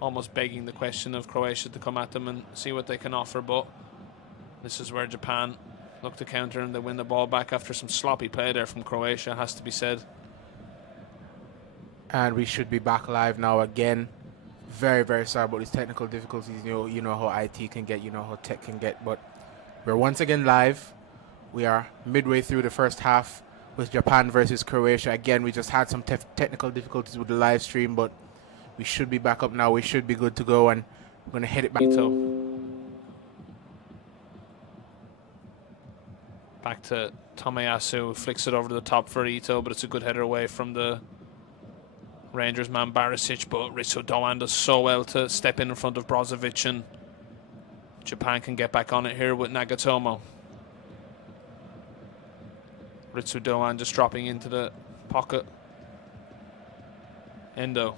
almost begging the question of Croatia to come at them and see what they can offer. But this is where Japan look to counter and they win the ball back after some sloppy play there from Croatia, has to be said. And we should be back live now again. Very, very sorry about these technical difficulties. You know how IT can get, you know how tech can get. But we're once again live. We are midway through the first half with Japan versus Croatia. Again, we just had some technical difficulties with the live stream, but we should be back up now. We should be good to go, and we're going to hit it back. Back to Tomiyasu, flicks it over to the top for Ito, but it's a good header away from the Rangers man Barisic, but Ritsu Doan does so well to step in front of Brozovic, and Japan can get back on it here with Nagatomo. Ritsu Doan just dropping into the pocket. Endo.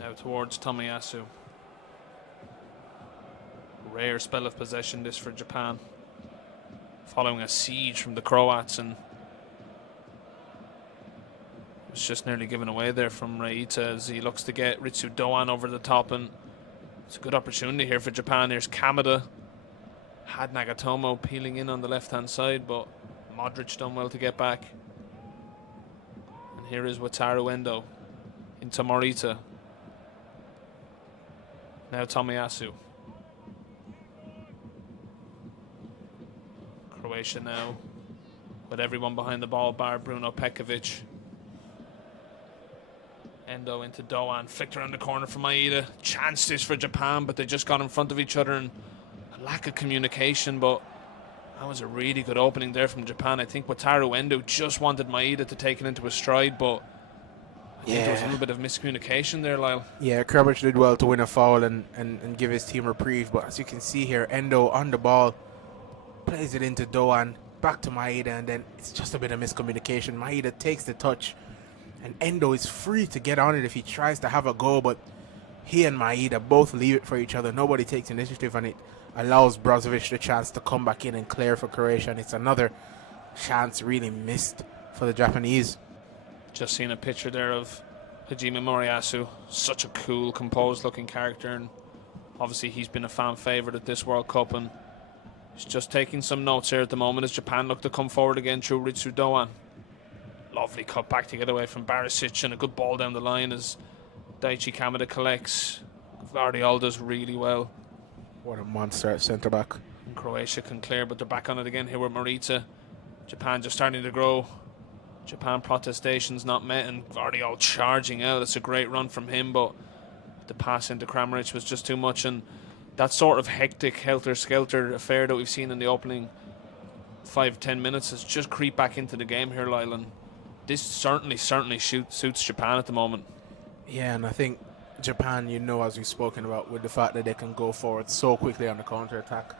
Now towards Tomiyasu. Rare spell of possession this for Japan, following a siege from the Croats, and it's just nearly given away there from Reita as he looks to get Ritsu Doan over the top, and it's a good opportunity here for Japan. Here's Kamada, had Nagatomo peeling in on the left hand side, but Modric done well to get back. And here is Wataru Endo into Morita. Now Tomiyasu. Croatia now with everyone behind the ball bar Bruno Pekovic. Endo into Doan, flicked around the corner for Maeda. Chance this for Japan, but they just got in front of each other, and a lack of communication. But that was a really good opening there from Japan. I think Wataru Endo just wanted Maeda to take it into his stride, but I think there was a little bit of miscommunication there, Lyle. Yeah, Krabich did well to win a foul and give his team reprieve, but as you can see here, Endo on the ball, plays it into Doan, back to Maeda, and then it's just a bit of miscommunication. Maeda takes the touch, and Endo is free to get on it if he tries to have a go, but he and Maeda both leave it for each other. Nobody takes initiative, and it allows Brozovic the chance to come back in and clear for Croatia, and it's another chance really missed for the Japanese. Just seen a picture there of Hajime Moriyasu, such a cool, composed looking character, and obviously he's been a fan favourite at this World Cup, and he's just taking some notes here at the moment as Japan look to come forward again through Ritsu Doan. Lovely cut back to get away from Barisic, and a good ball down the line as Daichi Kamada collects. Vardiol does really well. What a monster at centre back. And Croatia can clear, but they're back on it again here with Morita. Japan just starting to grow. Japan protestations not met, and Vardiol charging out. It's a great run from him, but the pass into Kramaric was just too much, and that sort of hectic, helter-skelter affair that we've seen in the opening 5-10 minutes has just creeped back into the game here, Lyle, and this certainly suits Japan at the moment. Yeah, and I think Japan, as we've spoken about, with the fact that they can go forward so quickly on the counter-attack.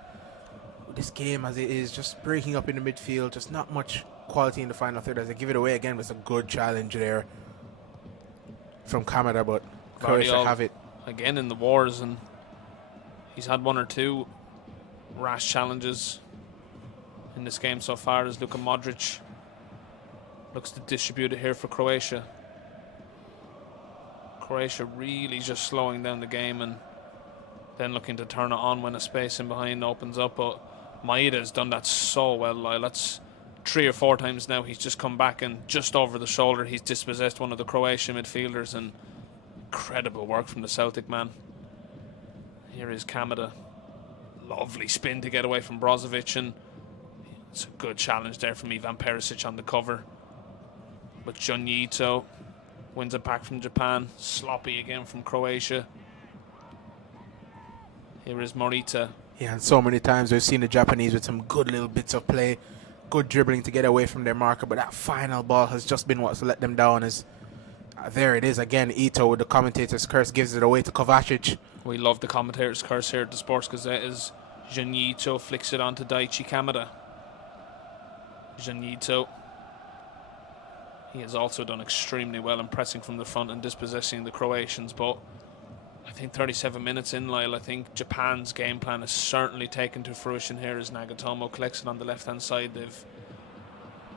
With this game as it is, just breaking up in the midfield, just not much quality in the final third. As they give it away again, was a good challenge there from Kamada, but Croatia have it. Again in the wars, and he's had one or two rash challenges in this game so far as Luka Modric looks to distribute it here for Croatia. Croatia really just slowing down the game and then looking to turn it on when a space in behind opens up. But Maeda has done that so well, Lyle. That's 3 or 4 times now he's just come back and just over the shoulder he's dispossessed one of the Croatian midfielders, and incredible work from the Celtic man. Here is Kamada. Lovely spin to get away from Brozovic, and it's a good challenge there from Ivan Perisic on the cover. But Junito wins it back from Japan. Sloppy again from Croatia. Here is Morita. Yeah, and so many times we've seen the Japanese with some good little bits of play, good dribbling to get away from their marker, but that final ball has just been what's let them down. There it is again. Ito with the commentator's curse gives it away to Kovacic. We love the commentator's curse here at the Sports Gazette as Junito flicks it onto Daichi Kamada. Junito. He has also done extremely well in pressing from the front and dispossessing the Croatians, but I think 37 minutes in, Lyle, I think Japan's game plan is certainly taken to fruition here as Nagatomo collects it on the left hand side. They've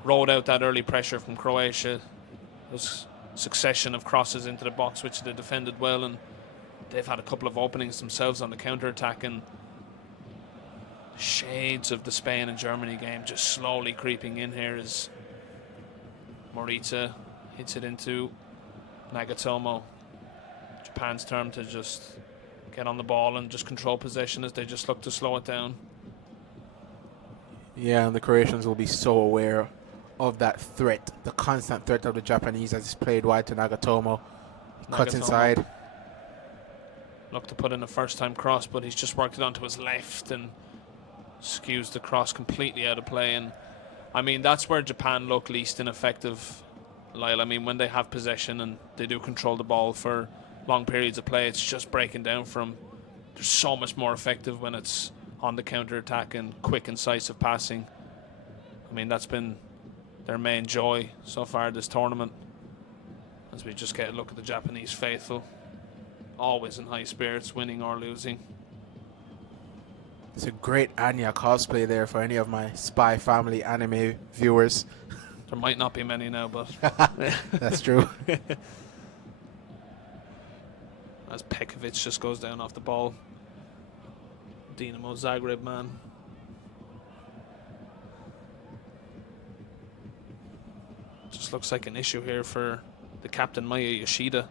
rolled out that early pressure from Croatia. It was succession of crosses into the box, which they defended well, and they've had a couple of openings themselves on the counter-attack, and shades of the Spain and Germany game just slowly creeping in here as Morita hits it into Nagatomo. Japan's turn to just get on the ball and just control possession as they just look to slow it down. Yeah, and the Croatians will be so aware of that threat, the constant threat of the Japanese as it's played wide to Nagatomo. Cuts inside. Looked to put in a first-time cross, but he's just worked it onto his left and skews the cross completely out of play. And I mean, that's where Japan look least ineffective, Lyle. I mean, when they have possession and they do control the ball for long periods of play, it's just breaking down from. They're so much more effective when it's on the counter-attack and quick, incisive passing. I mean, that's been their main joy so far this tournament, as we just get a look at the Japanese faithful, always in high spirits, winning or losing. It's a great Anya cosplay there for any of my Spy Family anime viewers. There might not be many now, but that's true. As Pekovic just goes down off the ball. Dinamo Zagreb man. Just looks like an issue here for the captain, Maya Yoshida.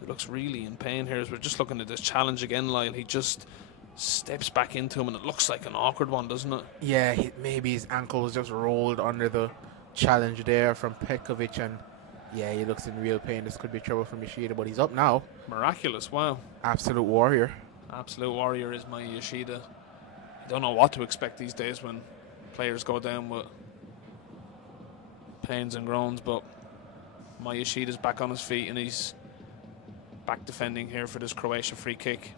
He looks really in pain here as we're just looking at this challenge again, Lyle. He just steps back into him and it looks like an awkward one, doesn't it? Yeah, maybe his ankle was just rolled under the challenge there from Petkovic, and yeah, he looks in real pain. This could be trouble for Yoshida, but he's up now. Miraculous, wow. Absolute warrior. Absolute warrior is Maya Yoshida. You don't know what to expect these days when players go down with pains and groans, but Maya Yoshida's back on his feet and he's back defending here for this Croatia free kick.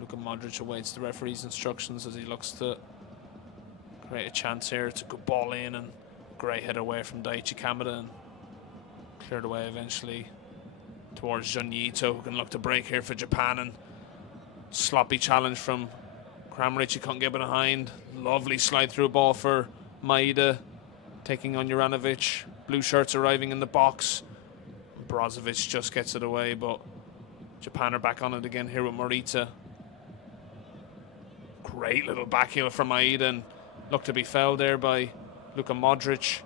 Luka Modric awaits the referee's instructions as he looks to create a chance here. It's a good ball in and great head away from Daichi Kamada and cleared away eventually towards Jun-Yito, who can look to break here for Japan, and sloppy challenge from Kramaric. He can't get behind. Lovely slide through ball for Maeda taking on Juranovic. Blue shirts arriving in the box. Brozovic just gets it away, but Japan are back on it again here with Morita. Great little back heel from Maeda and looked to be fouled there by Luka Modric.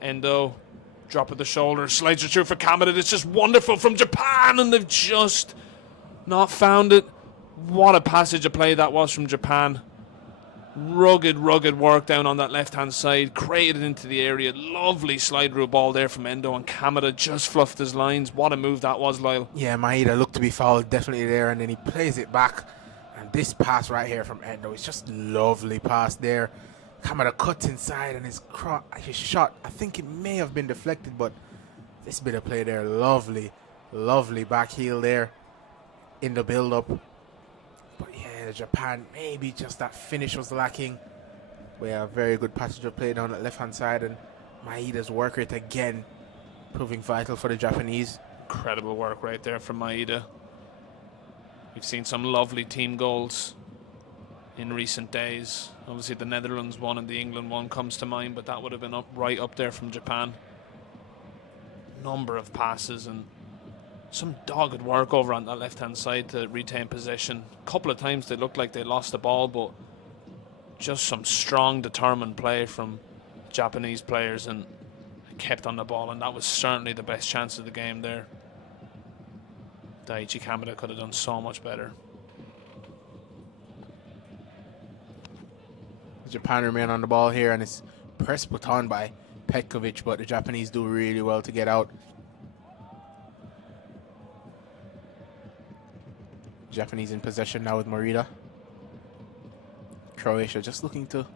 Endo, drop of the shoulder, slides it through for Kamada. It's just wonderful from Japan, and they've just not found it. What a passage of play that was from Japan. Rugged work down on that left-hand side, created into the area. Lovely slide-through ball there from Endo, and Kamada just fluffed his lines. What a move that was, Lyle. Yeah, Maeda looked to be fouled definitely there, and then he plays it back. And this pass right here from Endo is just lovely pass there. Kamada cuts inside, and his shot, I think it may have been deflected, but this bit of play there, lovely back heel there in the build-up. But yeah, Japan, maybe just that finish was lacking. We have a very good passage of play down that left-hand side, and Maeda's work rate again proving vital for the Japanese. Incredible work right there from Maeda. We've seen some lovely team goals in recent days. Obviously the Netherlands one and the England one comes to mind, but that would have been right up there from Japan. Number of passes and some dogged work over on that left-hand side to retain possession. A couple of times they looked like they lost the ball, but just some strong, determined play from Japanese players and kept on the ball, and that was certainly the best chance of the game there. Daichi Kamada could have done so much better. Japan remain on the ball here, and it's press put on by Petkovic, but the Japanese do really well to get out. Japanese in possession now with Morita. Croatia just looking to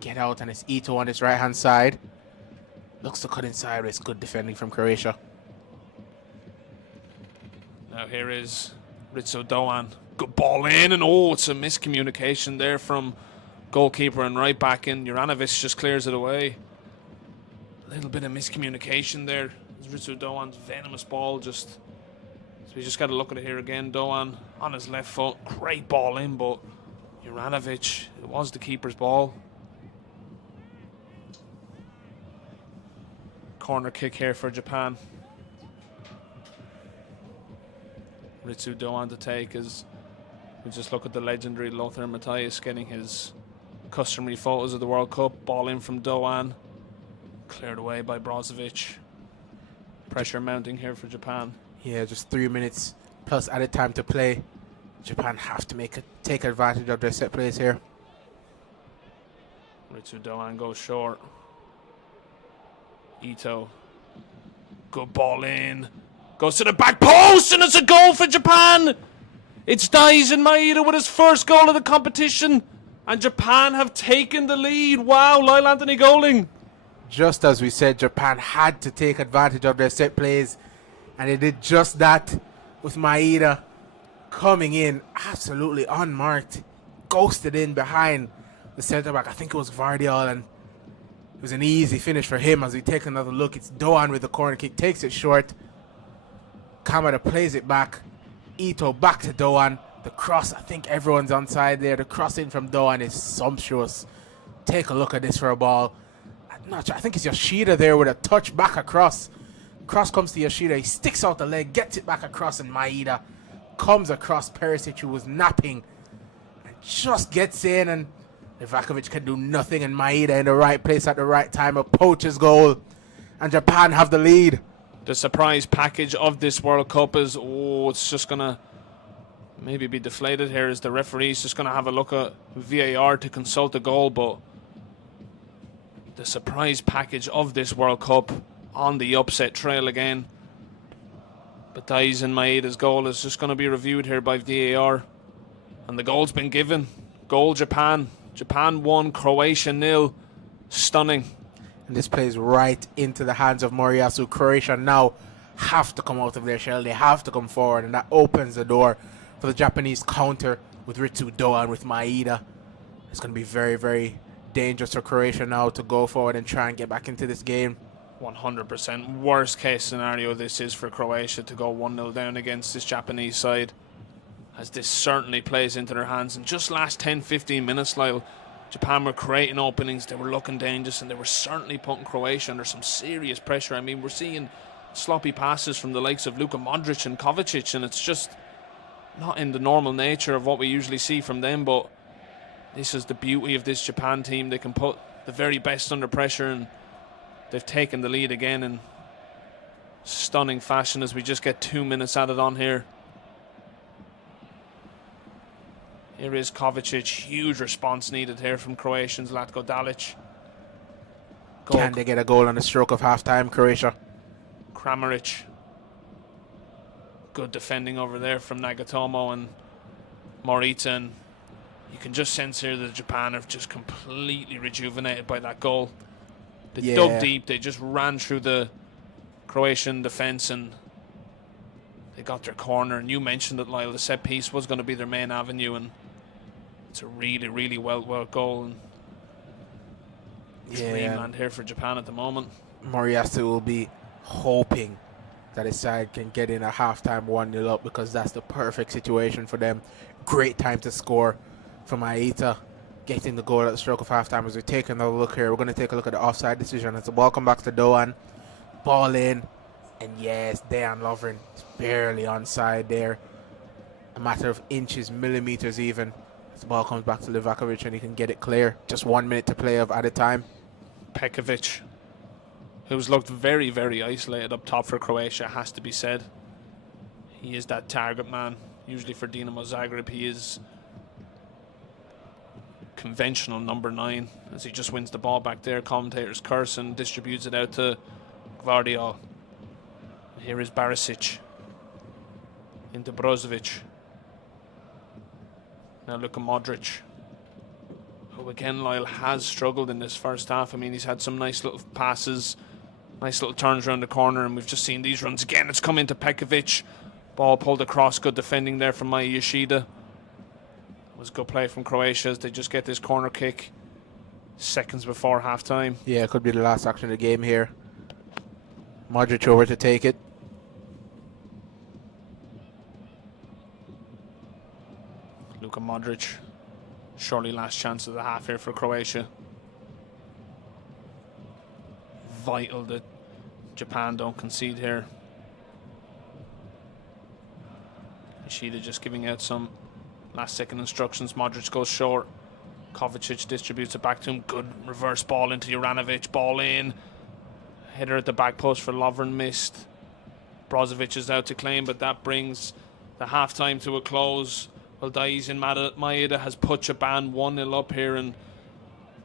get out, and it's Ito on this right hand side. Looks to cut inside, but it's good defending from Croatia. Now here is Ritsu Doan. Good ball in, and oh, it's a miscommunication there from goalkeeper and right back in. Juranovic just clears it away. A little bit of miscommunication there. Ritsu Doan's venomous ball just... So we just got to look at it here again. Doan on his left foot. Great ball in, but Juranovic, it was the keeper's ball. Corner kick here for Japan. Ritsu Doan to take as we just look at the legendary Lothar Matthäus getting his customary photos of the World Cup. Ball in from Doan. Cleared away by Brozovic. Pressure mounting here for Japan. Yeah, just 3 minutes plus added time to play. Japan have to take advantage of their set plays here. Ritsu Doan goes short. Ito. Good ball in. Goes to the back post and it's a goal for Japan. It's Daisen Maeda with his first goal of the competition. And Japan have taken the lead. Wow, Lyle-Anthony goaling. Just as we said, Japan had to take advantage of their set plays. And they did just that with Maeda coming in absolutely unmarked. Ghosted in behind the centre back. I think it was Vardiol, and it was an easy finish for him. As we take another look, it's Doan with the corner kick. Takes it short. Kamada plays it back. Ito back to Doan. The cross, I think everyone's onside there. The cross in from Doan is sumptuous. Take a look at this for a ball. I'm not sure. I think it's Yoshida there with a touch back across. Cross comes to Yoshida. He sticks out the leg, gets it back across, and Maeda comes across Perisic, who was napping, and just gets in, and Livakovic can do nothing, and Maeda in the right place at the right time. A poacher's goal, and Japan have the lead. The surprise package of this World Cup is, it's just going to maybe be deflated here as the referee's just going to have a look at VAR to consult the goal, but the surprise package of this World Cup on the upset trail again. But Daisen Maeda's goal is just going to be reviewed here by VAR. And the goal's been given. Goal Japan. Japan 1, Croatia 0. Stunning. And this plays right into the hands of Moriyasu. Croatia now have to come out of their shell. They have to come forward, and that opens the door for the Japanese counter with Ritsu Doan, with Maeda. It's going to be very, very dangerous for Croatia now to go forward and try and get back into this game. 100% worst case scenario this is for Croatia, to go 1-0 down against this Japanese side, as this certainly plays into their hands. And just last 10-15 minutes, Lyle, Japan were creating openings, they were looking dangerous, and they were certainly putting Croatia under some serious pressure. I mean, we're seeing sloppy passes from the likes of Luka Modric and Kovacic, and it's just not in the normal nature of what we usually see from them. But this is the beauty of this Japan team. They can put the very best under pressure, and they've taken the lead again in stunning fashion as we just get 2 minutes added on here. Here is Kovacic. Huge response needed here from Croatians. Latko Dalic. Can they get a goal on the stroke of half-time, Croatia? Kramaric. Good defending over there from Nagatomo and Morita. And you can just sense here that Japan have just completely rejuvenated by that goal. They dug deep. They just ran through the Croatian defence and they got their corner. And you mentioned that, Lyle, the set piece was going to be their main avenue, and it's a really, really well-worked goal. And dreamland here for Japan at the moment. Moriyasu will be hoping that his side can get in a halftime 1-0 up, because that's the perfect situation for them. Great time to score from Aita, getting the goal at the stroke of halftime. As we take another look here, we're going to take a look at the offside decision. As the ball comes back to Doan, ball in, and yes, Dejan Lovren is barely onside there. A matter of inches, millimeters even. As the ball comes back to Livakovic and he can get it clear. Just 1 minute to play of at a time. Pekovic, who's looked very, very isolated up top for Croatia, has to be said. He is that target man. Usually for Dinamo Zagreb, he is conventional number 9, as he just wins the ball back there. Commentators curse and distributes it out to Gvardiol. Here is Barisic into Brozovic. Now Luka Modric, who again, Lyle, has struggled in this first half. I mean, he's had some nice little passes, nice little turns around the corner, and we've just seen these runs again. It's come into Pekovic. Ball pulled across. Good defending there from Maya Yoshida. It was good play from Croatia as they just get this corner kick seconds before half-time. Yeah, it could be the last action of the game here. Modric over to take it. Luka Modric Surely last chance of the half here for Croatia. Vital that Japan don't concede here. Ishida just giving out some last second instructions. Modric goes short. Kovacic distributes it back to him. Good reverse ball into Juranovic. Ball in. Header at the back post for Lovren, missed. Brozovic is out to claim, but that brings the half-time to a close. Well, Daisen Maeda has put Japan 1-0 up here, and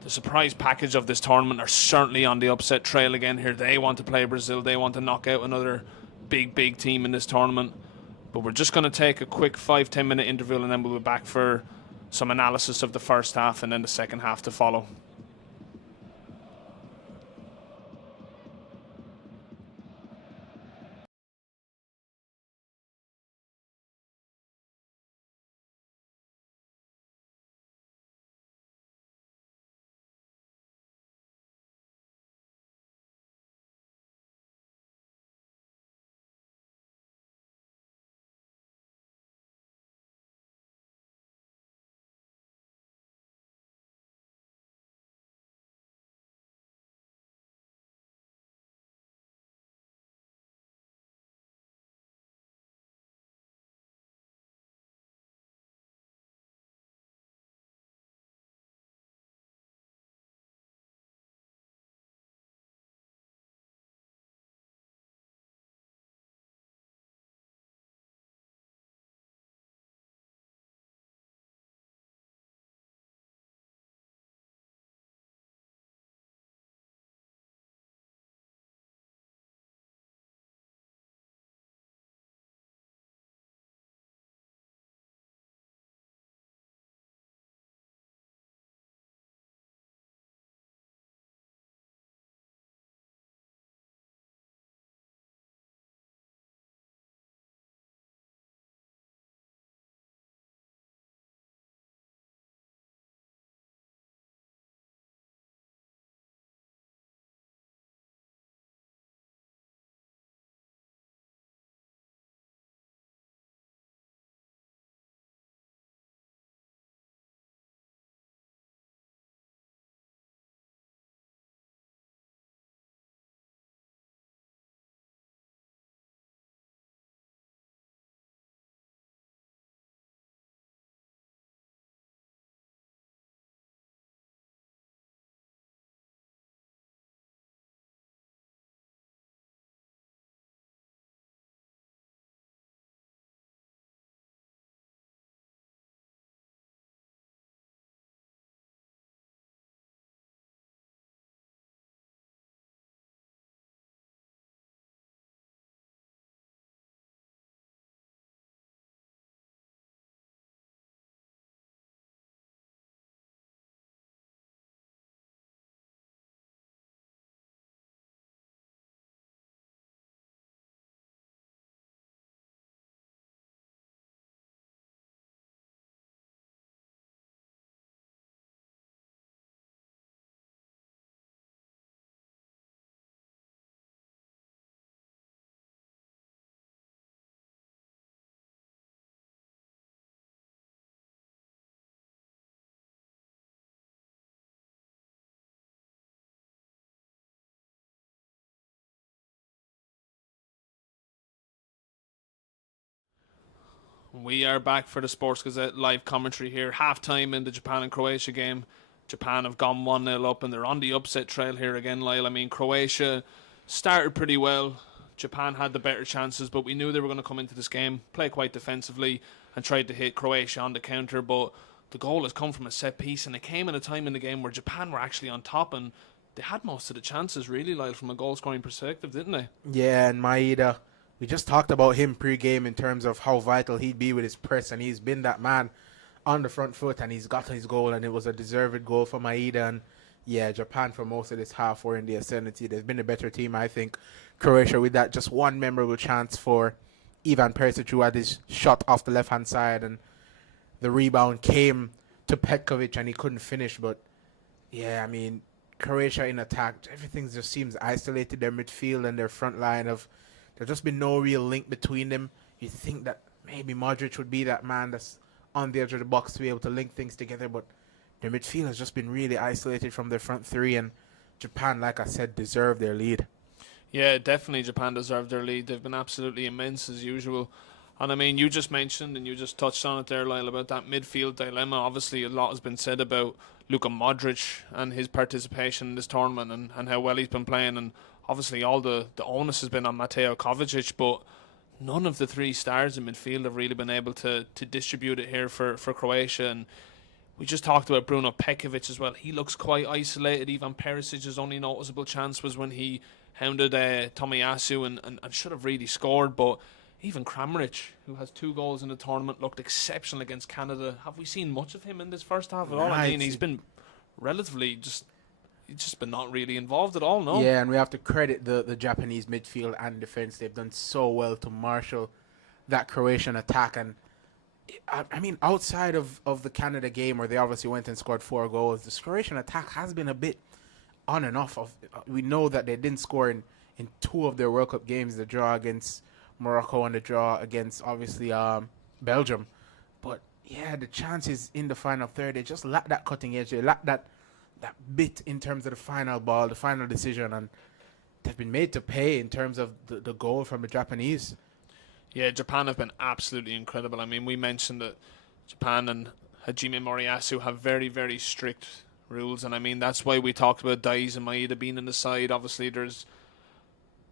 the surprise package of this tournament are certainly on the upset trail again here. They want to play Brazil. They want to knock out another big team in this tournament. But we're just going to take a quick 5-10 minute interval, and then we'll be back for some analysis of the first half and then the second half to follow. We are back for the Sports Gazette live commentary here. Half-time in the Japan and Croatia game. Japan have gone 1-0 up, and they're on the upset trail here again, Lyle. I mean, Croatia started pretty well. Japan had the better chances, but we knew they were going to come into this game, play quite defensively, and tried to hit Croatia on the counter. But the goal has come from a set piece, and it came at a time in the game where Japan were actually on top, and they had most of the chances, really, Lyle, from a goal-scoring perspective, didn't they? Yeah, and Maeda, we just talked about him pre-game in terms of how vital he'd be with his press, and he's been that man on the front foot, and he's got his goal, and it was a deserved goal for Maeda. And yeah, Japan for most of this half were in the ascendancy. They've been a better team, I think. Croatia with that just one memorable chance for Ivan Perisic, who had his shot off the left-hand side, and the rebound came to Petkovic, and he couldn't finish. But yeah, I mean, Croatia in attack, everything just seems isolated. Their midfield and their front line there's just been no real link between them. You think that maybe Modric would be that man that's on the edge of the box to be able to link things together, but their midfield has just been really isolated from their front three, and Japan, like I said, deserved their lead. Yeah, definitely Japan deserved their lead. They've been absolutely immense as usual. And I mean, you just mentioned and you just touched on it there, Lyle, about that midfield dilemma. Obviously, a lot has been said about Luka Modric and his participation in this tournament and how well he's been playing. And obviously, all the onus has been on Mateo Kovacic, but none of the three stars in midfield have really been able to distribute it here for Croatia. And we just talked about Bruno Pekovic as well. He looks quite isolated. Ivan Perisic's only noticeable chance was when he hounded Tomiyasu and should have really scored. But even Kramaric, who has 2 goals in the tournament, looked exceptional against Canada. Have we seen much of him in this first half at all? I mean, he's been relatively he's just been not really involved at all, no? Yeah, and we have to credit the Japanese midfield and defense. They've done so well to marshal that Croatian attack. And I mean, outside of the Canada game where they obviously went and scored 4 goals, the Croatian attack has been a bit on and off. We know that they didn't score in 2 of their World Cup games, the draw against Morocco and the draw against, obviously, Belgium. But, yeah, the chances in the final third, they just lack that cutting edge. They lack that bit in terms of the final ball, the final decision, and they've been made to pay in terms of the goal from the Japanese. Yeah, Japan have been absolutely incredible. I mean, we mentioned that Japan and Hajime Moriyasu have very, very strict rules, and I mean, that's why we talked about Daiz and Maeda being in the side. Obviously, there's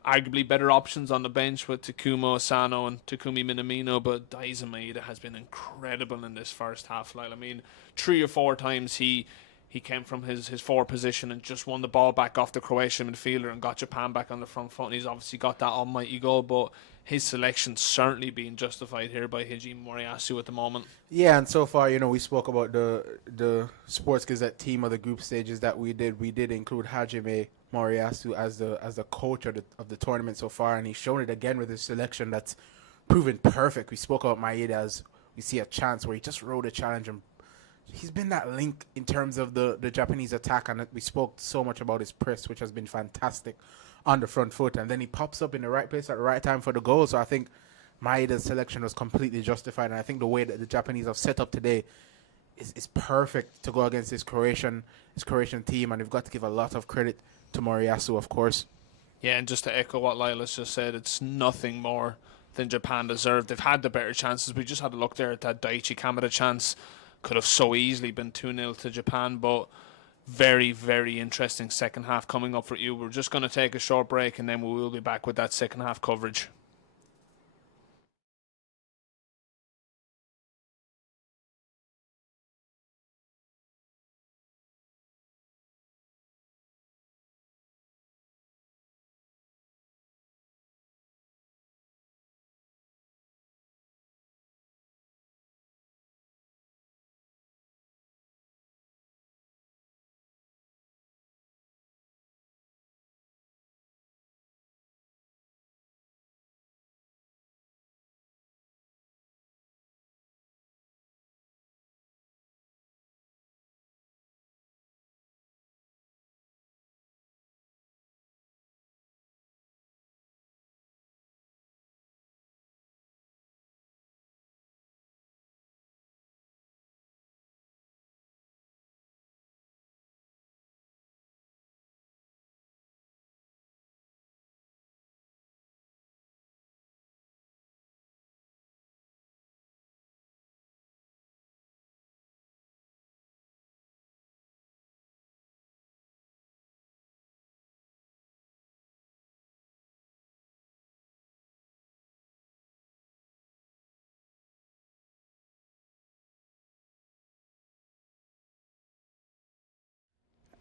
arguably better options on the bench with Takuma Asano and Takumi Minamino, but Daiz and Maeda has been incredible in this first half. Like, I mean, 3 or 4 times he came from his forward position and just won the ball back off the Croatian midfielder and got Japan back on the front foot. And he's obviously got that almighty goal, but his selection certainly being justified here by Hajime Moriyasu at the moment. Yeah, and so far, we spoke about the Sports Gazette team of the group stages that we did. We did include Hajime Moriyasu as the coach of the tournament so far, and he's shown it again with his selection that's proven perfect. We spoke about Maeda as we see a chance where he just rode a challenge, and he's been that link in terms of the Japanese attack, and we spoke so much about his press, which has been fantastic on the front foot, and then he pops up in the right place at the right time for the goal. So I think Maeda's selection was completely justified, and I think the way that the Japanese have set up today is perfect to go against this Croatian team, and we've got to give a lot of credit to Moriyasu, of course. Yeah, and just to echo what Lila's just said, it's nothing more than Japan deserved. They've had the better chances. We just had a look there at that Daichi Kamada chance. Could have so easily been 2-0 to Japan, but very, very interesting second half coming up for you. We're just going to take a short break and then we will be back with that second half coverage.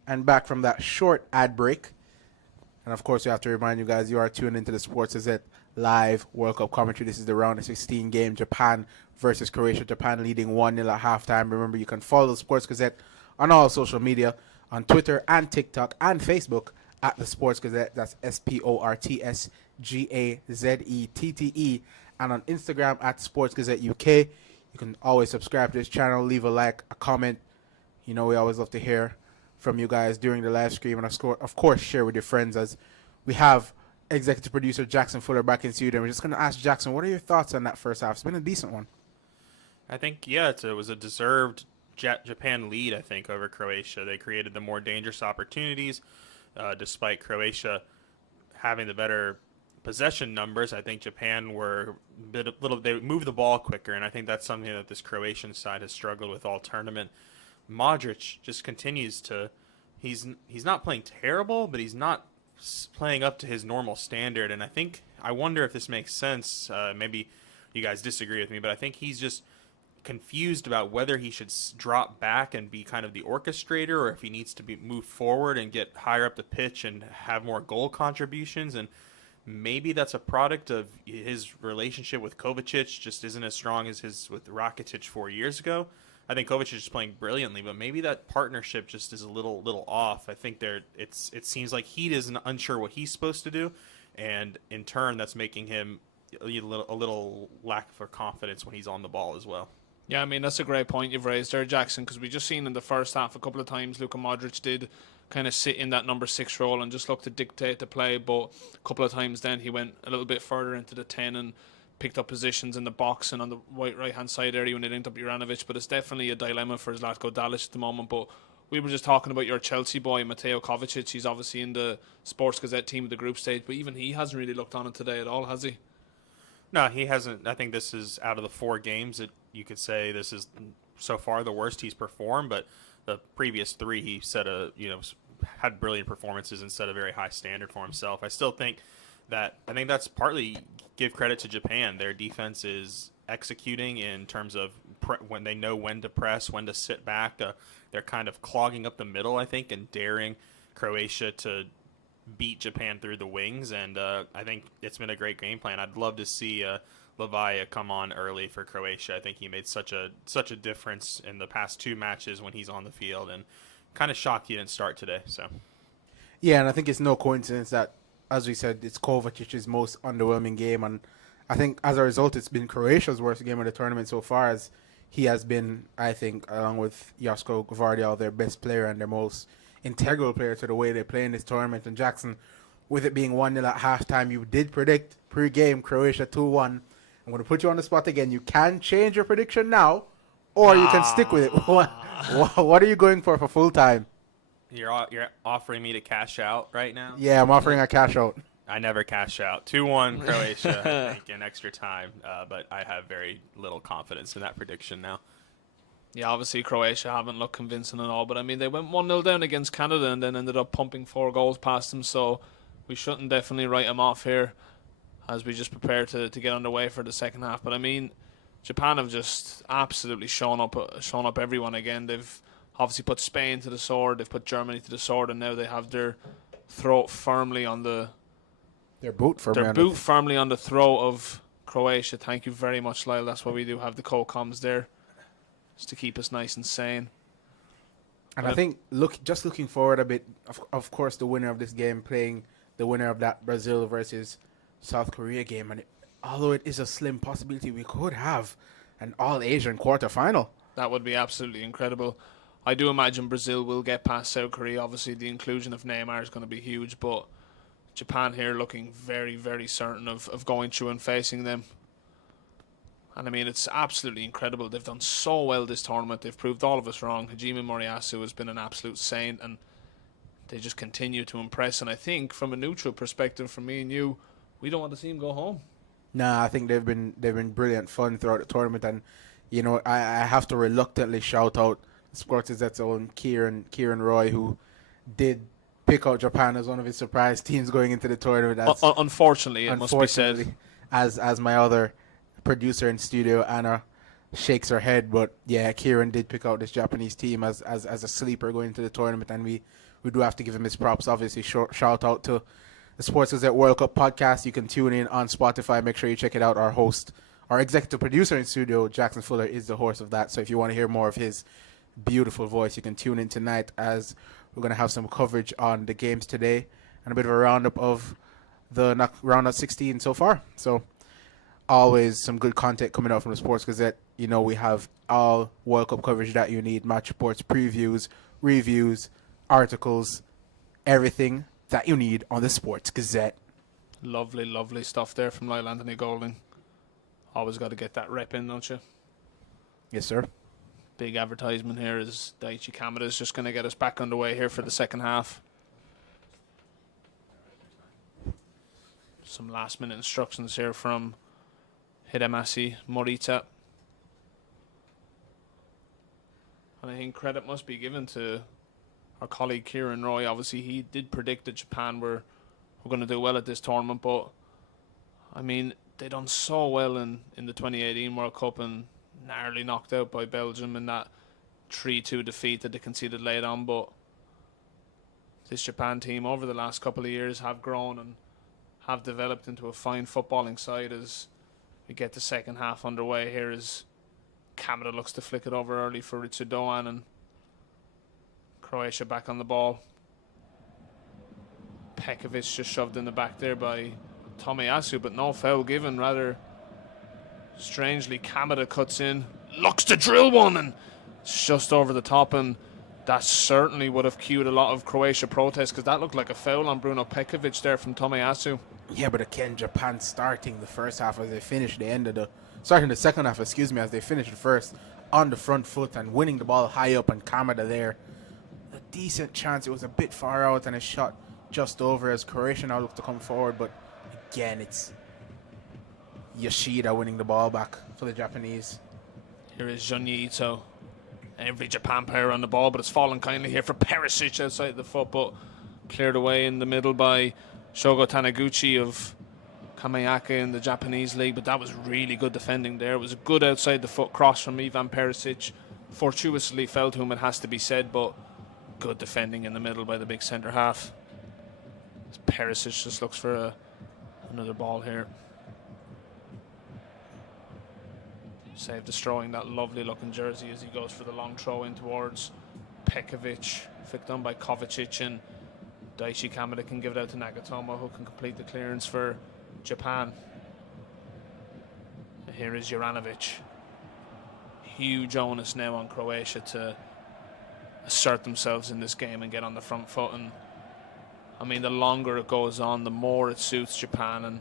And back from that short ad break. And of course, we have to remind you guys, you are tuned into the Sports Gazette live World Cup commentary. This is the round of 16 game, Japan versus Croatia. Japan leading 1-0 at halftime. Remember, you can follow the Sports Gazette on all social media, on Twitter and TikTok and Facebook at the Sports Gazette. That's SportsGazzette. And on Instagram at Sports Gazette UK. You can always subscribe to this channel, leave a like, a comment. We always love to hear from you guys during the live stream, and of course share with your friends, as we have executive producer Jackson Fuller back in studio. We're just going to ask Jackson, what are your thoughts on that first half? It's been a decent one. I think, yeah, it was a deserved Japan lead, I think, over Croatia. They created the more dangerous opportunities, despite Croatia having the better possession numbers. I think Japan were they moved the ball quicker, and I think that's something that this Croatian side has struggled with all tournament. Modric just continues to he's not playing terrible, but he's not playing up to his normal standard, and I wonder if this makes sense. Maybe you guys disagree with me, but I think he's just confused about whether he should drop back and be kind of the orchestrator, or if he needs to be moved forward and get higher up the pitch and have more goal contributions. And maybe that's a product of his relationship with Kovacic just isn't as strong as his with Rakitic 4 years ago. I think Kovacic is playing brilliantly, but maybe that partnership just is a little off. I think it seems like he is unsure what he's supposed to do, and in turn that's making him a little lack for confidence when he's on the ball as well. Yeah, I mean, that's a great point you've raised there, Jackson, because we just seen in the first half a couple of times Luka Modric did kind of sit in that number 6 role and just look to dictate the play, but a couple of times then he went a little bit further into the 10 and picked up positions in the box and on the right-hand side area when they linked up Juranovic, but it's definitely a dilemma for Zlatko Dalic at the moment. But we were just talking about your Chelsea boy, Mateo Kovacic. He's obviously in the Sports Gazette team of the group stage, but even he hasn't really looked on it today at all, has he? No, he hasn't. I think this is out of the 4 games that you could say this is so far the worst he's performed. But the previous 3, he had brilliant performances and set a very high standard for himself. I think that's partly give credit to Japan. Their defense is executing in terms of when they know when to press, when to sit back. They're kind of clogging up the middle, I think, and daring Croatia to beat Japan through the wings, and I think it's been a great game plan. I'd love to see Lavia come on early for Croatia. I think he made such a difference in the past 2 matches when he's on the field, and kind of shocked he didn't start today. So, yeah, and I think it's no coincidence that, as we said, it's Kovacic's most underwhelming game, and I think as a result, it's been Croatia's worst game of the tournament so far, as he has been, I think, along with Josko Gvardiol, their best player and their most integral player to the way they play in this tournament. And Jackson, with it being 1-0 at halftime, you did predict pre-game Croatia 2-1. I'm going to put you on the spot again. You can change your prediction now, or you can stick with it. What are you going for full time? You're offering me to cash out right now? Yeah, I'm offering a cash out. I never cash out. 2-1 Croatia, I think, in extra time. But I have very little confidence in that prediction now. Yeah, obviously Croatia haven't looked convincing at all, but I mean they went 1-0 down against Canada and then ended up pumping 4 goals past them, so we shouldn't definitely write them off here as we just prepare to get underway for the second half. But I mean, Japan have just absolutely shown up everyone again. They've obviously put Spain to the sword, they've put Germany to the sword, and now they have their throat firmly on the boot firmly on the throat of Croatia. Thank you very much, Lyle. That's why we do have the co-coms there, just to keep us nice and sane. And I think looking forward a bit, of course, the winner of this game playing the winner of that Brazil versus South Korea game, and although it is a slim possibility, we could have an all-Asian quarterfinal. That would be absolutely incredible. I do imagine Brazil will get past South Korea. Obviously, the inclusion of Neymar is going to be huge, but Japan here looking very, very certain of going through and facing them. And I mean, it's absolutely incredible. They've done so well this tournament. They've proved all of us wrong. Hajime Moriyasu has been an absolute saint, and they just continue to impress. And I think, from a neutral perspective, from me and you, we don't want to see him go home. Nah, I think they've been brilliant fun throughout the tournament, and you know, I have to reluctantly shout out Sports Gazette's own Kieran Roy, who did pick out Japan as one of his surprise teams going into the tournament. Unfortunately, it must be said. As my other producer in studio, Anna, shakes her head, but yeah, Kieran did pick out this Japanese team as a sleeper going into the tournament, and we do have to give him his props. Obviously, shout out to the Sports Gazette World Cup podcast. You can tune in on Spotify. Make sure you check it out. Our executive producer in studio, Jackson Fuller, is the host of that. So if you want to hear more of his beautiful voice, you can tune in tonight, as we're going to have some coverage on the games today and a bit of a roundup of the round of 16 so far. So always some good content coming out from the Sports Gazette. You know, we have all World Cup coverage that you need: match reports, previews, reviews, articles, everything that you need on the Sports Gazette. Lovely, lovely stuff there from Lyle-Anthony Golding. Always got to get that rep in, don't you? Yes, sir. big advertisement here is Daichi Kamada is just going to get us back underway here for the second half. Some last minute instructions here from Hidemasi Morita. And I think credit must be given to our colleague Kieran Roy. Obviously, he did predict that Japan were going to do well at this tournament, but I mean, they done so well in the 2018 World Cup and narrowly knocked out by Belgium in that 3-2 defeat that they conceded late on. But this Japan team over the last couple of years have grown and have developed into a fine footballing side as we get the second half underway here as Kamada looks to flick it over early for Ritsu Doan and Croatia back on the ball. Pekovic just shoved in the back there by Tomiyasu, but no foul given. Rather strangely, Kamada cuts in, looks to drill one, and it's just over the top, and that certainly would have cued a lot of Croatia protests because that looked like a foul on Bruno Pekovic there from Tomiyasu. Yeah, but again, Japan starting the first half as they finished starting the second half, as they finished the first on the front foot and winning the ball high up, and Kamada there. A decent chance. It was a bit far out and a shot just over as Croatia now look to come forward, but again, it's Yoshida winning the ball back for the Japanese. Here is Junya Ito. Every Japan player on the ball, but it's fallen kindly here for Perisic outside the foot, but cleared away in the middle by Shogo Taniguchi of Kameyake in the Japanese league. But that was really good defending there. It was a good outside the foot cross from Ivan Perisic. Fortuitously fell to him, it has to be said, but good defending in the middle by the big centre half. Perisic just looks for another ball here. Save destroying that lovely looking jersey as he goes for the long throw in towards Pekovic. Flicked on by Kovacic, and Daichi Kamada can give it out to Nagatomo, who can complete the clearance for Japan. And here is Juranovic. Huge onus now on Croatia to assert themselves in this game and get on the front foot. And I mean, the longer it goes on, the more it suits Japan and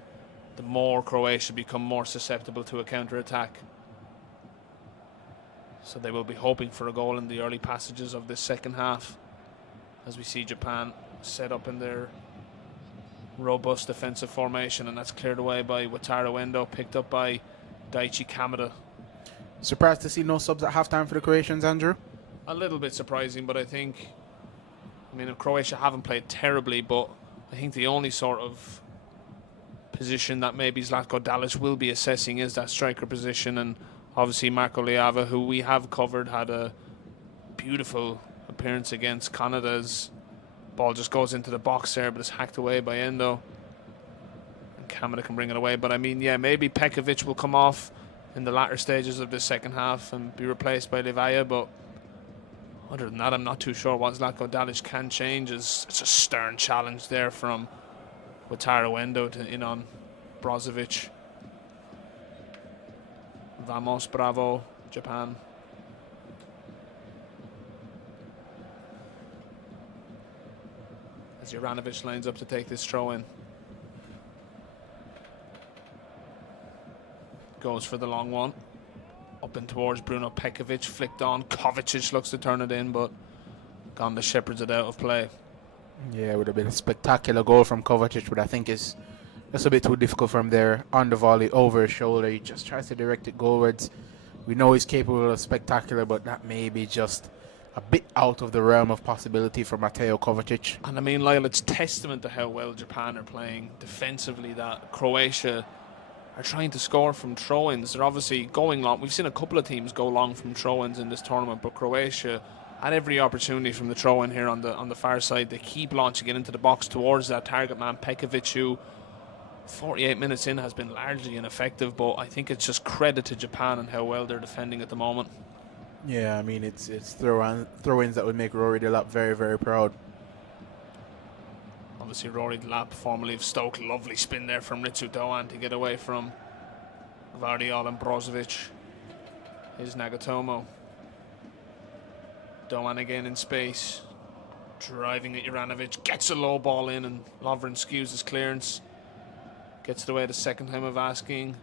the more Croatia become more susceptible to a counter-attack. So they will be hoping for a goal in the early passages of this second half as we see Japan set up in their robust defensive formation, and that's cleared away by Wataru Endo, picked up by Daichi Kamada. Surprised to see no subs at halftime for the Croatians, Andrew? A little bit surprising, but I mean, Croatia haven't played terribly, but I think the only sort of position that maybe Zlatko Dalic will be assessing is that striker position, and obviously Marco Leava, who we have covered, had a beautiful appearance against Canada's. Ball just goes into the box there, but it's hacked away by Endo. And Kamada can bring it away. But I mean, yeah, maybe Pekovic will come off in the latter stages of this second half and be replaced by Livaya. But other than that, I'm not too sure what Zlatko Dalic can change. It's a stern challenge there from Wataru Endo to in on Brozovic. Vamos, bravo, Japan. As Juranovic lines up to take this throw in. Goes for the long one. Up and towards Bruno Pekovic, flicked on. Kovacic looks to turn it in, but Gonda shepherds it out of play. Yeah, it would have been a spectacular goal from Kovacic, but I think it's just a bit too difficult from there on the volley over his shoulder. He just tries to direct it goalwards. We know he's capable of spectacular, but that may be just a bit out of the realm of possibility for Mateo Kovacic. And I mean, Lyle, it's testament to how well Japan are playing defensively that Croatia are trying to score from throw-ins. They're obviously going long. We've seen a couple of teams go long from throw-ins in this tournament, but Croatia had every opportunity from the throw-in here on the far side. They keep launching it into the box towards that target man, Pekovic, who 48 minutes in has been largely ineffective, but I think it's just credit to Japan and how well they're defending at the moment. Yeah, I mean, it's throw-ins that would make Rory Delap very, very proud. Obviously, Rory Delap, formerly of Stoke, lovely spin there from Ritsu Doan to get away from Vardiol and Brozovic. Here's Nagatomo. Doan again in space, driving at Juranovic, gets a low ball in, and Lovren skews his clearance. Gets it away the second time of asking.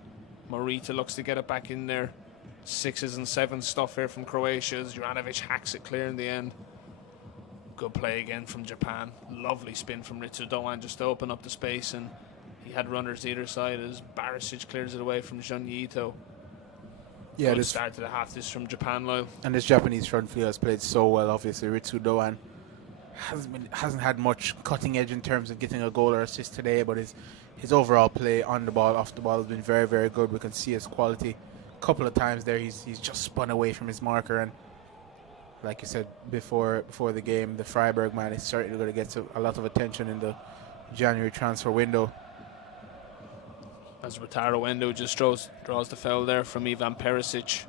Morita looks to get it back in there. sixes and sevens stuff here from Croatia as Juranovic hacks it clear in the end. Good play again from Japan. Lovely spin from Ritsu Doan just to open up the space, and he had runners either side as Barisic clears it away from Jun Ito. Yeah, Good start to the half this from Japan, Lyle. And this Japanese front field has played so well. Obviously, Ritsu Doan hasn't had much cutting edge in terms of getting a goal or assist today, but his overall play on the ball, off the ball has been very, very good. We can see his quality. A couple of times there, he's just spun away from his marker, and like you said before the game, the Freiburg man is certainly going to get a lot of attention in the January transfer window. As Wataru Endo just draws the foul there from Ivan Perisic.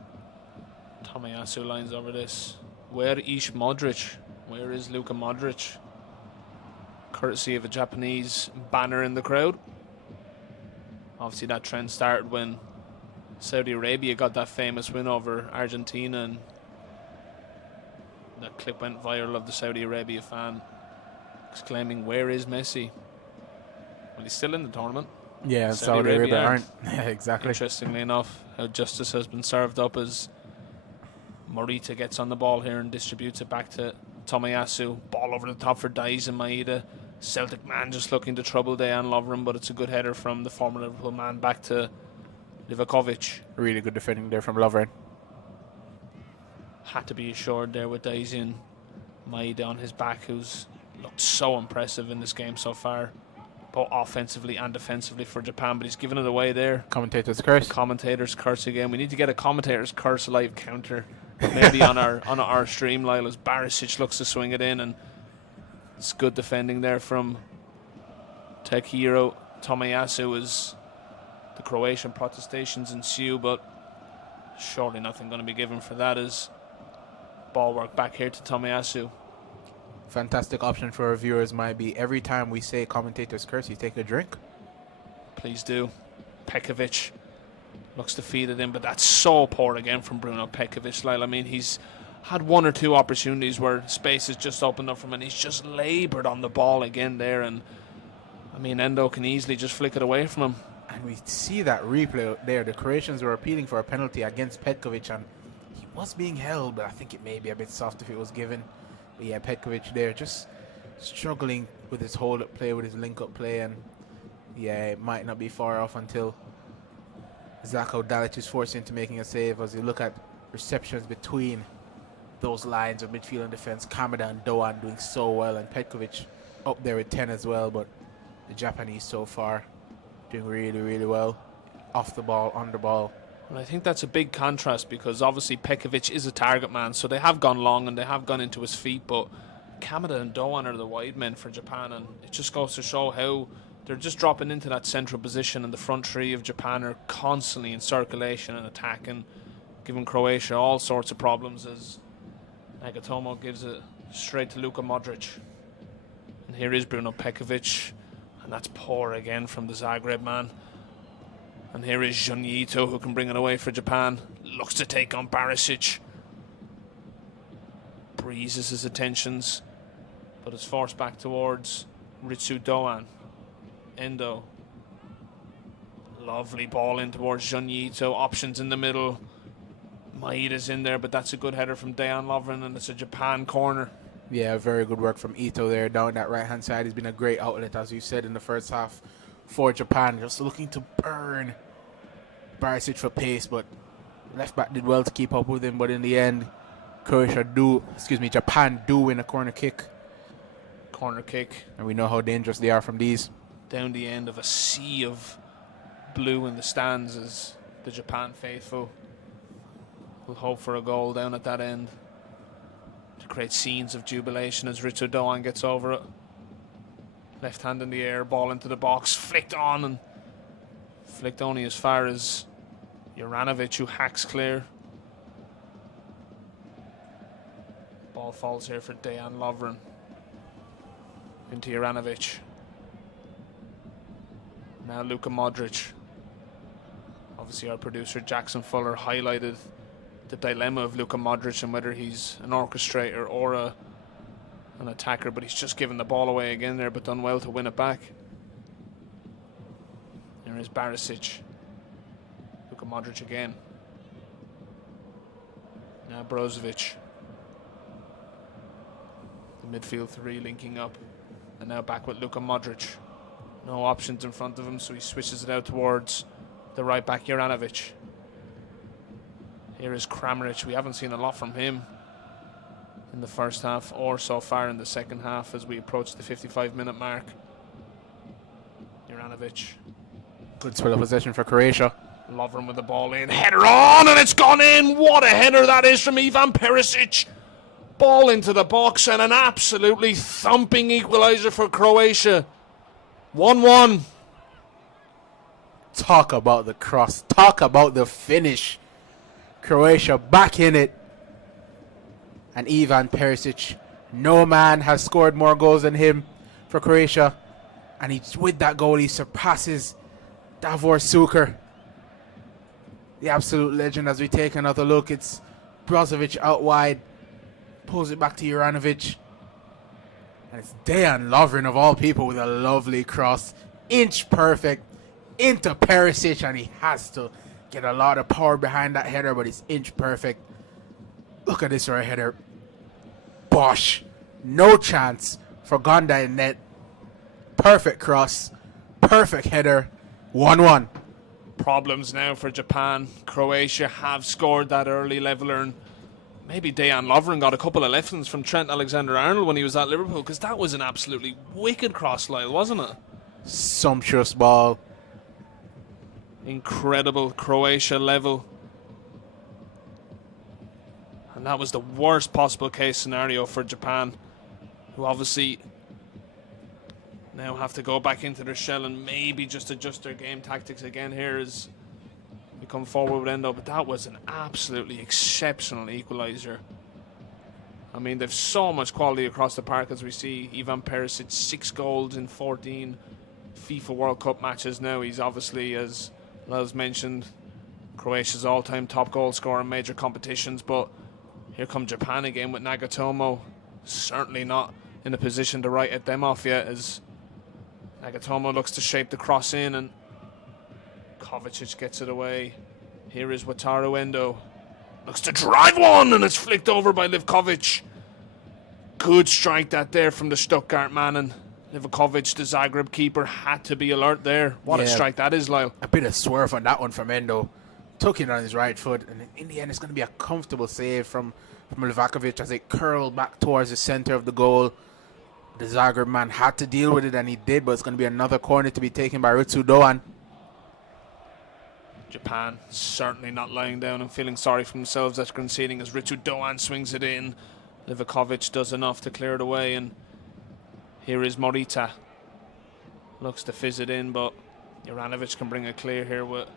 Tomiyasu lines over this. Where is Modric? Where is Luka Modric? Courtesy of a Japanese banner in the crowd. Obviously that trend started when Saudi Arabia got that famous win over Argentina, and that clip went viral of the Saudi Arabia fan exclaiming, "Where is Messi?" Well, he's still in the tournament. Yeah, and Saudi Arabia aren't. Yeah, exactly. Interestingly enough, how justice has been served up as Morita gets on the ball here and distributes it back to Tomiyasu. Ball over the top for Daizen Maeda. Celtic man just looking to trouble Dejan Lovren, but it's a good header from the former Liverpool man back to Livakovic. Really good defending there from Lovren. Had to be assured there with Daizen Maeda on his back, who's looked so impressive in this game so far, both offensively and defensively for Japan, but he's given it away there. Commentator's curse. Commentator's curse again. We need to get a commentator's curse live counter maybe on our stream, Lyle, as Barisic looks to swing it in, and it's good defending there from Takehiro Tomiyasu as the Croatian protestations ensue, but surely nothing going to be given for that as ball work back here to Tomiyasu. Fantastic option for our viewers might be every time we say commentator's curse, you take a drink. Please do. Pekovic looks to feed it in, but that's so poor again from Bruno Pekovic, Lyle. I mean, he's had one or two opportunities where space has just opened up for him, and he's just laboured on the ball again there. And I mean, Endo can easily just flick it away from him. And we see that replay there. The Croatians were appealing for a penalty against Petkovic, and he was being held, but I think it may be a bit soft if it was given. But yeah, Petkovic there just struggling with his hold-up play, with his link-up play, and yeah, it might not be far off until Zako Dalic is forced into making a save. As you look at receptions between those lines of midfield and defense, Kamada and Doan doing so well, and Petkovic up there with 10 as well, but the Japanese so far doing really, really well off the ball, on the ball. And I think that's a big contrast because obviously Pekovic is a target man, so they have gone long and they have gone into his feet, but Kamada and Doan are the wide men for Japan, and it just goes to show how they're just dropping into that central position, and the front three of Japan are constantly in circulation and attack and giving Croatia all sorts of problems as Nagatomo gives it straight to Luka Modric. And here is Bruno Pekovic, and that's poor again from the Zagreb man. And here is Jun Ito, who can bring it away for Japan. Looks to take on Barisic. Breezes his attentions, but it's forced back towards Ritsu Doan. Endo. Lovely ball in towards Jun Ito. Options in the middle. Maeda's in there, but that's a good header from Dejan Lovren, and it's a Japan corner. Yeah, very good work from Ito there down that right-hand side. He's been a great outlet, as you said, in the first half for Japan. Just looking to burn Barisic for pace, but left back did well to keep up with him. But in the end, Japan do win a corner kick. Corner kick. And we know how dangerous they are from these. Down the end of a sea of blue in the stands as the Japan faithful will hope for a goal down at that end to create scenes of jubilation as Ritsu Doan gets over it. Left hand in the air, ball into the box, flicked on, and flicked only as far as Juranovic, who hacks clear. Ball falls here for Dejan Lovren into Juranovic. Now Luka Modric. Obviously our producer Jackson Fuller highlighted the dilemma of Luka Modric and whether he's an orchestrator or an attacker, but he's just given the ball away again there, but done well to win it back. There is Barisic. Luka Modric again. Now Brozovic. The midfield three linking up. And now back with Luka Modric. No options in front of him, so he switches it out towards the right back, Juranovic. Here is Kramaric. We haven't seen a lot from him in the first half or so far in the second half as we approach the 55-minute mark. Juranovic. Good spell of possession for Croatia. Lovren with the ball in. Header on, and it's gone in. What a header that is from Ivan Perisic. Ball into the box and an absolutely thumping equaliser for Croatia. 1-1. Talk about the cross. Talk about the finish. Croatia back in it. And Ivan Perisic, no man has scored more goals than him for Croatia. And with that goal, he surpasses Davor Suker, the absolute legend. As we take another look, it's Brozovic out wide. Pulls it back to Juranovic. And it's Dejan Lovren of all people with a lovely cross. Inch perfect into Perisic, and he has to get a lot of power behind that header, but it's inch perfect. Look at this right header. Bosh. No chance for Gonda in net. Perfect cross. Perfect header. 1-1. Problems now for Japan. Croatia have scored that early leveler, and maybe Dejan Lovren got a couple of lessons from Trent Alexander-Arnold when he was at Liverpool, because that was an absolutely wicked cross, Lyle, wasn't it? Sumptuous ball. Incredible Croatia level. And that was the worst possible case scenario for Japan, who obviously now have to go back into their shell and maybe just adjust their game tactics again here as we come forward with Endo. But that was an absolutely exceptional equaliser. I mean, they've so much quality across the park as we see Ivan Perisic, 6 goals in 14 FIFA World Cup matches now. He's obviously, as Lyle's mentioned, Croatia's all-time top goal scorer in major competitions. But here come Japan again with Nagatomo. Certainly not in a position to write them off yet, as Nagatomo looks to shape the cross in and Kovacic gets it away. Here is Wataru Endo. Looks to drive one, and it's flicked over by Livkovic. Good strike that there from the Stuttgart man, and Livkovic, the Zagreb keeper, had to be alert there. What a strike that is, Lyle. A bit of swerve on that one from Endo. Took it on his right foot, and in the end it's going to be a comfortable save from Livakovic as it curled back towards the center of the goal. The Zagreb man had to deal with it, and he did, but it's going to be another corner to be taken by Ritsu Doan. Japan certainly not lying down and feeling sorry for themselves after conceding as Ritsu Doan swings it in. Livakovic does enough to clear it away, and here is Morita. Looks to fizz it in, but Juranovic can bring it clear here with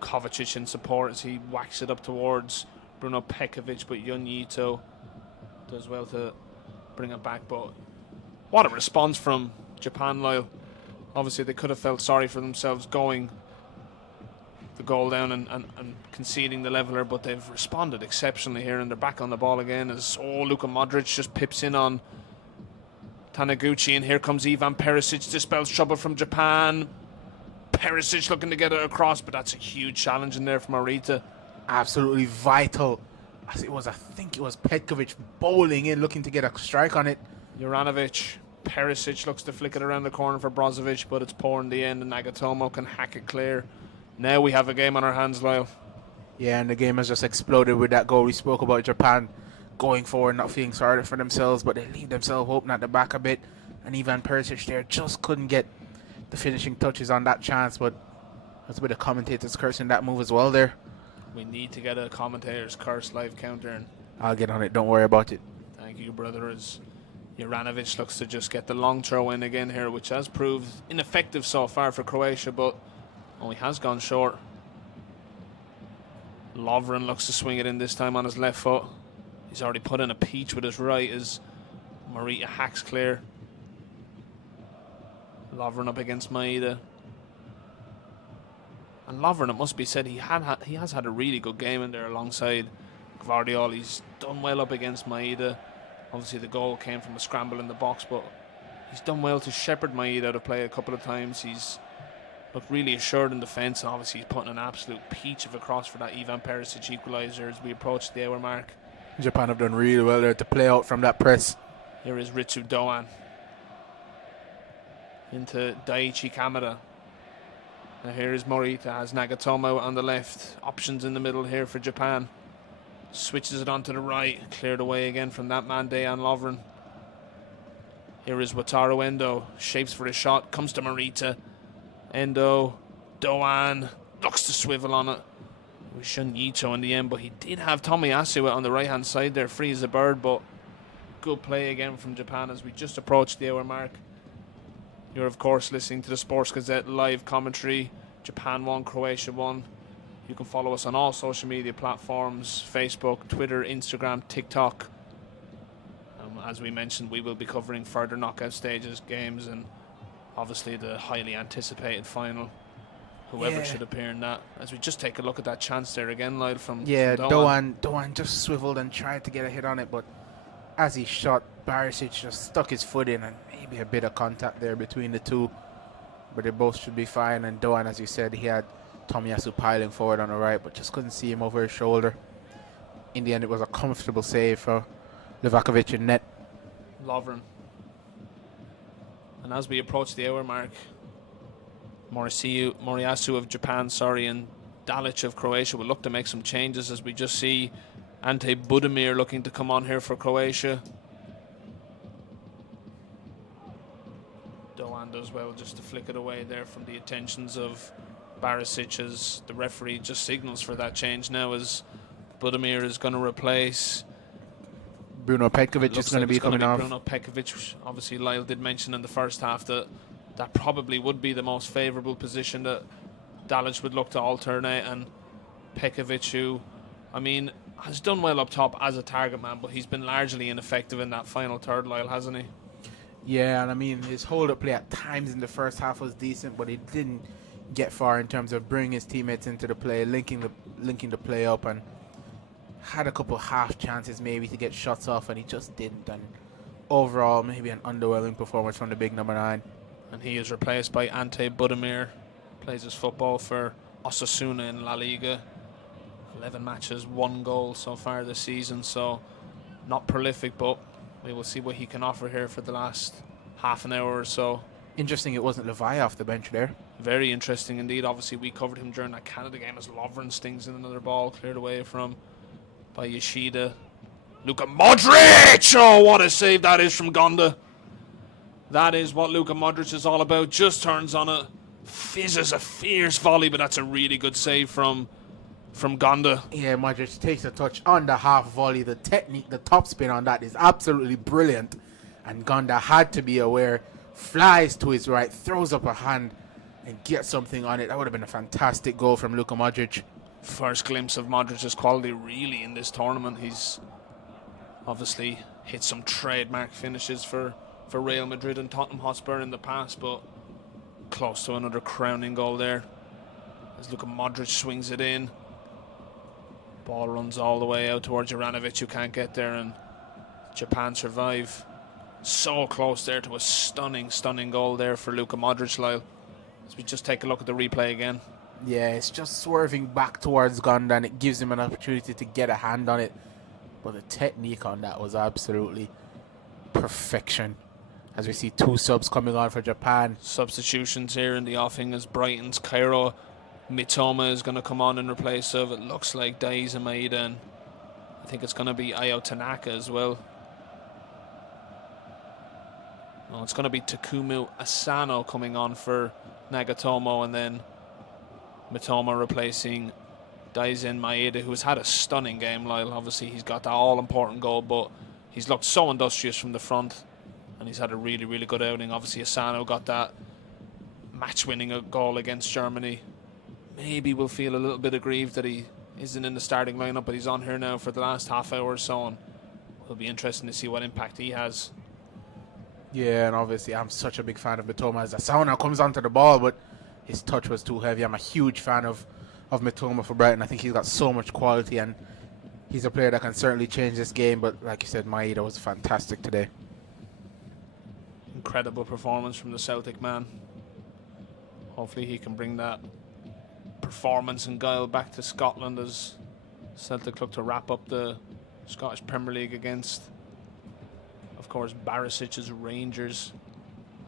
Kovacic in support as he whacks it up towards Bruno Pekovic, but Yunjito does well to bring it back. But what a response from Japan, Lyle. Obviously they could have felt sorry for themselves going the goal down and conceding the leveler, but they've responded exceptionally here, and they're back on the ball again as Luka Modric just pips in on Taniguchi, and here comes Ivan Perisic, dispels trouble from Japan. Perisic looking to get it across, but that's a huge challenge in there from Morita. Absolutely vital. As it was, I think it was Petkovic bowling in, looking to get a strike on it. Juranovic, Perisic looks to flick it around the corner for Brozovic, but it's poor in the end, and Nagatomo can hack it clear. Now we have a game on our hands, Lyle. Yeah, and the game has just exploded with that goal. We spoke about Japan going forward, not feeling sorry for themselves, but they leave themselves open at the back a bit. And Ivan Perisic there just couldn't get the finishing touches on that chance, but that's a bit of commentators cursing that move as well there. We need to get a commentator's curse live counter, and I'll get on it, don't worry about it. thank you, brother, as Juranovic looks to just get the long throw in again here, which has proved ineffective so far for Croatia, but only has gone short. Lovren looks to swing it in this time on his left foot. He's already put in a peach with his right as Morita hacks clear. Lovren up against Maeda. And Lovren, it must be said, he has had a really good game in there alongside Gvardiol. He's done well up against Maeda. Obviously the goal came from a scramble in the box, but he's done well to shepherd Maeda out of play a couple of times. He's looked really assured in defence. Obviously, he's putting an absolute peach of a cross for that Ivan Perisic equaliser as we approach the hour mark. Japan have done really well there to play out from that press. Here is Ritsu Doan into Daiichi Kamada. Now here is Morita, has Nagatomo on the left. Options in the middle here for Japan. Switches it onto the right. Cleared away again from that man, Dejan Lovren. Here is Wataru Endo. Shapes for a shot. Comes to Morita. Endo. Doan. Looks to swivel on it. It was Shun Yito in the end, but he did have Tomiyasu on the right hand side there. Free as a bird, but good play again from Japan as we just approach the hour mark. You're, of course, listening to the Sports Gazette live commentary. Japan 1, Croatia 1. You can follow us on all social media platforms: Facebook, Twitter, Instagram, TikTok. As we mentioned, we will be covering further knockout stages, games, and obviously the highly anticipated final. Whoever should appear in that. As we just take a look at that chance there again, Lyle, from Doan just swiveled and tried to get a hit on it, but as he shot, Barisic just stuck his foot in, and maybe a bit of contact there between the two. But they both should be fine. And Doan, as you said, he had Tomiyasu piling forward on the right, but just couldn't see him over his shoulder. In the end, it was a comfortable save for Livakovic in net. Lovren. And as we approach the hour mark, Moriyasu of Japan, and Dalic of Croatia will look to make some changes as we just see Ante Budimir looking to come on here for Croatia. Doan does well just to flick it away there from the attentions of Barisic as the referee just signals for that change now as Budimir is going to replace Bruno Petkovic is going to be coming off. Bruno Petkovic. Obviously, Lyle did mention in the first half that that probably would be the most favourable position that Dalic would look to alternate, and Petkovic, who, I mean, has done well up top as a target man, but he's been largely ineffective in that final third, Lyle, hasn't he? Yeah, and I mean, his hold-up play at times in the first half was decent, but he didn't get far in terms of bringing his teammates into the play, linking the play up, and had a couple half chances maybe to get shots off, and he just didn't. And overall, maybe an underwhelming performance from the big number 9. And he is replaced by Ante Budimir. Plays his football for Osasuna in La Liga. 11 matches, 1 goal so far this season, so not prolific, but we will see what he can offer here for the last half an hour or so. Interesting it wasn't Levi off the bench there. Very interesting indeed. Obviously, we covered him during that Canada game as Lovren stings in another ball, cleared away from by Yoshida. Luka Modric! Oh, what a save that is from Gonda. That is what Luka Modric is all about. Just turns on it, fizzes a fierce volley, but that's a really good save from Gonda. Yeah, Modric takes a touch on the half volley. The technique, the topspin on that is absolutely brilliant. And Gonda had to be aware. Flies to his right, throws up a hand, and gets something on it. That would have been a fantastic goal from Luka Modric. First glimpse of Modric's quality really in this tournament. He's obviously hit some trademark finishes for Real Madrid and Tottenham Hotspur in the past, but close to another crowning goal there as Luka Modric swings it in. Ball runs all the way out towards Juranovic, who can't get there, and Japan survive. So close there to a stunning goal there for Luka Modric, Lyle. As we just take a look at the replay again. Yeah, it's just swerving back towards Gonda, and it gives him an opportunity to get a hand on it. But the technique on that was absolutely perfection. As we see 2 subs coming on for Japan. Substitutions here in the offing as Brighton's Cairo Mitoma is going to come on in replace of, it looks like, Daiza Maeda, and I think it's going to be Ayo Tanaka as well. No, it's going to be Takumu Asano coming on for Nagatomo, and then Mitoma replacing Daizen Maeda, who has had a stunning game, Lyle. Obviously, he's got that all-important goal, but he's looked so industrious from the front, and he's had a really good outing. Obviously, Asano got that match-winning goal against Germany. Maybe we'll feel a little bit aggrieved that he isn't in the starting lineup, but he's on here now for the last half hour or so, and it'll be interesting to see what impact he has. Yeah, and obviously I'm such a big fan of Mitoma as Asano comes onto the ball, but his touch was too heavy. I'm a huge fan of Mitoma for Brighton. I think he's got so much quality, and he's a player that can certainly change this game, but like you said, Maeda was fantastic today. Incredible performance from the Celtic man. Hopefully he can bring that performance and guile back to Scotland as Celtic look to wrap up the Scottish Premier League against, of course, Barisic's Rangers.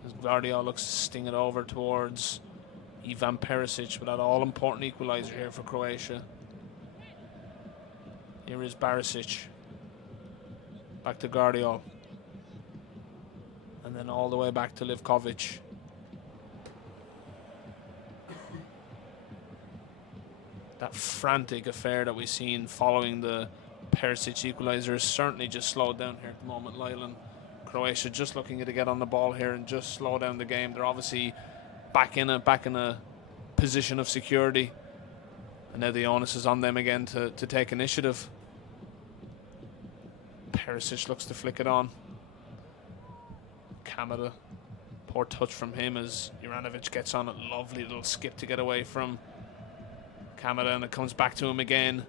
As Guardiola looks to sting it over towards Ivan Perisic with that all-important equaliser here for Croatia. Here is Barisic. Back to Guardiola. And then all the way back to Livkovic. That frantic affair that we've seen following the Perisic equaliser is certainly just slowed down here at the moment, Lyle. And Croatia just looking to get on the ball here and just slow down the game. They're obviously back in a position of security, and now the onus is on them again to take initiative. Perisic looks to flick it on. Kamada, poor touch from him as Juranovic gets on it. Lovely little skip to get away from Kamada, and it comes back to him again.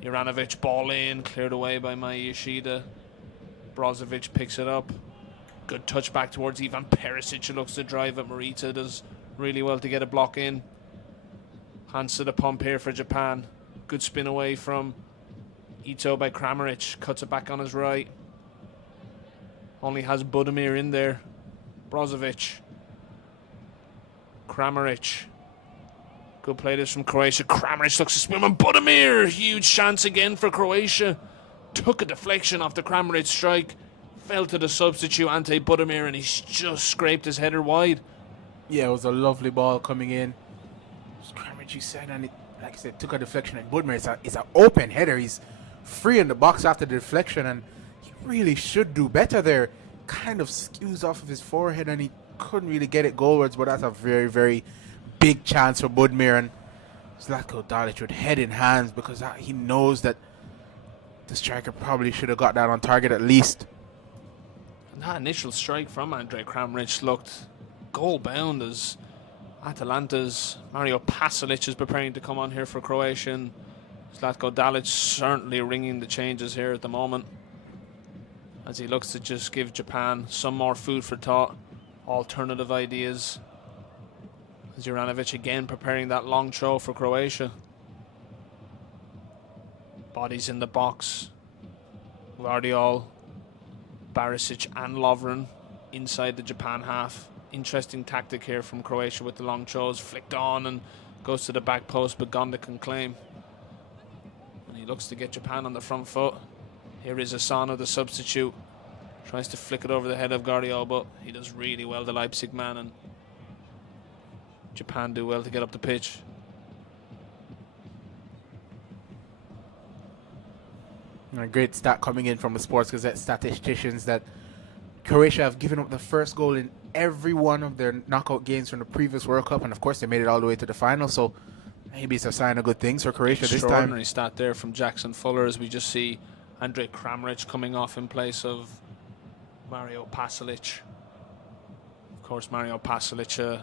Juranovic, ball in, cleared away by Mai Yoshida. Brozovic picks it up. Good touch back towards Ivan Perisic, who looks to drive at Morita. Does really well to get a block in. Hands to the pump here for Japan. Good spin away from Ito by Kramaric. Cuts it back on his right. Only has Budimir in there. Brozovic. Kramaric. Good play this from Croatia. Kramaric looks to spin on Budimir. Huge chance again for Croatia. Took a deflection off the Kramaric strike. Fell to the substitute Ante Budimir, and he's just scraped his header wide. Yeah, it was a lovely ball coming in. Kramaric, you said, and it, like I said, took a deflection. And Budimir, it's an open header. He's free in the box after the deflection, and he really should do better there. Kind of skews off of his forehead, and he couldn't really get it goalwards, but that's a very, very big chance for Budimir. And Zlatko Dalic with head in hands, because he knows that the striker probably should have got that on target at least. And that initial strike from Andrej Kramaric looked goal-bound as Atalanta's Mario Pasalic is preparing to come on here for Croatia. And Zlatko Dalic certainly ringing the changes here at the moment as he looks to just give Japan some more food for thought, alternative ideas. As Juranovic again preparing that long throw for Croatia. Bodies in the box. Guardiola, Barisic and Lovren inside the Japan half. Interesting tactic here from Croatia with the long throws. Flicked on and goes to the back post, but Gonda can claim. And he looks to get Japan on the front foot. Here is Asano, the substitute. Tries to flick it over the head of Guardiola, but he does really well, the Leipzig man, and Japan do well to get up the pitch. And a great stat coming in from the Sports Gazette statisticians that Croatia have given up the first goal in every one of their knockout games from the previous World Cup, and of course they made it all the way to the final, so maybe it's a sign of good things for Croatia this time. Extraordinary stat there from Jackson Fuller as we just see Andrej Kramaric coming off in place of Mario Pasalic. Of course, Mario Pasalic,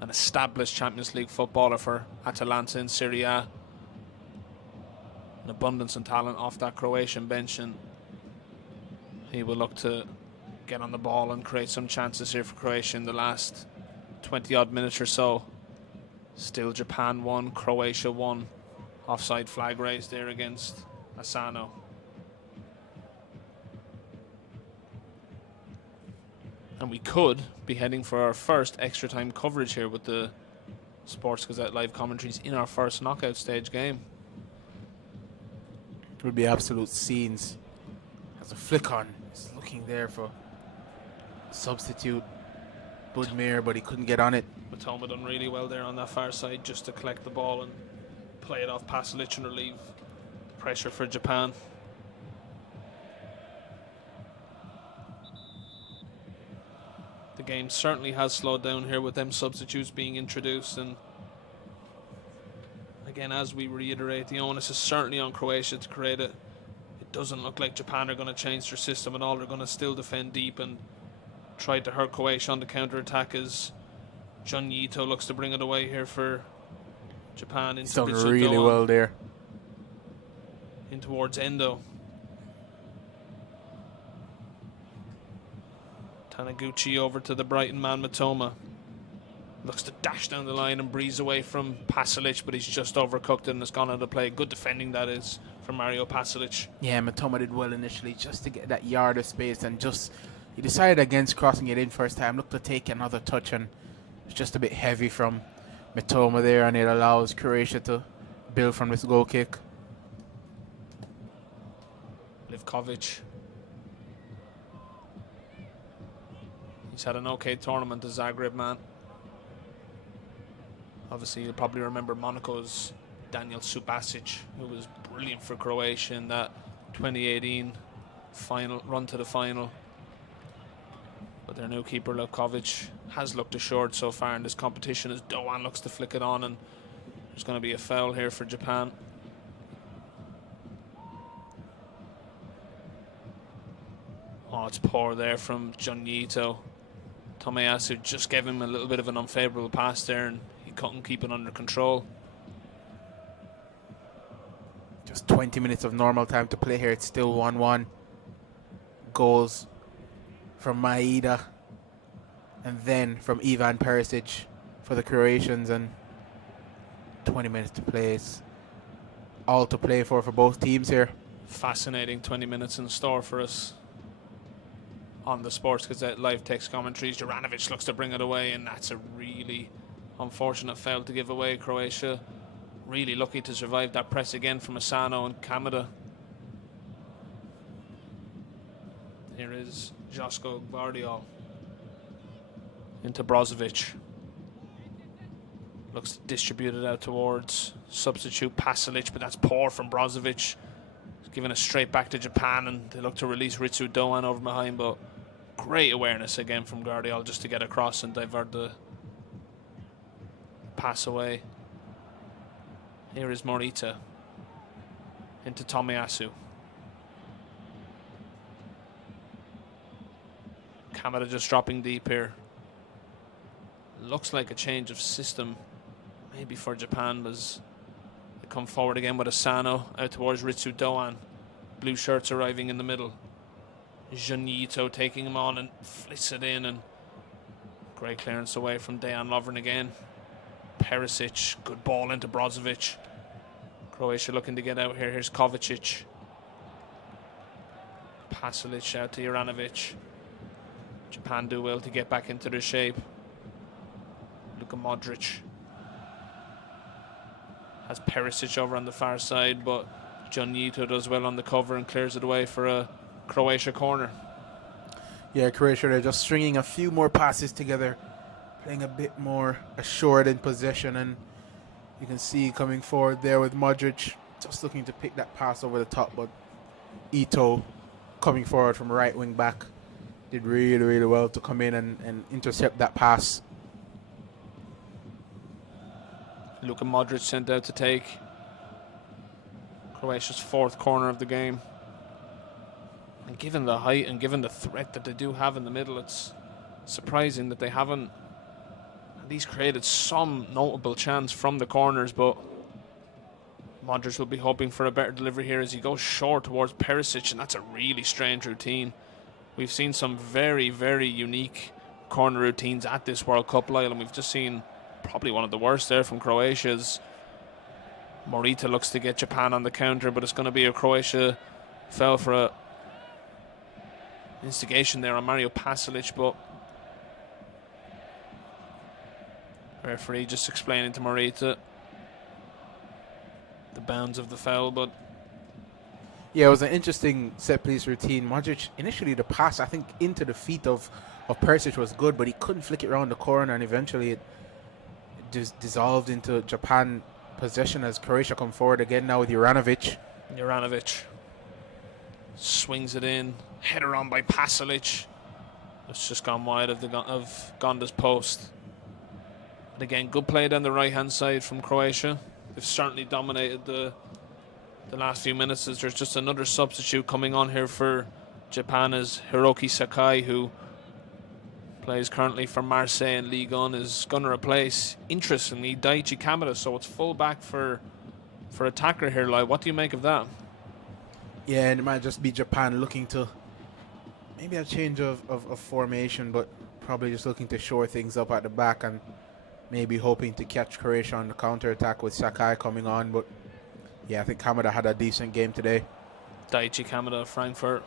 an established Champions League footballer for Atalanta in Serie A. An abundance of talent off that Croatian bench, and he will look to get on the ball and create some chances here for Croatia in the last 20 odd minutes or so. Still Japan 1, Croatia 1. Offside flag raised there against Asano. And we could be heading for our first extra time coverage here with the Sports Gazette live commentaries in our first knockout stage game. It would be absolute scenes. Has a flick on. He's looking there for substitute Budimir, but he couldn't get on it. Matoma done really well there on that far side just to collect the ball and play it off Pasalic and relieve pressure for Japan. The game certainly has slowed down here with them substitutes being introduced, and again, as we reiterate, the onus is certainly on Croatia to create it. It doesn't look like Japan are going to change their system at all. They're going to still defend deep and try to hurt Croatia on the counter-attack as Jun Ito looks to bring it away here for Japan. He's done really well there. In towards Endo. Taniguchi over to the Brighton man Matoma. Looks to dash down the line and breeze away from Pasalic, but he's just overcooked it and it's gone out of play. Good defending that is from Mario Pasalic. Yeah, Matoma did well initially just to get that yard of space, and just he decided against crossing it in first time. Looked to take another touch, and it's just a bit heavy from Matoma there, and it allows Croatia to build from this goal kick. Livkovic. He's had an okay tournament, the Zagreb man. Obviously, you'll probably remember Monaco's Daniel Subasic, who was brilliant for Croatia in that 2018 final run to the final. But their new keeper, Livkovic, has looked assured so far in this competition as Doan looks to flick it on, and there's going to be a foul here for Japan. Oh, it's poor there from Junyito. Tomiyasu just gave him a little bit of an unfavourable pass there, and he couldn't keep it under control. Just 20 minutes of normal time to play here. It's still 1-1. Goals from Maeda and then from Ivan Perisic for the Croatians, and 20 minutes to play. It's all to play for both teams here. Fascinating 20 minutes in store for us on the Sports Gazette live text commentaries. Juranovic looks to bring it away, and that's a really unfortunate foul to give away. Croatia really lucky to survive that press again from Asano and Kamada. Here is Josko Gvardiol into Brozovic. Looks to distribute it out towards substitute Pasalic, but that's poor from Brozovic. He's giving it straight back to Japan, and they look to release Ritsu Doan over behind, but great awareness again from Gvardiol just to get across and divert the pass away. Here is Morita into Tomiyasu. Kamada just dropping deep here. Looks like a change of system maybe for Japan, as they come forward again with Asano out towards Ritsu Doan. Blue shirts arriving in the middle. Junyito taking him on and flicks it in, and great clearance away from Dejan Lovren again. Perisic, good ball into Brozovic. Croatia looking to get out here. Here's Kovacic. Pasalic out to Juranovic. Japan do well to get back into their shape. Luka Modric has Perisic over on the far side, but Junyito does well on the cover and clears it away for a Croatia corner. Yeah, Croatia, they're just stringing a few more passes together, playing a bit more assured in possession, and you can see coming forward there with Modric just looking to pick that pass over the top, but Ito coming forward from right wing back did really, really well to come in and intercept that pass. Luka Modric sent out to take Croatia's fourth corner of the game. And given the height and given the threat that they do have in the middle, it's surprising that they haven't at least created some notable chance from the corners, but Modric will be hoping for a better delivery here as he goes short towards Perisic, and that's a really strange routine. We've seen some very, very unique corner routines at this World Cup, Lyle, and we've just seen probably one of the worst there from Croatia's. Morita looks to get Japan on the counter, but it's going to be a Croatia foul for a instigation there on Mario Pasalic, but referee just explaining to Morita the bounds of the foul. But yeah, it was an interesting set-piece routine. Modric, initially the pass, I think, into the feet of Perisic was good, but he couldn't flick it around the corner, and eventually it just dissolved into Japan possession as Croatia come forward again now with Juranovic. Juranovic swings it in, header on by Pasalic. It's just gone wide of Gonda's post. But again, good play down the right-hand side from Croatia. They've certainly dominated the last few minutes, as there's just another substitute coming on here for Japan, as Hiroki Sakai, who plays currently for Marseille and Ligue 1, is going to replace, interestingly, Daichi Kamada. So it's full back for attacker here, Lyle. What do you make of that? Yeah, and it might just be Japan looking to maybe a change of formation, but probably just looking to shore things up at the back and maybe hoping to catch Croatia on the counter-attack with Sakai coming on. But yeah, I think Kamada had a decent game today. Daichi Kamada of Frankfurt,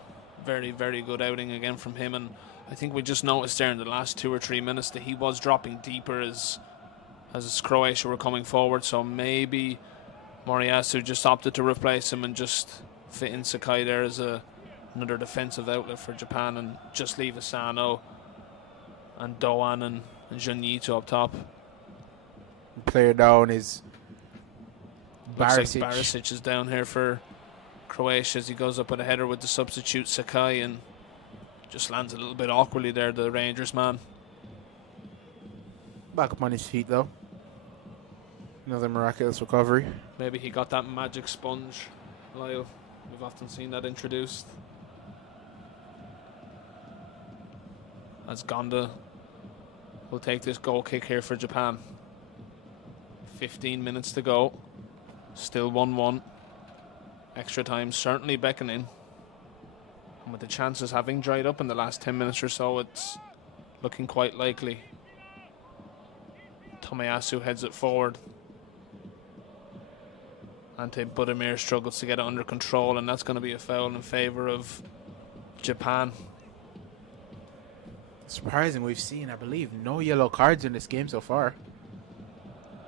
very, very good outing again from him. And I think we just noticed there in the last 2 or 3 minutes that he was dropping deeper as Croatia were coming forward. So maybe Moriyasu just opted to replace him and just fit in Sakai there as another defensive outlet for Japan, and just leave Asano and Doan and Junito up top. Player down is Barisic. Barisic. Barisic is down here for Croatia as he goes up with a header with the substitute Sakai, and just lands a little bit awkwardly there, the Rangers man. Back up on his feet though. Another miraculous recovery. Maybe he got that magic sponge, Lyle. We've often seen that introduced. As Gonda will take this goal kick here for Japan. 15 minutes to go. Still 1-1. Extra time certainly beckoning. And with the chances having dried up in the last 10 minutes or so, it's looking quite likely. Tomiyasu heads it forward. Ante Budimir struggles to get it under control, and that's going to be a foul in favour of Japan. Surprising, we've seen, I believe, no yellow cards in this game so far,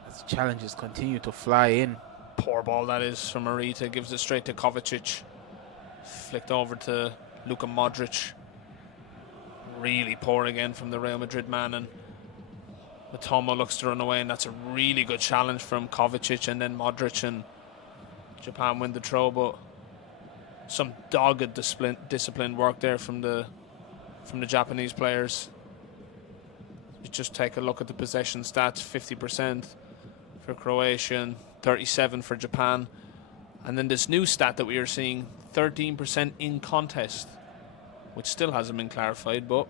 as challenges continue to fly in. Poor ball that is from Morita, gives it straight to Kovacic. Flicked over to Luka Modric. Really poor again from the Real Madrid man, and Matoma looks to run away, and that's a really good challenge from Kovacic, and then Modric, and Japan win the throw. But some dogged disciplined work there from the Japanese players. You just take a look at the possession stats: 50% for Croatia and 37% for Japan. And then this new stat that we are seeing, 13% in contest, which still hasn't been clarified, but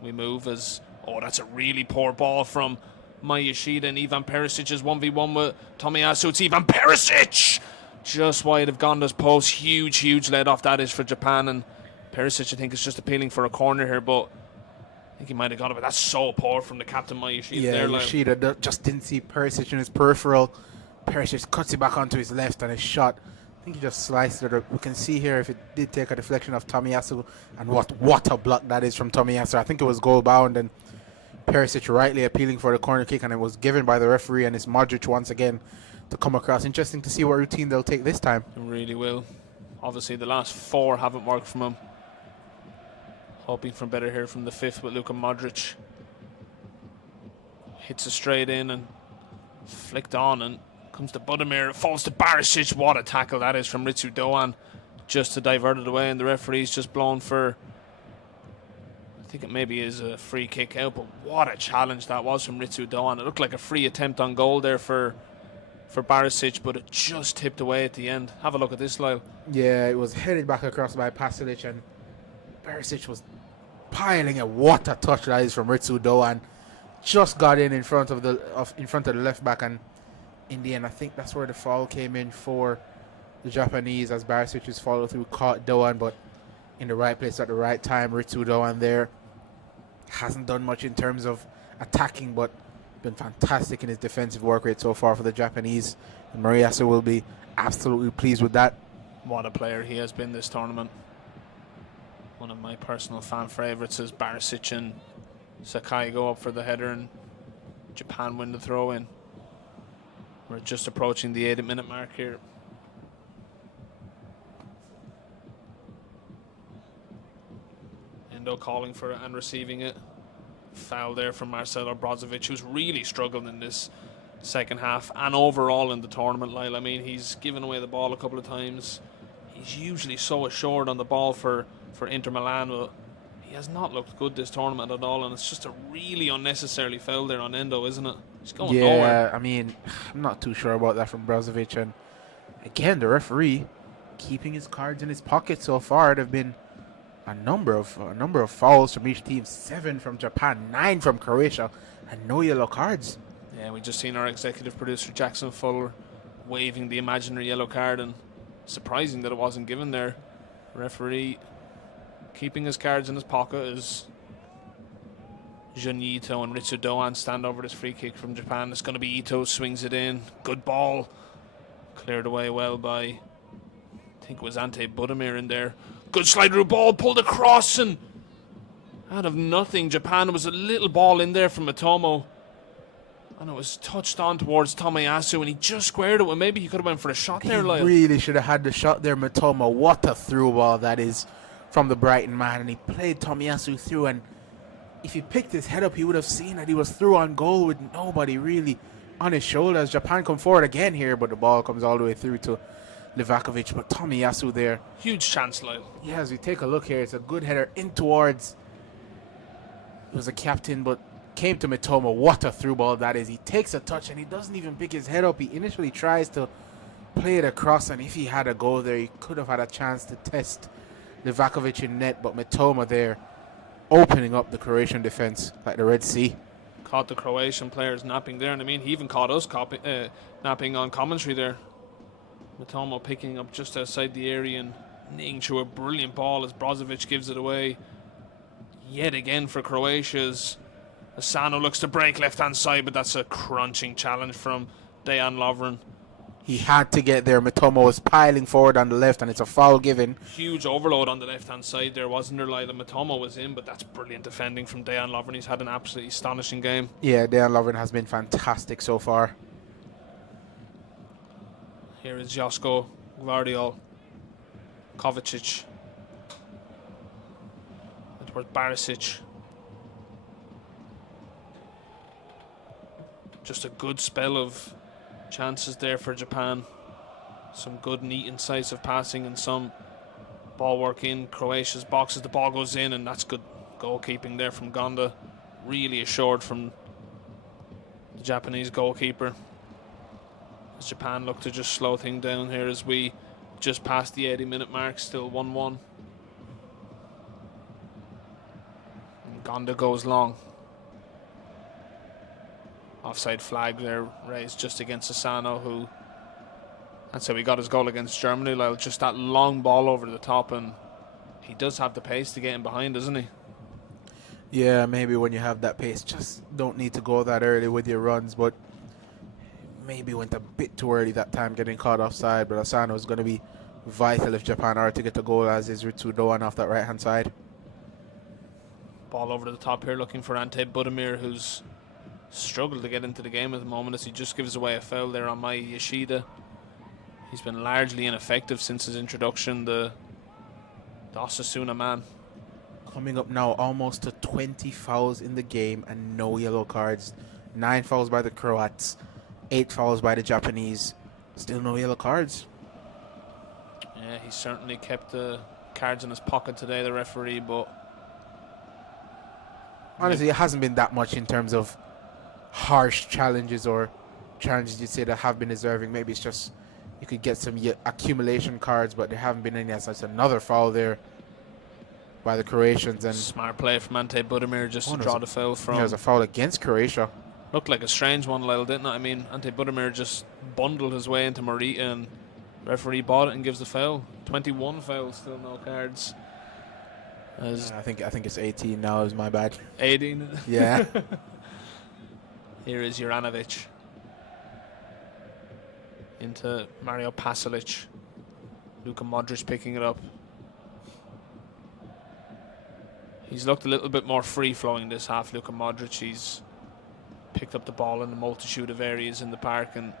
we move as... Oh, that's a really poor ball from Mayashida, and Ivan Perisic is 1v1 with Tomiyasu. It's Ivan Perisic! Just wide of Gonda's post. Huge let off that is for Japan, and Perisic, I think, is just appealing for a corner here, but I think he might have got it. But that's so poor from the captain, Mayashida. Yeah, there, Yoshida just didn't see Perisic in his peripheral. Perisic cuts it back onto his left, and his shot, I think he just sliced it. We can see here if it did take a deflection of Tomiyasu, and what a block that is from Tomiyasu. I think it was goal bound, and Perisic rightly appealing for the corner kick, and it was given by the referee, and it's Modric once again to come across. Interesting to see what routine they'll take this time. It really will. Obviously, the last 4 haven't worked from him. Hoping for better here from the 5th with Luka Modric. Hits it straight in and flicked on, and comes to Budimir. It falls to Barisic. What a tackle that is from Ritsu Doan, just to divert it away, and the referee's just blown for... I think it maybe is a free kick out, but what a challenge that was from Ritsu Doan. It looked like a free attempt on goal there for Barisic, but it just tipped away at the end. Have a look at this, Lyle. Yeah, it was headed back across by Pasalic, and Barisic was piling it. What a touch that is from Ritsu Doan. Just got in front of the left back, and in the end, I think that's where the foul came in for the Japanese, as Barisic's follow through caught Doan, but in the right place at the right time. Ritsu Doan there hasn't done much in terms of attacking, but been fantastic in his defensive work rate so far for the Japanese, and Moriyasu will be absolutely pleased with that. What a player he has been this tournament. One of my personal fan favourites as Barisic and Sakai go up for the header, and Japan win the throw in. We're just approaching the 80-minute mark here. Endo calling for it and receiving it. Foul there from Marcelo Brozovic, who's really struggled in this second half and overall in the tournament, Lyle. I mean, he's given away the ball a couple of times. He's usually so assured on the ball for Inter Milan, but he has not looked good this tournament at all, and it's just a really unnecessarily foul there on Endo, isn't it? He's going nowhere. I mean, I'm not too sure about that from Brozovic, and again, the referee keeping his cards in his pocket so far. There have been a number of fouls from each team. 7 from Japan, 9 from Croatia, and no yellow cards. Yeah, we just seen our executive producer Jackson Fuller waving the imaginary yellow card, and surprising that it wasn't given there. Referee keeping his cards in his pocket is Jun Ito and Ritsu Doan stand over this free kick from Japan. It's going to be Ito, swings it in. Good ball. Cleared away well by, I think it was Ante Budimir in there. Good slide through ball, pulled across, and out of nothing, Japan, was a little ball in there from Mitomo. And it was touched on towards Tomiyasu, and he just squared it. Well, maybe he could have went for a shot there, Lyle. He really should have had the shot there, Mitomo. What a through ball that is from the Brighton man. And he played Tomiyasu through, and if he picked his head up, he would have seen that he was through on goal with nobody really on his shoulders. Japan come forward again here, but the ball comes all the way through to Livakovic. But Tomiyasu there. Huge chance, Lyle. Yeah, as we take a look here, it's a good header in towards. It was a captain, but came to Mitomo. What a through ball that is. He takes a touch and he doesn't even pick his head up. He initially tries to play it across, and if he had a goal there, he could have had a chance to test Livakovic in net, but Mitomo there opening up the Croatian defense like the Red Sea. Caught the Croatian players napping there, and I mean, he even caught us napping on commentary there. Mitomo picking up just outside the area and kneeing through a brilliant ball as Brozovic gives it away. Yet again for Croatia's Asano looks to break left-hand side, but that's a crunching challenge from Dejan Lovren. He had to get there. Mitomo was piling forward on the left, and it's a foul given. Huge overload on the left-hand side there, wasn't there, Lyle? Mitomo was in, but that's brilliant defending from Dejan Lovren. He's had an absolutely astonishing game. Yeah, Dejan Lovren has been fantastic so far. Here is Josko Gvardiol. Kovacic. Towards Barisic. Just a good spell of chances there for Japan. Some good, neat, incisive passing and some ball work in Croatia's boxes. The ball goes in, and that's good goalkeeping there from Gonda. Really assured from the Japanese goalkeeper. As Japan look to just slow things down here as we just passed the 80-minute mark, still 1-1. And Gonda goes long. Offside flag there raised just against Asano, who, that's how he got his goal against Germany, Lyle. Just that long ball over the top, and he does have the pace to get in behind, doesn't he? Yeah, maybe when you have that pace, just don't need to go that early with your runs, but maybe went a bit too early that time getting caught offside. But Asano is going to be vital if Japan are to get the goal, as is Ritsu Doan off that right-hand side. Ball over to the top here, looking for Ante Budimir, who's struggled to get into the game at the moment as he just gives away a foul there on Mai Yoshida. He's been largely ineffective since his introduction, the Osasuna man. Coming up now almost to 20 fouls in the game and no yellow cards. 9 fouls by the Croats, 8 fouls by the Japanese. Still no yellow cards. Yeah, he certainly kept the cards in his pocket today, the referee, but honestly, it hasn't been that much in terms of harsh challenges or challenges you'd say that have been deserving. Maybe it's just you could get some accumulation cards, but there haven't been any. That's another foul there by the Croatians. And smart play from Ante Budimir just to draw the foul from. There's a foul against Croatia. Looked like a strange one, Lyle, didn't it? I mean, Ante Budimir just bundled his way into Morita, and referee bought it and gives the foul. 21 fouls, still no cards. I think it's 18 now. Is my bad. 18. Yeah. Here is Juranovic into Mario Pasalic. Luka Modric picking it up. He's looked a little bit more free-flowing this half, Luka Modric. He's picked up the ball in a multitude of areas in the park and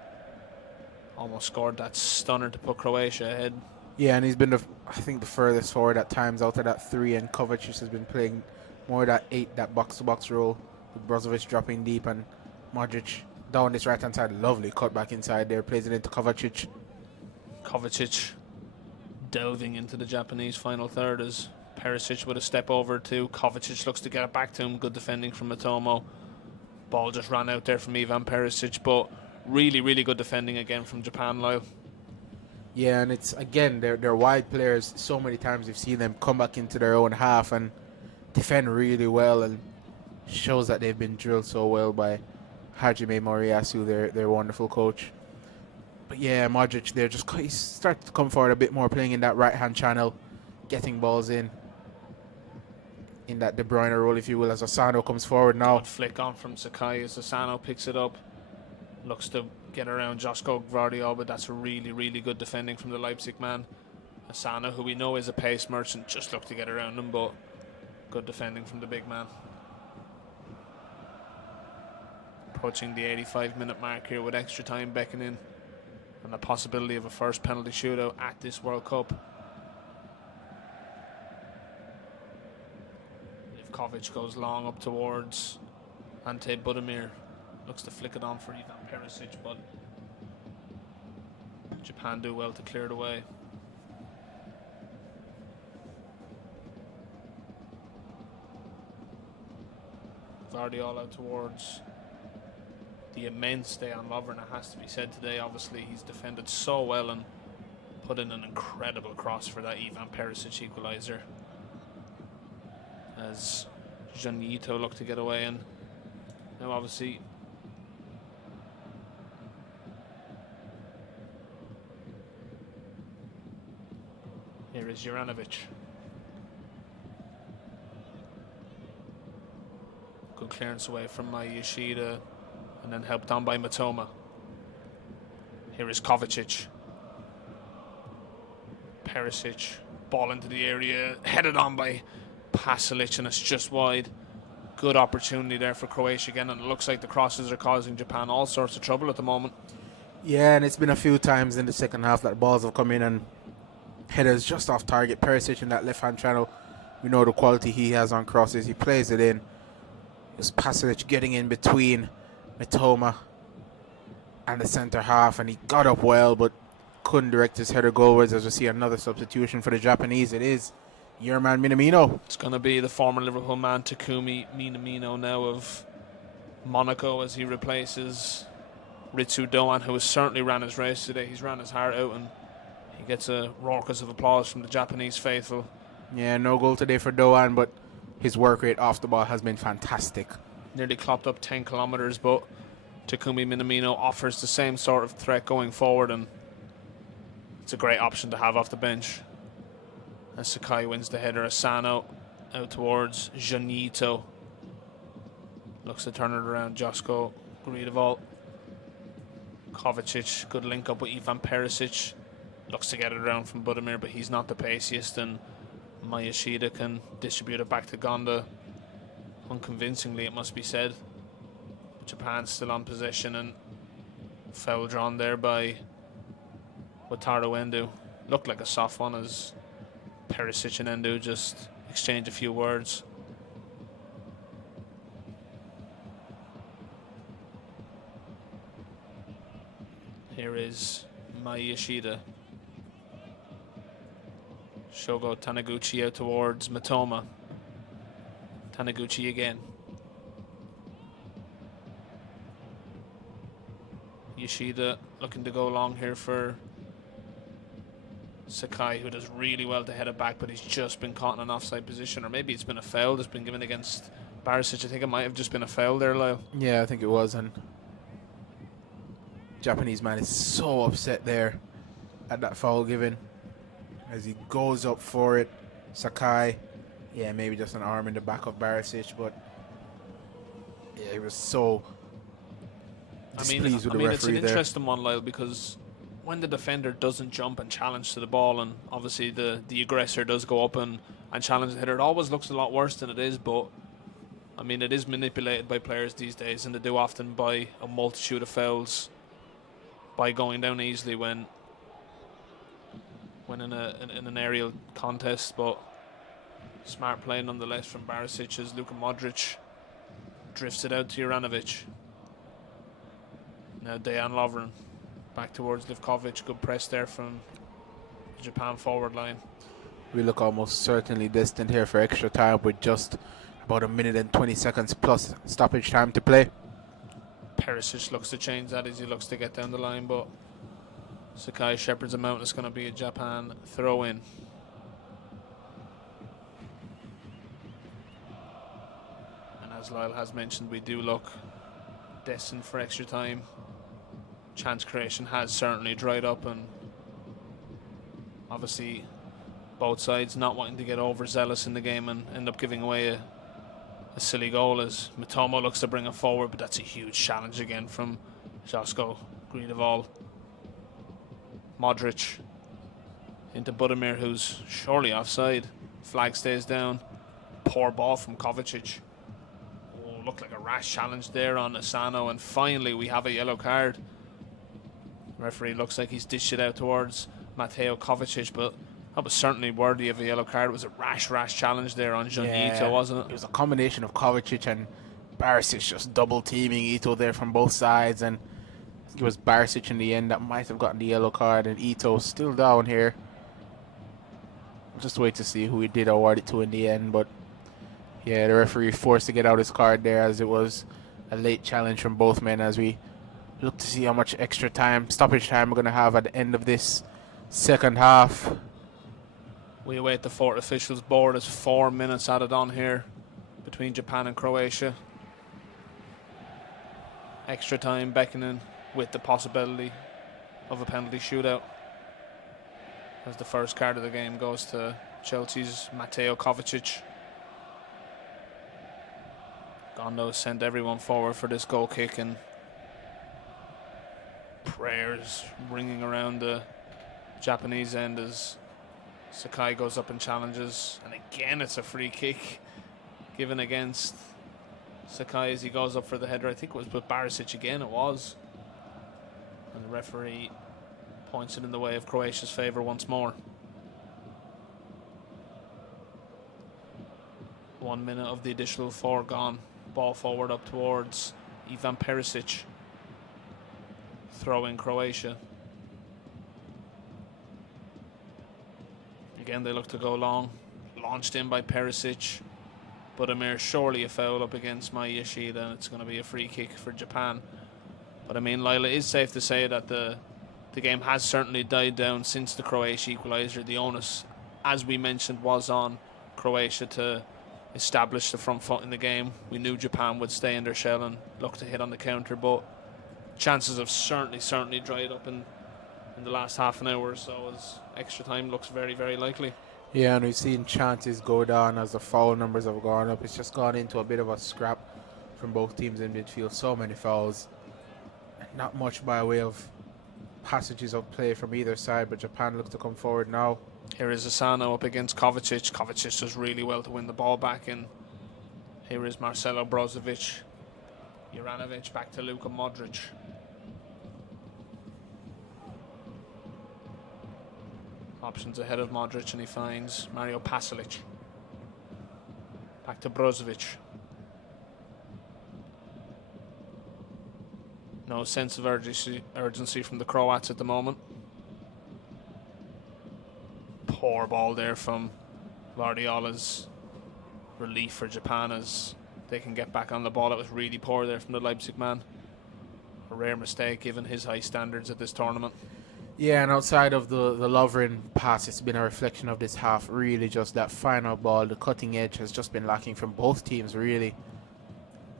almost scored that stunner to put Croatia ahead. Yeah, and he's been, I think, the furthest forward at times out of that 3, and Kovacic has been playing more that 8, that box-to-box role, with Brozovic dropping deep and Modric down this right-hand side. Lovely cut back inside there, plays it into Kovacic. Kovacic delving into the Japanese final third as Perisic with a step over to Kovacic, looks to get it back to him. Good defending from Mitomo. Ball just ran out there from Ivan Perisic, but really, really good defending again from Japan, Lyle. Yeah, and it's, again, they're wide players. So many times we've seen them come back into their own half and defend really well, and shows that they've been drilled so well by Hajime Moriyasu, their wonderful coach. But yeah, Modric there, he started to come forward a bit more, playing in that right-hand channel, getting balls in. in that De Bruyne role, if you will, as Asano comes forward now. Good flick on from Sakai as Asano picks it up. Looks to get around Josko Gvardiol, but that's really, really good defending from the Leipzig man. Asano, who we know is a pace merchant, just looked to get around him, but good defending from the big man. Approaching the 85-minute mark here with extra time beckoning and the possibility of a first penalty shootout at this World Cup. Livkovic goes long up towards Ante Budimir. Looks to flick it on for Ivan Perisic, but Japan do well to clear it away. Gvardiol out towards the immense Dejan Lovren, it has to be said today. Obviously, he's defended so well and put in an incredible cross for that Ivan Perisic equaliser. As Janito looked to get away, and now obviously here is Juranovic. Good clearance away from Yoshida and then helped on by Matoma. Here is Kovacic. Perisic, ball into the area, headed on by Pasalic, and it's just wide. Good opportunity there for Croatia again, and it looks like the crosses are causing Japan all sorts of trouble at the moment. Yeah, and it's been a few times in the second half that balls have come in and headers just off target. Perisic in that left-hand channel, we know the quality he has on crosses. He plays it in. It's Pasalic getting in between Mitoma and the centre half, and he got up well, but couldn't direct his header goalwards. As we see another substitution for the Japanese, it is your man Minamino. It's going to be the former Liverpool man Takumi Minamino now of Monaco, as he replaces Ritsu Doan, who has certainly ran his race today. He's ran his heart out, and he gets a raucous of applause from the Japanese faithful. Yeah, no goal today for Doan, but his work rate off the ball has been fantastic. Nearly clocked up 10 kilometres, but Takumi Minamino offers the same sort of threat going forward, and it's a great option to have off the bench. As Sakai wins the header, Asano out towards Janito. Looks to turn it around, Josko Gvardiol. Kovacic, good link up with Ivan Perisic. Looks to get it around from Budimir, but he's not the paciest, and Yoshida can distribute it back to Gonda. Unconvincingly, it must be said. Japan's still on possession, and foul drawn there by Wataru Endo. Looked like a soft one as Perisic and Endo just exchange a few words. Here is Yoshida. Shogo Taniguchi out towards Matoma. Taniguchi again. Yoshida looking to go long here for Sakai, who does really well to head it back, but he's just been caught in an offside position, or maybe it's been a foul that's been given against Barisic. I think it might have just been a foul there, Lyle. Yeah, I think it was, and Japanese man is so upset there at that foul given as he goes up for it. Sakai, yeah, maybe just an arm in the back of Barisic, but yeah, he was so displeased with the referee it's an there. interesting one, Lyle, because when the defender doesn't jump and challenge to the ball, and obviously the aggressor does go up and challenge the header, it always looks a lot worse than it is. But I mean, it is manipulated by players these days, and they do often buy a multitude of fouls by going down easily when in an aerial contest. But smart play nonetheless from Barisic as Luka Modric drifts it out to Juranovic. Now Dejan Lovren back towards Livkovic. Good press there from the Japan forward line. We look almost certainly destined here for extra time with just about a minute and 20 seconds plus stoppage time to play. Perisic looks to change that as he looks to get down the line, but Sakai shepherds him out, and it's going to be a Japan throw in. And as Lyle has mentioned, we do look destined for extra time. Chance creation has certainly dried up, and obviously Both sides not wanting to get overzealous in the game and end up giving away a silly goal as Matomo looks to bring it forward, but that's a huge challenge again from Josko Gridoval. Modric into Budimir, who's surely offside. Flag stays down. Poor ball from Kovacic. Oh, looked like a rash challenge there on Asano, and finally we have a yellow card. Referee looks like he's dished it out towards Mateo Kovacic, but that was certainly worthy of a yellow card. It was a rash challenge there on Jean Ito, wasn't it? It was a combination of Kovacic and Barisic just double teaming Ito there from both sides, and it was Barisic in the end that might have gotten the yellow card, and Ito still down here. Just wait to see who he did award it to in the end, but yeah, the referee forced to get out his card there as it was a late challenge from both men as we look to see how much extra time, stoppage time we're going to have at the end of this second half. We await the fourth officials board as 4 minutes added on here between Japan and Croatia. Extra time beckoning with the possibility of a penalty shootout, as the first card of the game goes to Chelsea's Mateo Kovacic. Gondo sent everyone forward for this goal kick, and prayers ringing around the Japanese end as Sakai goes up and challenges, and again it's a free kick given against Sakai as he goes up for the header. I think it was with Barisic again, it was. And the referee points it in the way of Croatia's favour once more. 1 minute of the additional 4 gone. Ball forward up towards Ivan Perisic. Throw in Croatia. Again, they look to go long. Launched in by Perisic. Budimir, surely a foul up against Mai Yoshida, and it's going to be a free kick for Japan. But I mean, Lila, it is safe to say that the game has certainly died down since the Croatia equaliser. The onus, as we mentioned, was on Croatia to establish the front foot in the game. We knew Japan would stay in their shell and look to hit on the counter, but chances have certainly dried up in the last half an hour or so, as extra time looks very, very likely. Yeah, and we've seen chances go down as the foul numbers have gone up. It's just gone into a bit of a scrap from both teams in midfield. So many fouls. Not much by way of passages of play from either side, but Japan look to come forward now. Here is Asano up against Kovacic. Kovacic does really well to win the ball back, and here is Marcelo Brozovic. Juranovic back to Luka Modric. Options ahead of Modric, and he finds Mario Pasalic. Back to Brozovic. No sense of urgency from the Croats at the moment. Poor ball there from Guardiola's relief for Japan as they can get back on the ball. It was really poor there from the Leipzig man. A rare mistake given his high standards at this tournament. Yeah, and outside of the Lovren pass, it's been a reflection of this half. Really just that final ball, the cutting edge has just been lacking from both teams, really.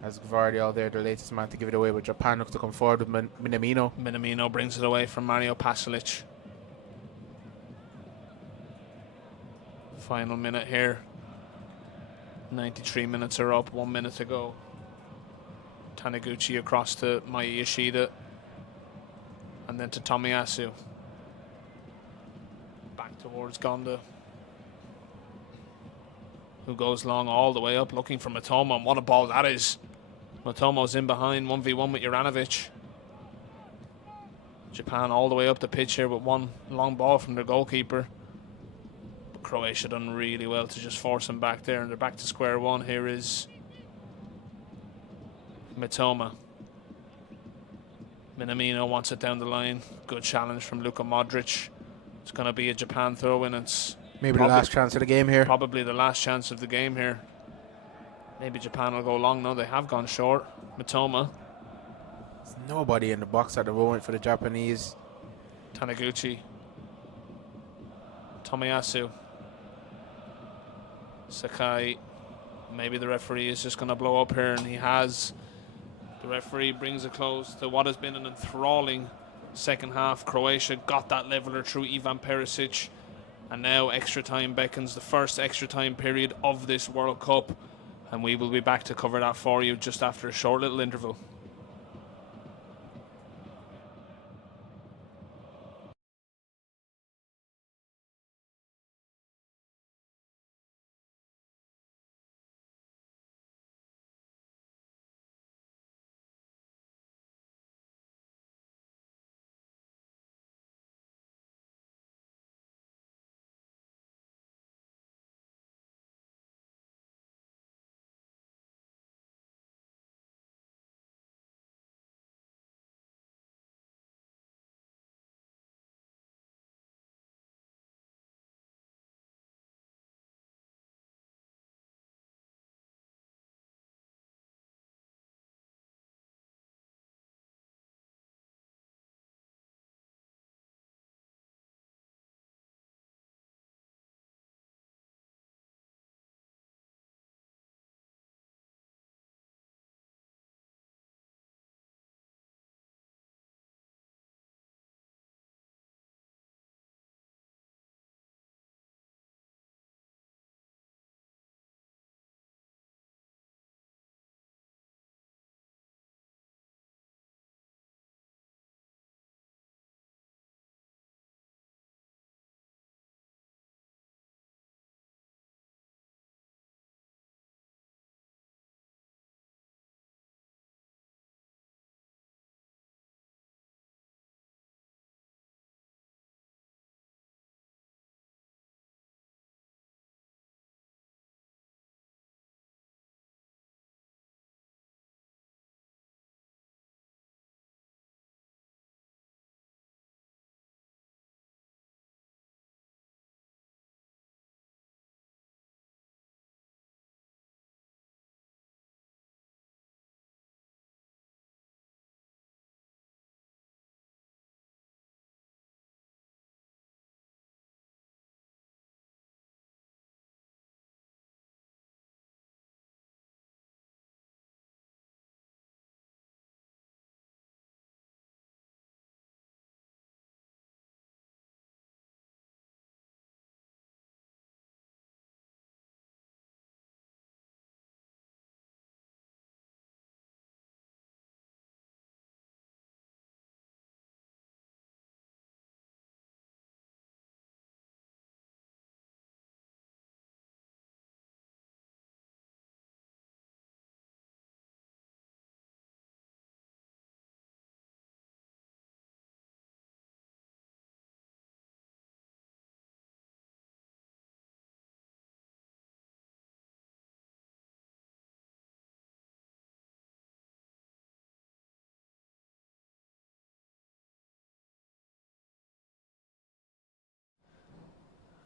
As Gvardiol there, the latest man to give it away, but Japan looks to come forward with Minamino. Minamino brings it away from Mario Pasalic. Final minute here. 93 minutes are up, 1 minute to go. Taniguchi across to Mai Yoshida. And then to Tomiyasu. Back towards Gonda, who goes long all the way up looking for Matomo. And what a ball that is. Matomo's in behind, 1v1 with Juranovic. Japan all the way up the pitch here with one long ball from their goalkeeper. But Croatia done really well to just force him back there, and they're back to square one. Here is Mitoma. Minamino wants it down the line. Good challenge from Luka Modric. It's going to be a Japan throw in. It's maybe the last chance of the game here. Probably the last chance of the game here. Maybe Japan will go long. No, they have gone short. Mitoma. There's nobody in the box at the moment for the Japanese. Taniguchi. Tomiyasu. Sakai. Maybe the referee is just going to blow up here, and he has. The referee brings a close to what has been an enthralling second half. Croatia got that leveler through Ivan Perisic. And now extra time beckons, the first extra time period of this World Cup. And we will be back to cover that for you just after a short little interval.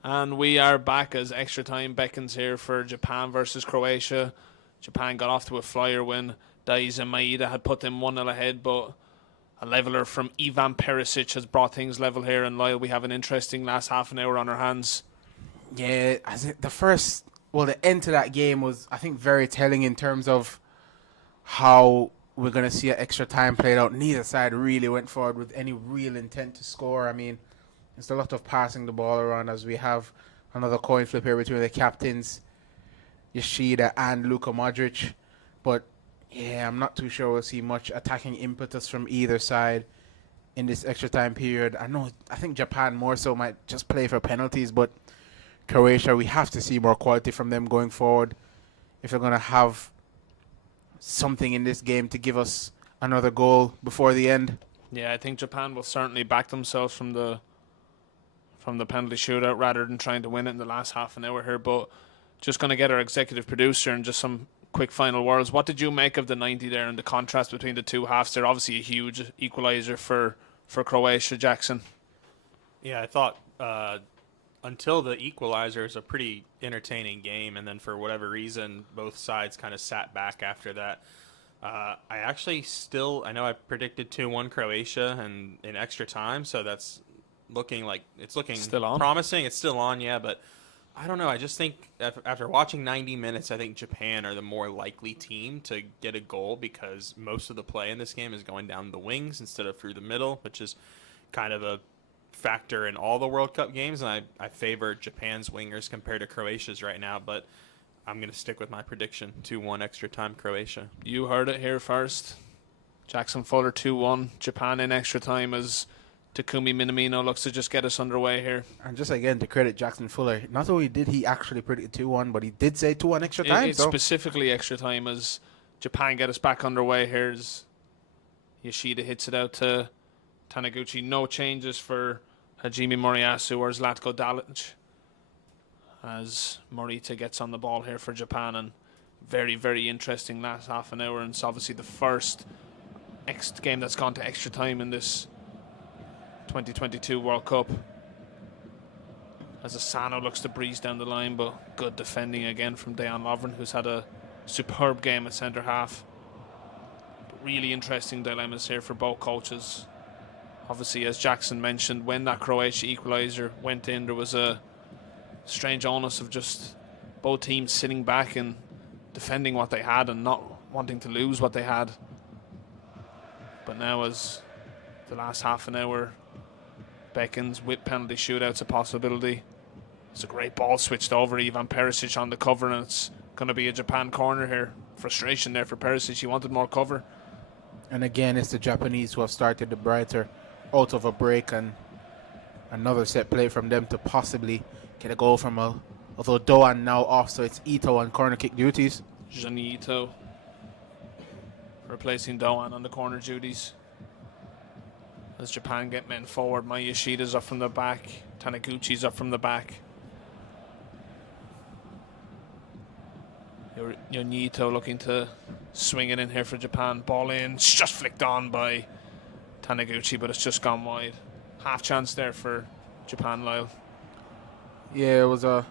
And we are back as extra time beckons here for Japan versus Croatia. Japan got off to a flyer win. Daiz and Maeda had put them 1-0 ahead, but a leveller from Ivan Perisic has brought things level here. And Lyle, we have an interesting last half an hour on our hands. Yeah, the end to that game was, I think, very telling in terms of how we're going to see an extra time played out. Neither side really went forward with any real intent to score. I mean, it's a lot of passing the ball around as we have another coin flip here between the captains, Yoshida and Luka Modric. But yeah, I'm not too sure we'll see much attacking impetus from either side in this extra time period. I think Japan more so might just play for penalties, but Croatia, we have to see more quality from them going forward if they're going to have something in this game to give us another goal before the end. Yeah, I think Japan will certainly back themselves from the penalty shootout rather than trying to win it in the last half an hour here. But just going to get our executive producer and just some quick final words. What did you make of the 90 there and the contrast between the two halves? They're obviously a huge equaliser for Croatia, Jackson. Yeah, I thought until the equalizer is a pretty entertaining game, and then for whatever reason, both sides kind of sat back after that. I actually I know I predicted 2-1 Croatia and in extra time, so that's looking still on. Promising. It's still on, yeah, but I don't know. I just think after watching 90 minutes, I think Japan are the more likely team to get a goal because most of the play in this game is going down the wings instead of through the middle, which is kind of a factor in all the World Cup games, and I favor Japan's wingers compared to Croatia's right now, but I'm going to stick with my prediction, 2-1 extra time Croatia. You heard it here first. Jackson Fuller 2-1. Japan in extra time as Takumi Minamino looks to just get us underway here. And just again to credit Jackson Fuller, not only did he actually predict 2-1, but he did say 2-1 extra time. It's specifically extra time as Japan get us back underway here. As Yoshida hits it out to Taniguchi. No changes for Hajime Moriyasu or Zlatko Dalic as Morita gets on the ball here for Japan. And very, very interesting last half an hour. And it's obviously the first game that's gone to extra time in this 2022 World Cup. As Asano looks to breeze down the line, but good defending again from Dejan Lovren, who's had a superb game at centre half. But really interesting dilemmas here for both coaches. Obviously, as Jackson mentioned, when that Croatia equaliser went in, there was a strange onus of just both teams sitting back and defending what they had and not wanting to lose what they had. But now, as the last half an hour beckons, with penalty shootouts a possibility. It's a great ball switched over. Ivan Perisic on the cover, and it's going to be a Japan corner here. Frustration there for Perisic. He wanted more cover. And again, it's the Japanese who have started the brighter out of a break, and another set play from them to possibly get a goal from although Doan now off, so it's Ito on corner kick duties. Jani Ito replacing Doan on the corner duties. As Japan get men forward, Yoshida's up from the back, Taniguchi's up from the back. Yonito looking to swing it in here for Japan. Ball in, it's just flicked on by Taniguchi, but it's just gone wide. Half chance there for Japan, Lyle. Yeah, it was I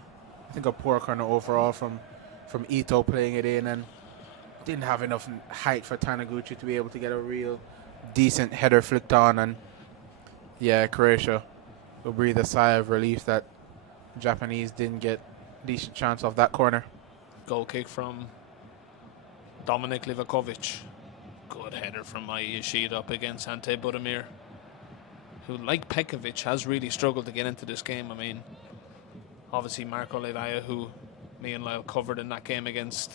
think a poor corner overall from Ito playing it in, and didn't have enough height for Taniguchi to be able to get a real decent header flicked on. And yeah, Croatia will breathe a sigh of relief that Japanese didn't get decent chance off that corner. Goal kick from Dominik Livakovic. Good header from Yoshida up against Ante Budimir, who, like Pekovic, has really struggled to get into this game. I mean, obviously Marko Levaja, who me and Lyle covered in that game against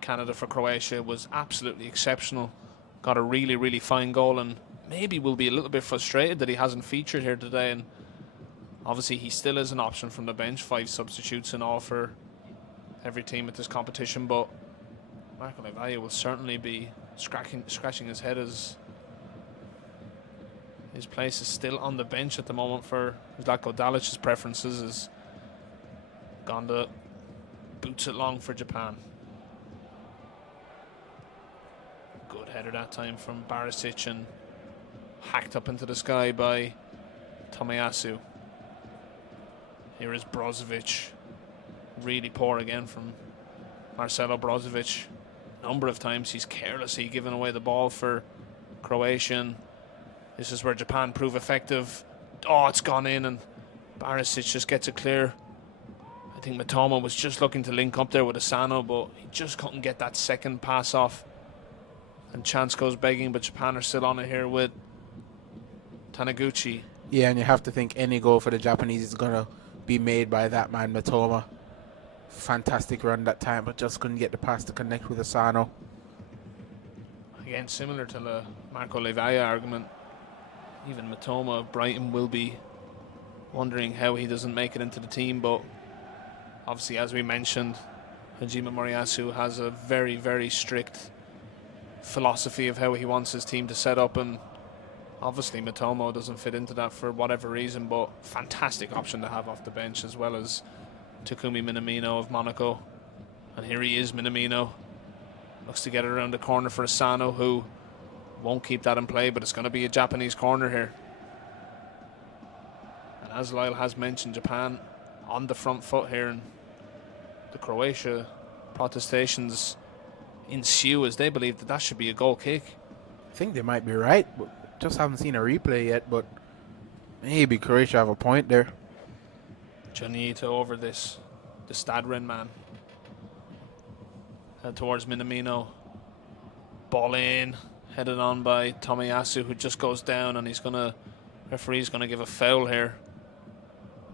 Canada for Croatia, was absolutely exceptional. Got a really, really fine goal, and maybe will be a little bit frustrated that he hasn't featured here today. And obviously he still is an option from the bench, 5 substitutes in all for every team at this competition, but Marko Levaja will certainly be scratching his head as his place is still on the bench at the moment for Zlatko Dalic's preferences. Is Gonda boots it long for Japan. Good header that time from Barisic and hacked up into the sky by Tomiyasu. Here is Brozovic. Really poor again from Marcelo Brozovic. Number of times he's carelessly given away the ball for Croatian. This is where Japan prove effective. Oh, it's gone in, and Barisic just gets it clear. I think Mitoma was just looking to link up there with Asano, but he just couldn't get that second pass off. And chance goes begging, but Japan are still on it here with Taniguchi. Yeah, and you have to think any goal for the Japanese is going to be made by that man, Mitoma. Fantastic run that time, but just couldn't get the pass to connect with Asano. Again, similar to the Marko Levaja argument, even Mitoma of Brighton will be wondering how he doesn't make it into the team, but obviously, as we mentioned, Hajime Moriyasu has a very, very strict philosophy of how he wants his team to set up, and obviously Mitoma doesn't fit into that for whatever reason, but fantastic option to have off the bench, as well as Takumi Minamino of Monaco. And here he is, Minamino. Looks to get it around the corner for Asano, who won't keep that in play, but it's going to be a Japanese corner here. And as Lyle has mentioned, Japan on the front foot here, and the Croatia protestations ensue as they believe that that should be a goal kick. I think they might be right, but just haven't seen a replay yet, but maybe Croatia have a point there. Janito over the Stadren man. Head towards Minamino. Ball in, headed on by Tomiyasu, who just goes down, and he's going to Referee's going to give a foul here.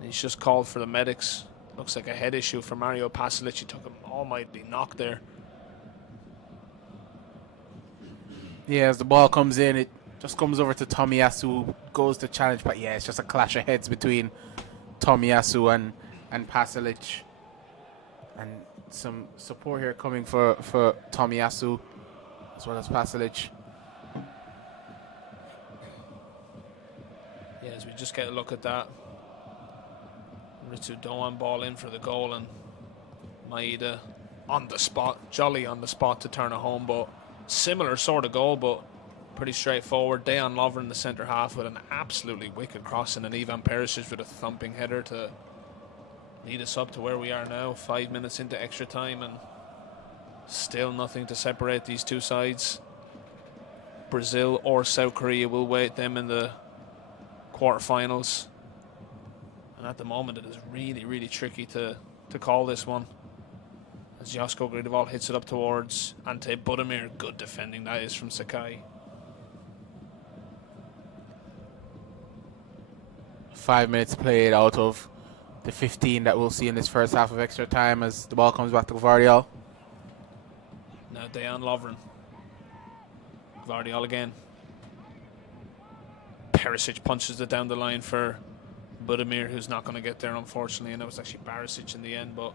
He's just called for the medics. Looks like a head issue for Mario Pasalic. He took him almighty knock there. Yeah, as the ball comes in, it just comes over to Tomiyasu, who goes to challenge. But yeah, it's just a clash of heads between Tomiyasu and Pasalic. And some support here coming for Tomiyasu as well as Pasalic. Yeah, as we just get a look at that. Ritsu Doan ball in for the goal, and Maeda on the spot, jolly on the spot to turn it home. But similar sort of goal, but pretty straightforward. Dejan Lovren in the centre half with an absolutely wicked cross, and an Ivan Perisic with a thumping header to lead us up to where we are now, 5 minutes into extra time, and still nothing to separate these two sides. Brazil or South Korea will wait them in the quarterfinals. And at the moment, it is really, really tricky to call this one. As Josko Gridoval hits it up towards Ante Budimir. Good defending that is from Sakai. 5 minutes played out of the 15 that we'll see in this first half of extra time as the ball comes back to Gvardiol. Now Dejan Lovren. Gvardiol again. Perisic punches it down the line for Budimir, who's not going to get there, unfortunately, and it was actually Barisic in the end. But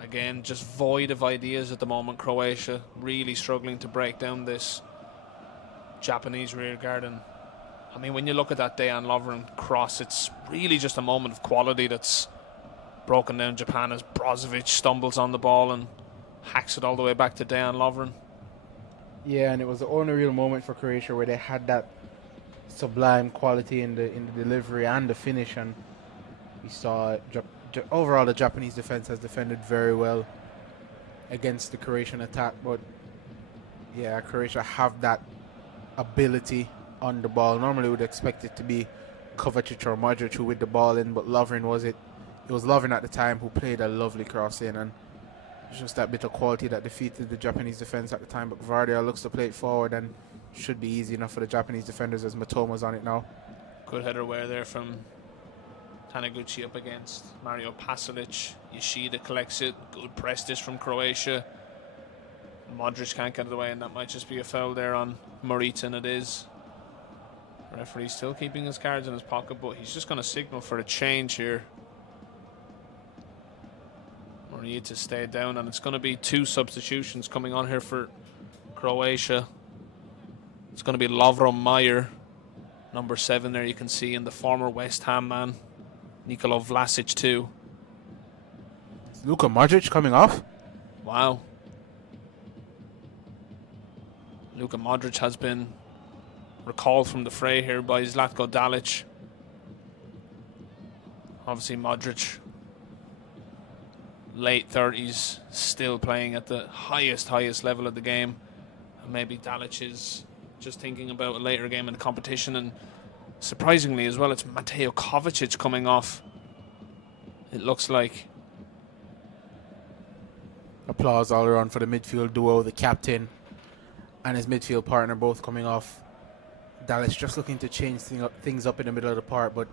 again, just void of ideas at the moment. Croatia really struggling to break down this Japanese rear guard. And I mean, when you look at that Dejan Lovren cross, it's really just a moment of quality that's broken down Japan as Brozovic stumbles on the ball and hacks it all the way back to Dejan Lovren. Yeah, and it was the only real moment for Croatia where they had that sublime quality in the delivery and the finish, and we saw overall the Japanese defense has defended very well against the Croatian attack. But yeah, Croatia have that ability on the ball. Normally would expect it to be Kovacic or Modric who with the ball in, but Lovren was it. It was Lovren at the time who played a lovely cross in, and it's just that bit of quality that defeated the Japanese defense at the time. But Gvardiol looks to play it forward and should be easy enough for the Japanese defenders as Matoma's on it now. Good header away there from Taniguchi up against Mario Pasalic. Yoshida collects it. Good press this from Croatia. Modric can't get it away, and that might just be a foul there on Morita, and it is. The referee still keeping his cards in his pocket, but he's just going to signal for a change here. Morita stayed down, and it's going to be two substitutions coming on here for Croatia. It's going to be Lovro Majer, number 7 there you can see, and the former West Ham man, Nikola Vlasic too. Is Luka Modric coming off? Wow. Luka Modric has been recalled from the fray here by Zlatko Dalic. Obviously Modric, late 30s, still playing at the highest level of the game. And maybe Dalic is just thinking about a later game in the competition. And surprisingly as well, it's Mateo Kovacic coming off, it looks like. Applause all around for the midfield duo, the captain and his midfield partner both coming off. Dalic just looking to change things up in the middle of the park, but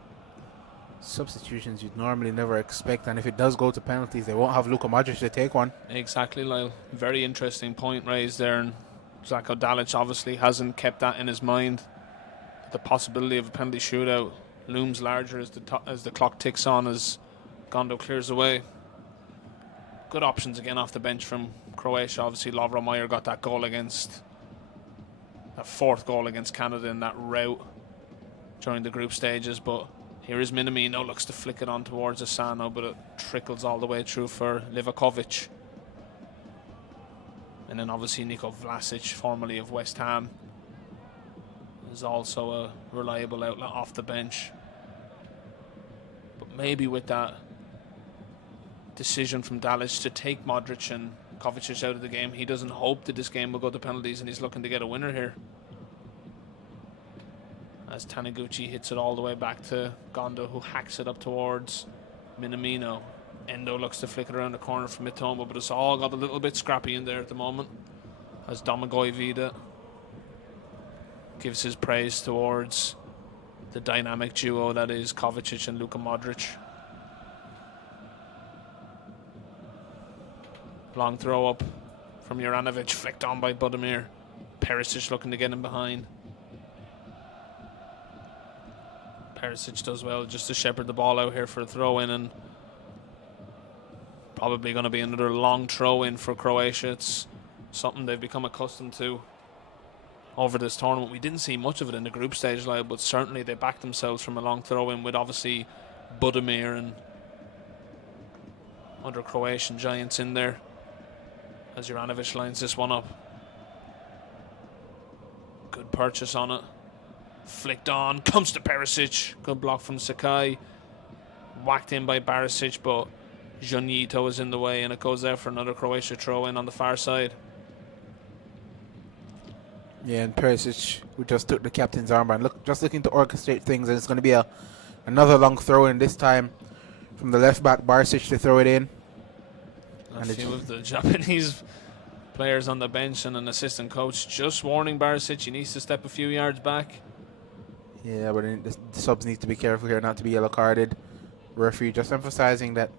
substitutions you'd normally never expect, and if it does go to penalties, they won't have Luka Modric to take one. Exactly, Lyle. Very interesting point raised there, and Zlatko Dalic obviously hasn't kept that in his mind. The possibility of a penalty shootout looms larger as the clock ticks on, as Gondo clears away. Good options again off the bench from Croatia. Obviously Lovro Majer got that goal against, that 4th goal against Canada in that rout during the group stages. But here is Minamino, looks to flick it on towards Asano, but it trickles all the way through for Livakovic. And then obviously Niko Vlasic, formerly of West Ham, is also a reliable outlet off the bench. But maybe with that decision from Dalic to take Modric and Kovacic out of the game, he doesn't hope that this game will go to penalties, and he's looking to get a winner here. As Taniguchi hits it all the way back to Gondo, who hacks it up towards Minamino. Endo looks to flick it around the corner for Mitoma, but it's all got a little bit scrappy in there at the moment, as Domagoj Vida gives his praise towards the dynamic duo that is Kovacic and Luka Modric. Long throw up from Juranovic, flicked on by Budimir. Perisic looking to get him behind. Perisic does well just to shepherd the ball out here for a throw in, and probably going to be another long throw in for Croatia. It's something they've become accustomed to over this tournament. We didn't see much of it in the group stage, but certainly they backed themselves from a long throw in with obviously Budimir and other Croatian giants in there, as Juranovic lines this one up. Good purchase on it. Flicked on, comes to Perisic. Good block from Sakai. Whacked in by Barisic, but Janito is in the way, and it goes there for another Croatia throw in on the far side. Yeah, and Perisic, who just took the captain's armband, just looking to orchestrate things, and it's going to be another long throw in, this time from the left back, Barisic, to throw it in. A few of the Japanese players on the bench and an assistant coach just warning Barisic he needs to step a few yards back. Yeah, but the subs need to be careful here not to be yellow carded. Referee just emphasizing that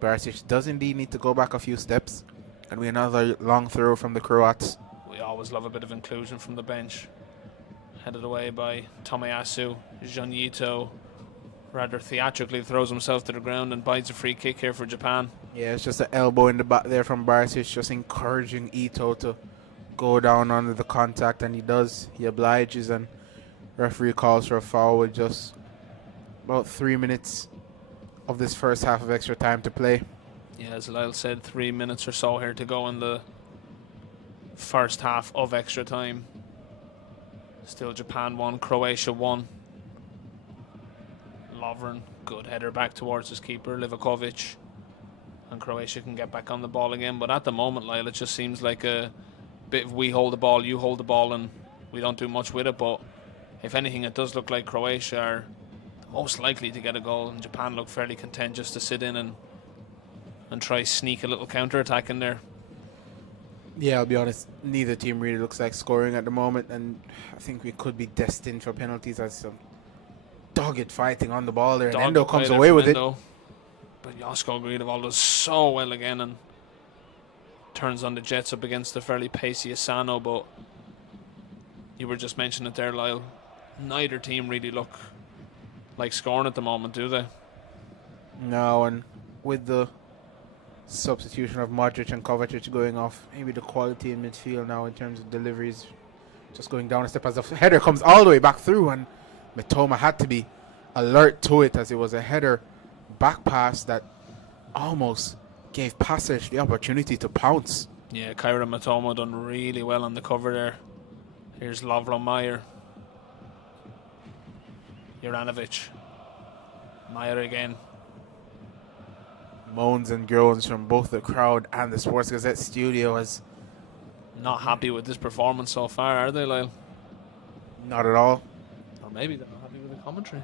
Barisic does indeed need to go back a few steps. And we another long throw from the Croats. We always love a bit of inclusion from the bench. Headed away by Tomiyasu. Janito rather theatrically throws himself to the ground and bites a free kick here for Japan. Yeah, it's just an elbow in the back there from Barisic, just encouraging Ito to go down under the contact, and he does. He obliges, and referee calls for a foul with just about 3 minutes of this first half of extra time to play. Yeah, as Lyle said, 3 minutes or so here to go in the first half of extra time. Still Japan 1, Croatia 1. Lovren, good header back towards his keeper, Livakovic. And Croatia can get back on the ball again. But at the moment, Lyle, it just seems like a bit of we hold the ball, you hold the ball, and we don't do much with it. But if anything, it does look like Croatia are most likely to get a goal, and Japan look fairly content just to sit in and try sneak a little counter-attack in there. Yeah, I'll be honest, neither team really looks like scoring at the moment, and I think we could be destined for penalties as some dogged fighting on the ball there, and Endo comes away with it. But Josko Gridoval does so well again and turns on the jets up against the fairly pacey Asano, but you were just mentioning it there, Lyle. Neither team really look like scoring at the moment, do they? No, and with the substitution of Modric and Kovacic going off, maybe the quality in midfield now in terms of deliveries just going down a step as the header comes all the way back through, and Mitoma had to be alert to it as it was a header back pass that almost gave Passage the opportunity to pounce. Yeah, Kyra Mitoma done really well on the cover there. Here's Lovro Meyer. Juranovic. Meyer again. Moans and groans from both the crowd and the Sports Gazette studio as not happy with this performance so far, are they, Lyle? Not at all. Or maybe they're not happy with the commentary.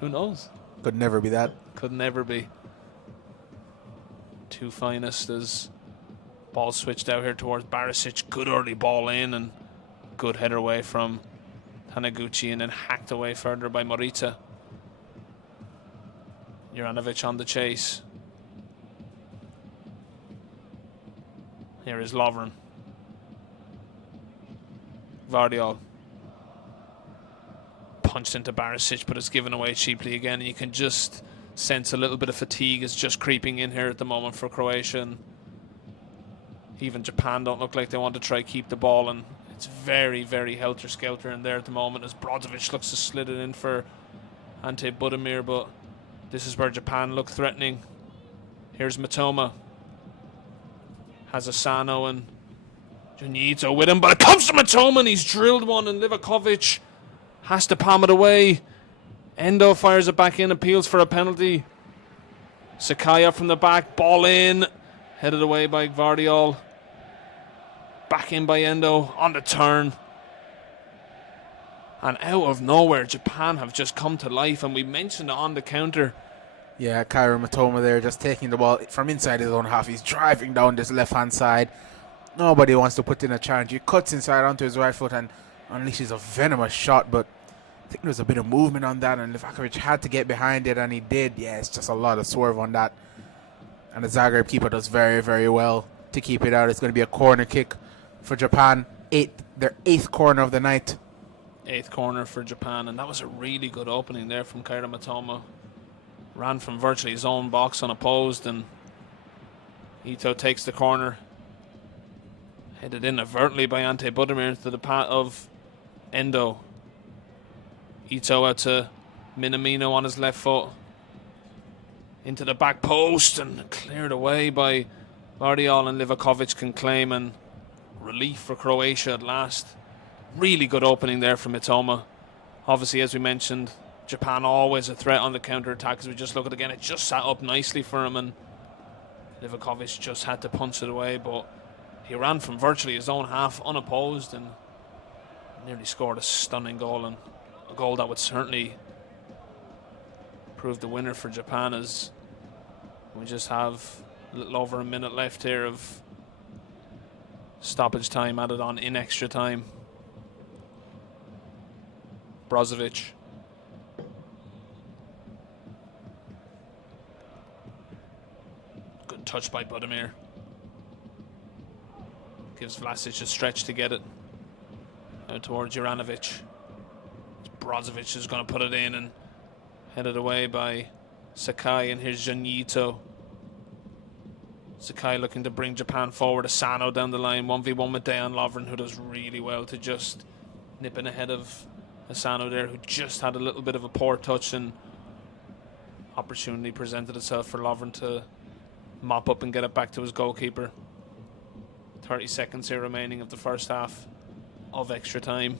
Who knows? Could never be that. Could never be. Two finest as ball switched out here towards Barisic. Good early ball in and good header away from Taniguchi and then hacked away further by Morita. Juranovic on the chase. Here is Lovren. Vardiol. Punched into Barisic, but it's given away cheaply again. And you can just sense a little bit of fatigue is just creeping in here at the moment for Croatia. And even Japan don't look like they want to try keep the ball. And it's very, very helter-skelter in there at the moment as Brozovic looks to slid it in for Ante Budimir. But this is where Japan look threatening. Here's Mitoma. Has Asano and Janito with him, but it comes to Mitoma and he's drilled one, and Livakovic has to palm it away. Endo fires it back in, appeals for a penalty. Sakai up from the back, ball in, headed away by Gvardiol. Back in by Endo on the turn. And out of nowhere, Japan have just come to life, and we mentioned it on the counter. Yeah, Kairo Mitoma there just taking the ball from inside his own half. He's driving down this left-hand side. Nobody wants to put in a challenge. He cuts inside onto his right foot and unleashes a venomous shot, but I think there was a bit of movement on that, and Livakovic had to get behind it, and he did. Yeah, it's just a lot of swerve on that. And the Zagreb keeper does very, very well to keep it out. It's going to be a corner kick for Japan. Their eighth corner of the night. Eighth corner for Japan, and that was a really good opening there from Kairo Mitoma. Ran from virtually his own box unopposed, and Ito takes the corner. Headed in inadvertently by Ante Budimir to the path of Endo. Ito out to Minamino on his left foot. Into the back post and cleared away by Vardiol, and Livakovic can claim and relief for Croatia at last. Really good opening there from Mitoma. Obviously, as we mentioned, Japan always a threat on the counter-attack. As we just look at it again, it just sat up nicely for him, and Livakovic just had to punch it away, but he ran from virtually his own half unopposed and nearly scored a stunning goal, and a goal that would certainly prove the winner for Japan, as we just have a little over a minute left here of stoppage time added on in extra time. Brozovic. Good touch by Budimir. Gives Vlasic a stretch to get it out towards Juranovic. Brozovic is going to put it in and headed away by Sakai, and here's Janito. Sakai looking to bring Japan forward. Asano down the line, 1v1 with Dejan Lovren, who does really well to just nip in ahead of Asano there, who just had a little bit of a poor touch, and opportunity presented itself for Lovren to mop up and get it back to his goalkeeper. 30 seconds here remaining of the first half of extra time.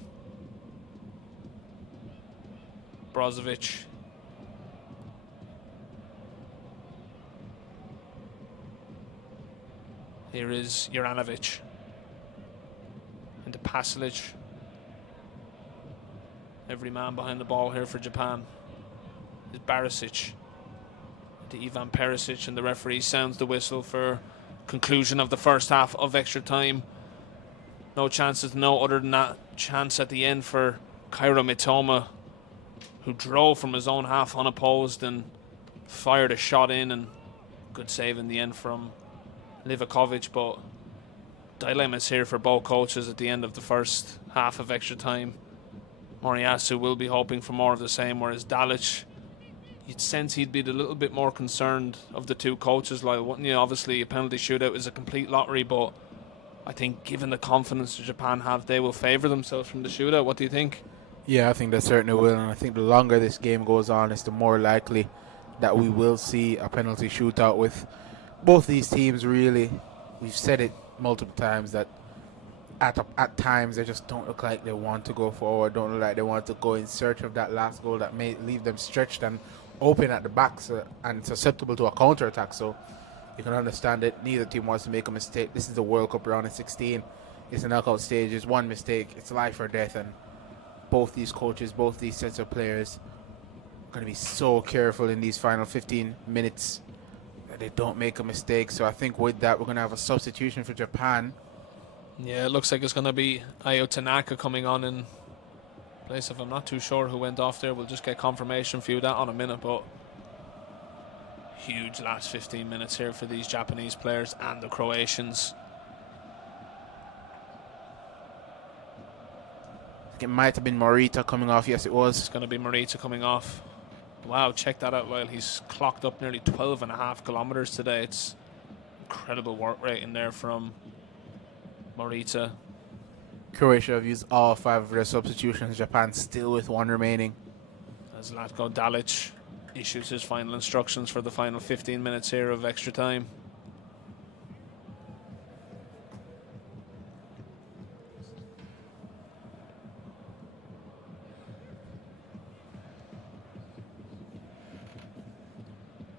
Brozovic. Here is Juranovic. Into Pasalic. Every man behind the ball here for Japan is Barisic. To Ivan Perisic, and the referee sounds the whistle for conclusion of the first half of extra time. No chances, no other than that chance at the end for Kairo Mitoma, who drove from his own half unopposed and fired a shot in, and good save in the end from Livakovic. But dilemmas here for both coaches at the end of the first half of extra time. Moriyasu will be hoping for more of the same, whereas Dalic, you'd sense he'd be a little bit more concerned of the two coaches, Lyle, wouldn't you? Obviously, a penalty shootout is a complete lottery, but I think given the confidence that Japan have, they will favour themselves from the shootout. What do you think? Yeah, I think they certainly will, and I think the longer this game goes on, it's the more likely that we will see a penalty shootout with both these teams. Really, we've said it multiple times that at times they just don't look like they want to go forward, don't look like they want to go in search of that last goal that may leave them stretched and open at the back, and susceptible to a counter-attack. So you can understand it. Neither team wants to make a mistake. This is the World Cup round of 16. It's a knockout stage. It's one mistake, it's life or death, and both these coaches, both these sets of players are going to be so careful in these final 15 minutes that they don't make a mistake. So I think with that, we're going to have a substitution for Japan. Yeah, it looks like it's going to be Ayo Tanaka coming on in place of, I'm not too sure who went off there. We'll just get confirmation for you that on a minute, but huge last 15 minutes here for these Japanese players and the Croatians. It might have been Morita coming off. Yes, it was. It's going to be Morita coming off. Wow, check that out, Lyle. He's clocked up nearly 12.5 kilometers today. It's incredible work rate in there from Morita. Croatia have used all 5 of their substitutions. Japan still with 1 remaining. As Latko Dalic issues his final instructions for the final 15 minutes here of extra time.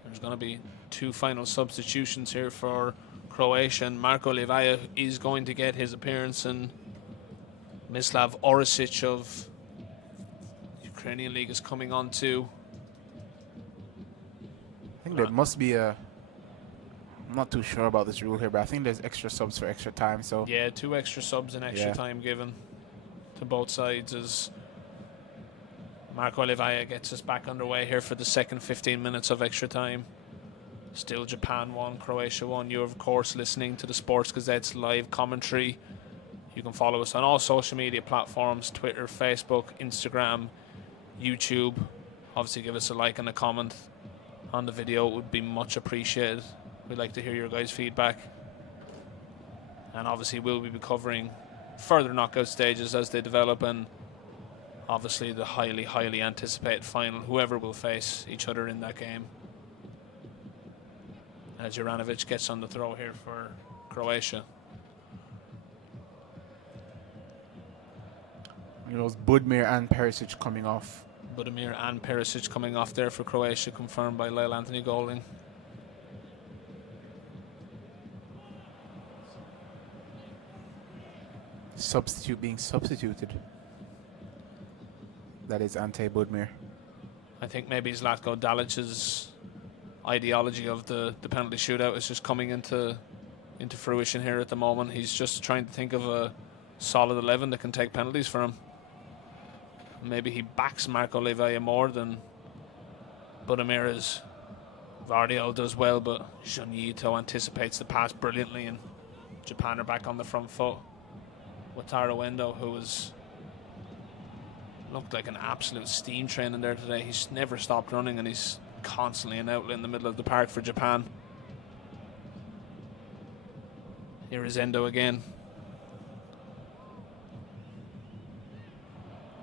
There's going to be 2 final substitutions here for Croatia, and Marko Livaja is going to get his appearance, and Mislav Orisic of Ukrainian League is coming on too. I think there must be a... I'm not too sure about this rule here, but I think there's extra subs for extra time. So yeah, 2 extra subs and extra time given to both sides, as Marco Oliveira gets us back underway here for the second 15 minutes of extra time. Still Japan 1, Croatia 1. You're, of course, listening to the Sports Gazette's live commentary. You can follow us on all social media platforms, Twitter, Facebook, Instagram, YouTube. Obviously, give us a like and a comment on the video. It would be much appreciated. We'd like to hear your guys' feedback. And obviously, we'll be covering further knockout stages as they develop, and obviously the highly, highly anticipated final, whoever will face each other in that game. As Juranovic gets on the throw here for Croatia. You know, it's Budimir and Perisic coming off. Budimir and Perisic coming off there for Croatia, confirmed by Lyle-Anthony Golding. Substitute being substituted. That is Ante Budimir. I think maybe Zlatko Dalic's ideology of the penalty shootout is just coming into fruition here at the moment. He's just trying to think of a solid 11 that can take penalties for him. Maybe he backs Marco Oliveira more than Budimir is. Vardiol does well, but Junito anticipates the pass brilliantly, and Japan are back on the front foot. Wataru Endo, who was looked like an absolute steam train in there today. He's never stopped running, and he's constantly an outlet in the middle of the park for Japan. Here is Endo again.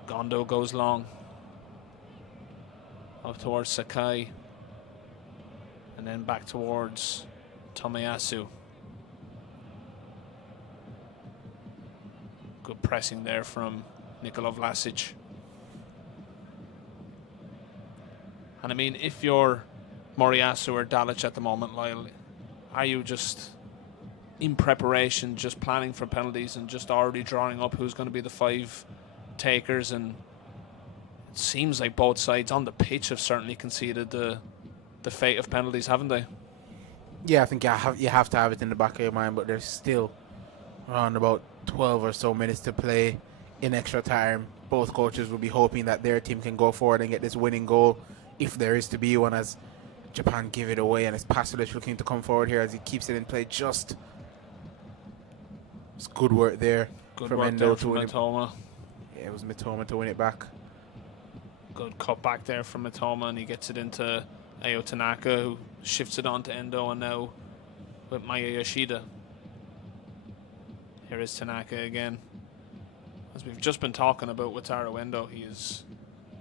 Gondo goes long. Up towards Sakai. And then back towards Tomiyasu. Good pressing there from Nikola Vlasic. And I mean, if you're Moriyasu or Dalic at the moment, Lyle, are you just in preparation, just planning for penalties and just already drawing up who's going to be the 5 takers? And it seems like both sides on the pitch have certainly conceded the fate of penalties, haven't they? Yeah, I think you have to have it in the back of your mind, but there's still around about 12 or so minutes to play in extra time. Both coaches will be hoping that their team can go forward and get this winning goal, if there is to be one, as Japan give it away, and it's Pasalic looking to come forward here as he keeps it in play. It's good work there. Good from work Endo there to from win it. Mitoma. Yeah, it was Mitoma to win it back. Good cut back there from Mitoma, and he gets it into Ayo Tanaka, who shifts it on to Endo, and now with Maya Yoshida. Here is Tanaka again. As we've just been talking about Wataru Endo, he is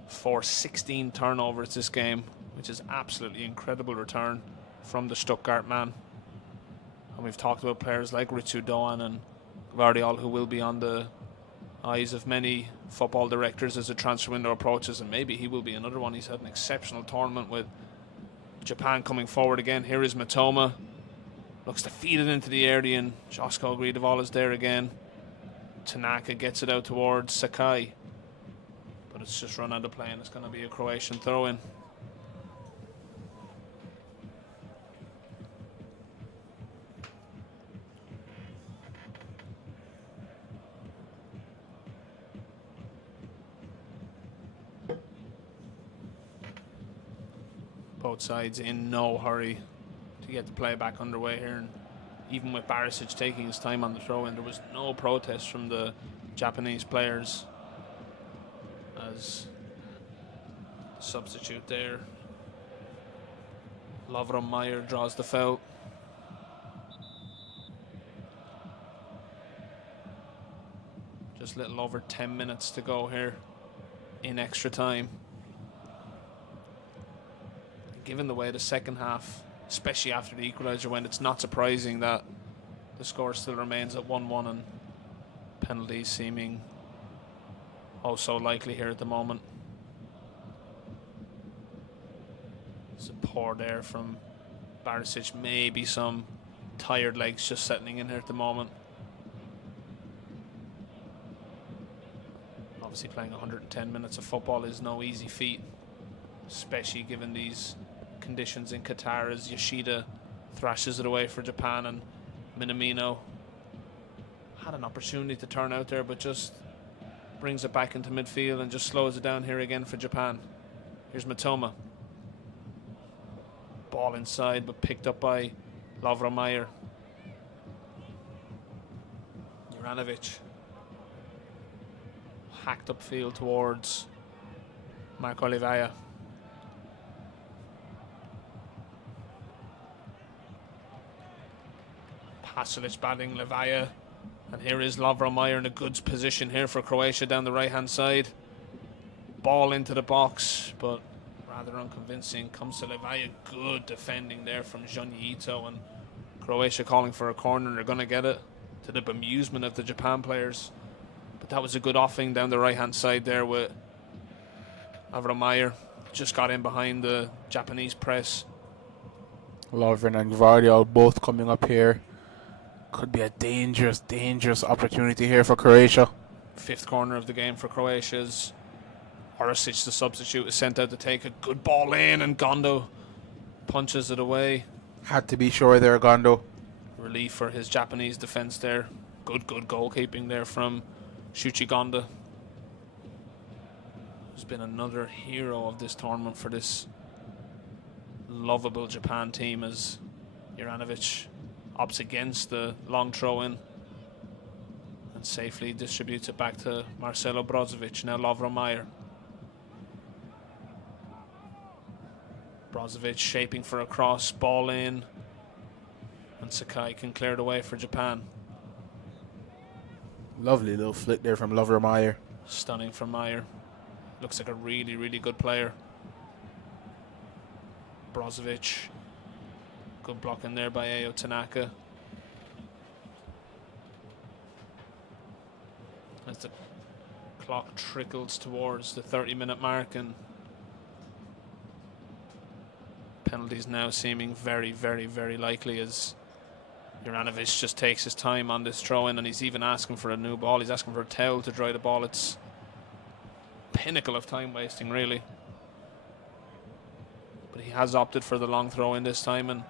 forced 16 turnovers this game, which is absolutely incredible return from the Stuttgart man. And we've talked about players like Ritsu Doan and Vardiol, who will be on the eyes of many football directors as the transfer window approaches, and maybe he will be another one. He's had an exceptional tournament with Japan coming forward again. Here is Mitoma. Looks to feed it into the area, and Josko Grideval is there again. Tanaka gets it out towards Sakai, but it's just run out of play, and it's going to be a Croatian throw-in. Both sides in no hurry to get the play back underway here, and even with Barisic taking his time on the throw-in, there was no protest from the Japanese players as substitute there. Lovren Meyer draws the foul. Just a little over 10 minutes to go here in extra time. Given the way the second half, especially after the equaliser went, it's not surprising that the score still remains at 1-1, and penalties seeming oh so likely here at the moment. Support there from Barisic, maybe some tired legs just settling in here at the moment. Obviously playing 110 minutes of football is no easy feat, especially given these conditions in Qatar, as Yoshida thrashes it away for Japan, and Minamino had an opportunity to turn out there but just brings it back into midfield and just slows it down here again for Japan. Here's Matoma. Ball inside, but picked up by Lovro Mayer. Juranovic. Hacked upfield towards Marco Livaja. Pasalic batting Livaja. And here is Lovro Mayer in a good position here for Croatia down the right-hand side. Ball into the box, but rather unconvincing. Comes to Livaja. Good defending there from Ito, and Croatia calling for a corner. They're going to get it, to the bemusement of the Japan players. But that was a good offing down the right-hand side there with Lovro Mayer. Just got in behind the Japanese press. Lovren and Gvardiol both coming up here. Could be a dangerous, dangerous opportunity here for Croatia. Fifth corner of the game for Croatia's. Orisic, the substitute, is sent out to take a good ball in, and Gondo punches it away. Had to be sure there, Gondo. Relief for his Japanese defense there. Good goalkeeping there from Shuchi Gondo. Who's been another hero of this tournament for this lovable Japan team, as Juranovic opts against the long throw in and safely distributes it back to Marcelo Brozovic. Now Lovro Mayer. Brozovic shaping for a cross, ball in, and Sakai can clear it away for Japan. Lovely little flick there from Lovro Mayer. Stunning from Mayer. Looks like a really, really good player. Brozovic. Good block in there by Ayo Tanaka. As the clock trickles towards the 30-minute mark, and penalties now seeming very, very, very likely, as Juranovic just takes his time on this throw-in, and he's even asking for a new ball. He's asking for a towel to dry the ball. It's pinnacle of time wasting, really. But he has opted for the long throw-in this time, and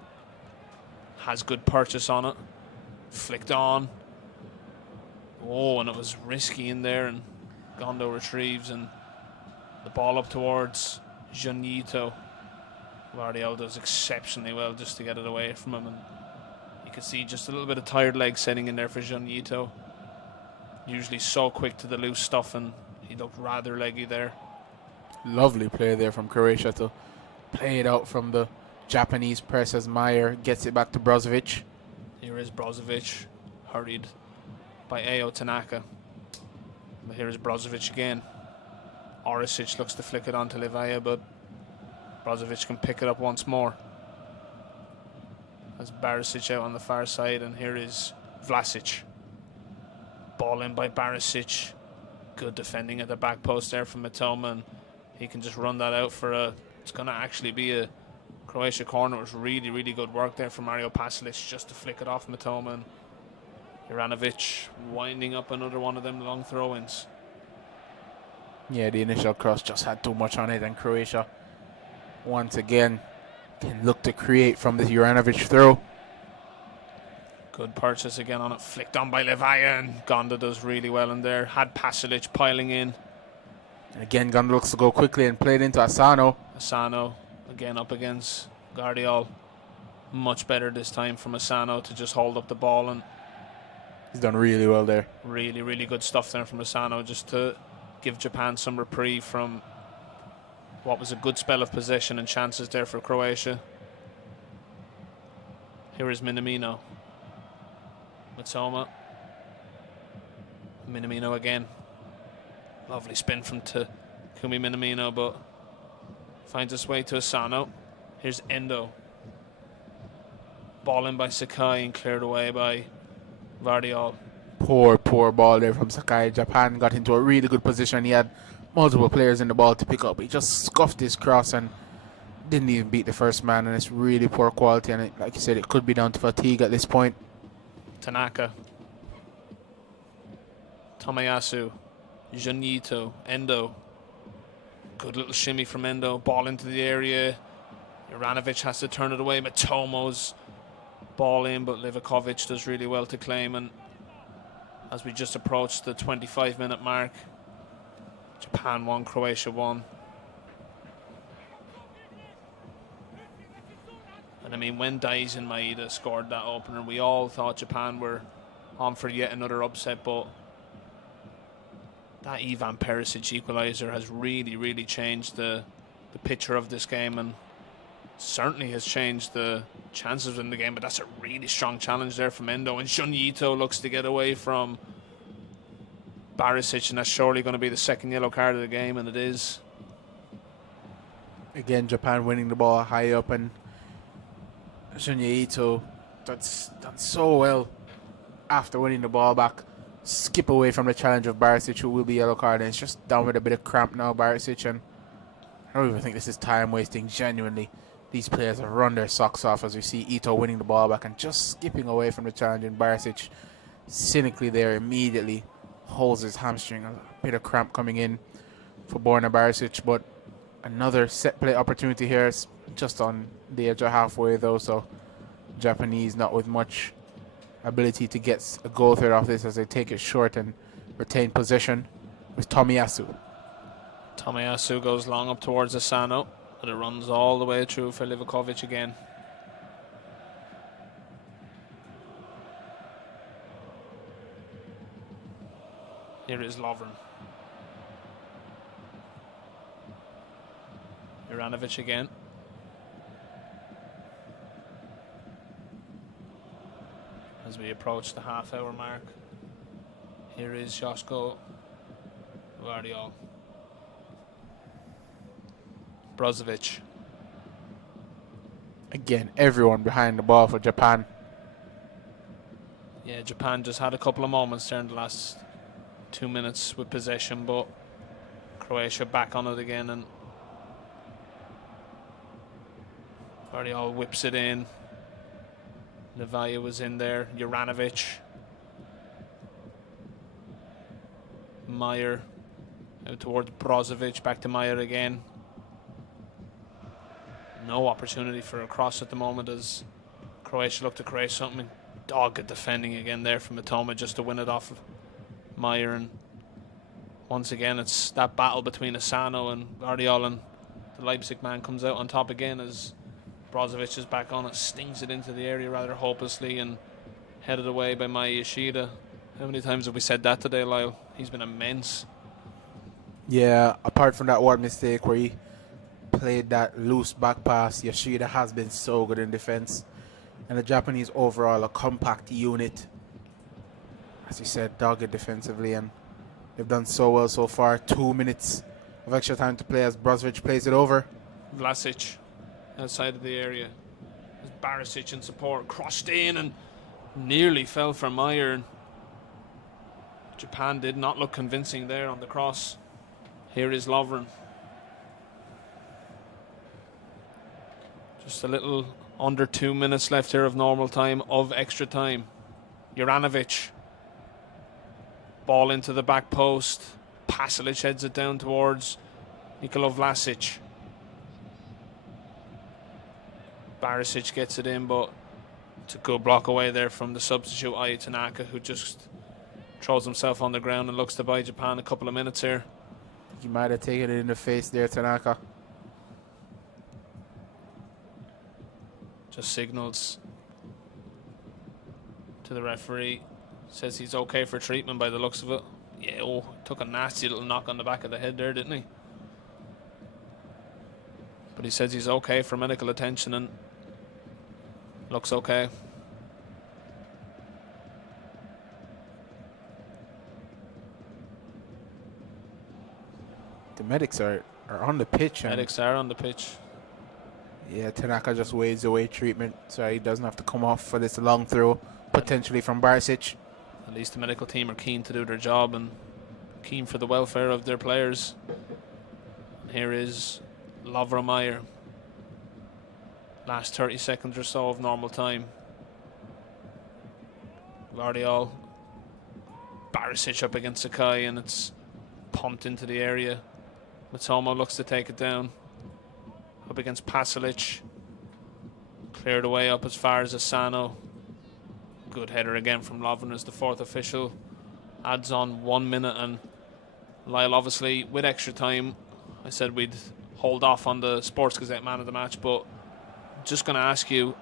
has good purchase on it. Flicked on. Oh, and it was risky in there, and Gondo retrieves, and the ball up towards Ito. Guardiola does exceptionally well just to get it away from him, and you can see just a little bit of tired leg setting in there for Ito. Usually so quick to the loose stuff, and he looked rather leggy there. Lovely play there from Croatia to play it out from the Japanese press as Mayer gets it back to Brozovic. Here is Brozovic, hurried by Ayo Tanaka. But here is Brozovic again. Orisic looks to flick it onto Livaja, but Brozovic can pick it up once more. As Barisic out on the far side, and here is Vlasic. Ball in by Barisic. Good defending at the back post there from Matoma, and he can just run that out for a... It's going to actually be a Croatia corner. It was really, really good work there from Mario Pasalic just to flick it off Matoma, and Juranovic winding up another one of them long throw-ins. Yeah, the initial cross just had too much on it, and Croatia once again can look to create from this Juranovic throw. Good purchase again on it. Flicked on by Livaja, and Gondo does really well in there. Had Pasalic piling in. And again, Gondo looks to go quickly and play it into Asano. Asano again up against Guardiola. Much better this time from Asano to just hold up the ball, and he's done really well there. Really, really good stuff there from Asano, just to give Japan some reprieve from what was a good spell of possession and chances there for Croatia. Here is Minamino. Matoma. Minamino again. Lovely spin from Takumi Minamino, but finds its way to Asano. Here's Endo. Ball in by Sakai and cleared away by Vardiol. Poor ball there from Sakai. Japan got into a really good position. He had multiple players in the ball to pick up. He just scuffed his cross and didn't even beat the first man, and it's really poor quality, and like you said, it could be down to fatigue at this point. Tanaka. Tomoyasu. Junito. Endo. Good little shimmy from Endo. Ball into the area. Juranovic has to turn it away. Matomo's ball in, but Livakovic does really well to claim. And as we just approach the 25-minute mark, Japan 1, Croatia 1. And I mean, when Daisen Maeda scored that opener, we all thought Japan were on for yet another upset, but that Ivan Perisic equaliser has really changed the picture of this game, and certainly has changed the chances in the game. But that's a really strong challenge there from Endo, and Shun Ito looks to get away from Barisic, and that's surely going to be the second yellow card of the game, and it is. Again, Japan winning the ball high up, and Shunya Ito that's done so well after winning the ball back. Skip away from the challenge of Barisic, who will be yellow card, and it's just down with a bit of cramp now, Barisic, and I don't even think this is time wasting. Genuinely, these players have run their socks off as we see Ito winning the ball back and just skipping away from the challenge, and Barisic cynically there immediately holds his hamstring. A bit of cramp coming in for Borna Barisic, but another set play opportunity here. It's just on the edge of halfway though, so Japanese not with much ability to get a goal threat off this as they take it short and retain possession with Tomiyasu. Tomiyasu goes long up towards Asano, but it runs all the way through for Livakovic again. Here is Lovren. Juranovic again. As we approach the half-hour mark, here is Joško Gvardiol. Brozovic. Again, everyone behind the ball for Japan. Yeah, Japan just had a couple of moments there in the last 2 minutes with possession, but Croatia back on it again, and Gvardiol whips it in. Nevaya was in there. Juranovic. Meyer out towards Brozovic. Back to Meyer again. No opportunity for a cross at the moment as Croatia look to create something. Dogged defending again there from Matoma just to win it off of Meyer. And once again, it's that battle between Asano and Gvardiol, and the Leipzig man comes out on top again as Brozovic is back on it, stings it into the area rather hopelessly and headed away by Mai Yoshida. How many times have we said that today, Lyle? He's been immense. Yeah, apart from that one mistake where he played that loose back pass, Yoshida has been so good in defense. And the Japanese overall a compact unit. As you said, dogged defensively, and they've done so well so far. 2 minutes of extra time to play as Brozovic plays it over. Vlasic outside of the area. Barisic in support, crossed in and nearly fell for Meyer. Japan did not look convincing there on the cross. Here is Lovren. Just a little under 2 minutes left here of normal time, of extra time. Juranovic. Ball into the back post. Pasalic heads it down towards Nikola Vlasic. Barisic gets it in, but it's a good block away there from the substitute Aya Tanaka, who just throws himself on the ground and looks to buy Japan a couple of minutes here. He might have taken it in the face there, Tanaka. Just signals to the referee. Says he's okay for treatment by the looks of it. Yeah, oh, took a nasty little knock on the back of the head there, didn't he? But he says he's okay for medical attention and looks okay. The medics are on the pitch. Medics are on the pitch. Yeah, Tanaka just waves away treatment so he doesn't have to come off for this long throw, potentially from Barisic. At least the medical team are keen to do their job and keen for the welfare of their players. And here is Lovren Meyer. Last 30 seconds or so of normal time. Gvardiol. Barisic up against Sakai, and it's pumped into the area. Matoma looks to take it down. Up against Pasalic. Cleared away up as far as Asano. Good header again from Lovren as the fourth official adds on 1 minute and Lyle, obviously, with extra time, I said we'd hold off on the Sports Gazette man of the match, but just going to ask you,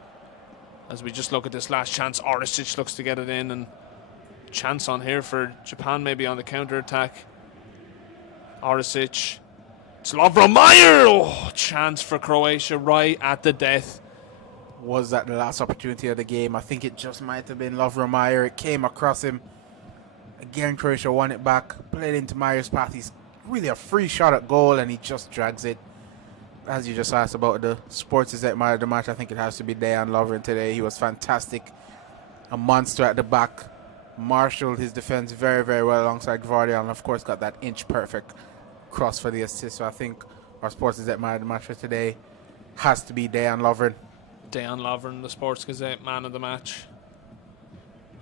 as we just look at this last chance, Orisic looks to get it in, and chance on here for Japan maybe on the counter-attack. Orisic. It's Lovromayer! Oh, chance for Croatia right at the death. Was that the last opportunity of the game? I think it just might have been Lovromayer. It came across him. Again, Croatia won it back. Played into Meyer's path. He's really a free shot at goal, and he just drags it. As you just asked about the Sports Gazette man of the match, I think it has to be Dejan Lovren today. He was fantastic. A monster at the back. Marshaled his defense very, very well alongside Gvardiol, and of course got that inch perfect cross for the assist. So I think our Sports Gazette man of the match for today has to be Dejan Lovren. Dejan Lovren, the Sports Gazette man of the match.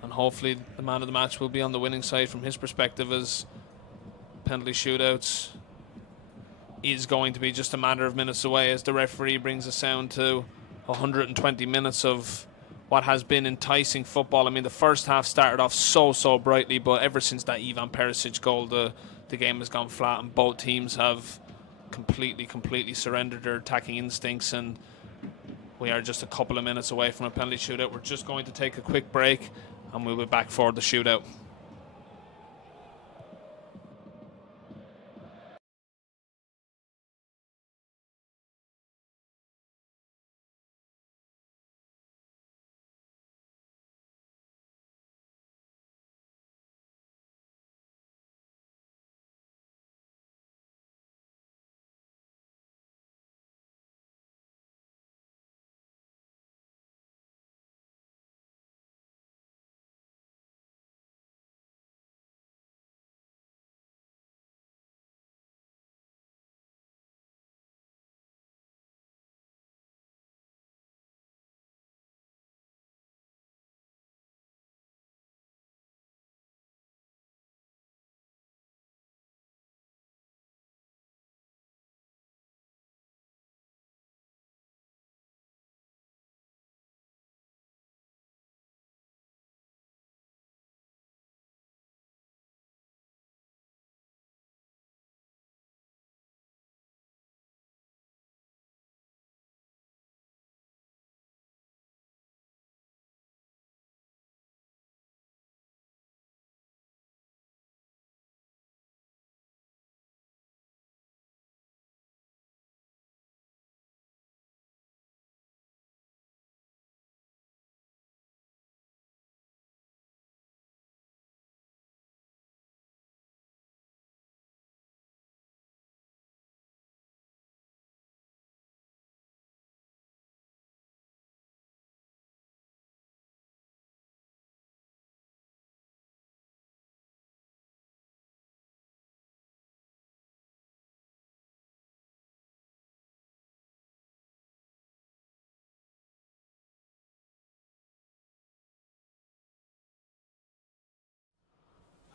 And hopefully the man of the match will be on the winning side from his perspective, as penalty shootouts is going to be just a matter of minutes away as the referee brings us down to 120 minutes of what has been enticing football. I mean, the first half started off so brightly, but ever since that Ivan Perisic goal, the game has gone flat, and both teams have completely surrendered their attacking instincts, and we are just a couple of minutes away from a penalty shootout. We're just going to take a quick break, and we'll be back for the shootout.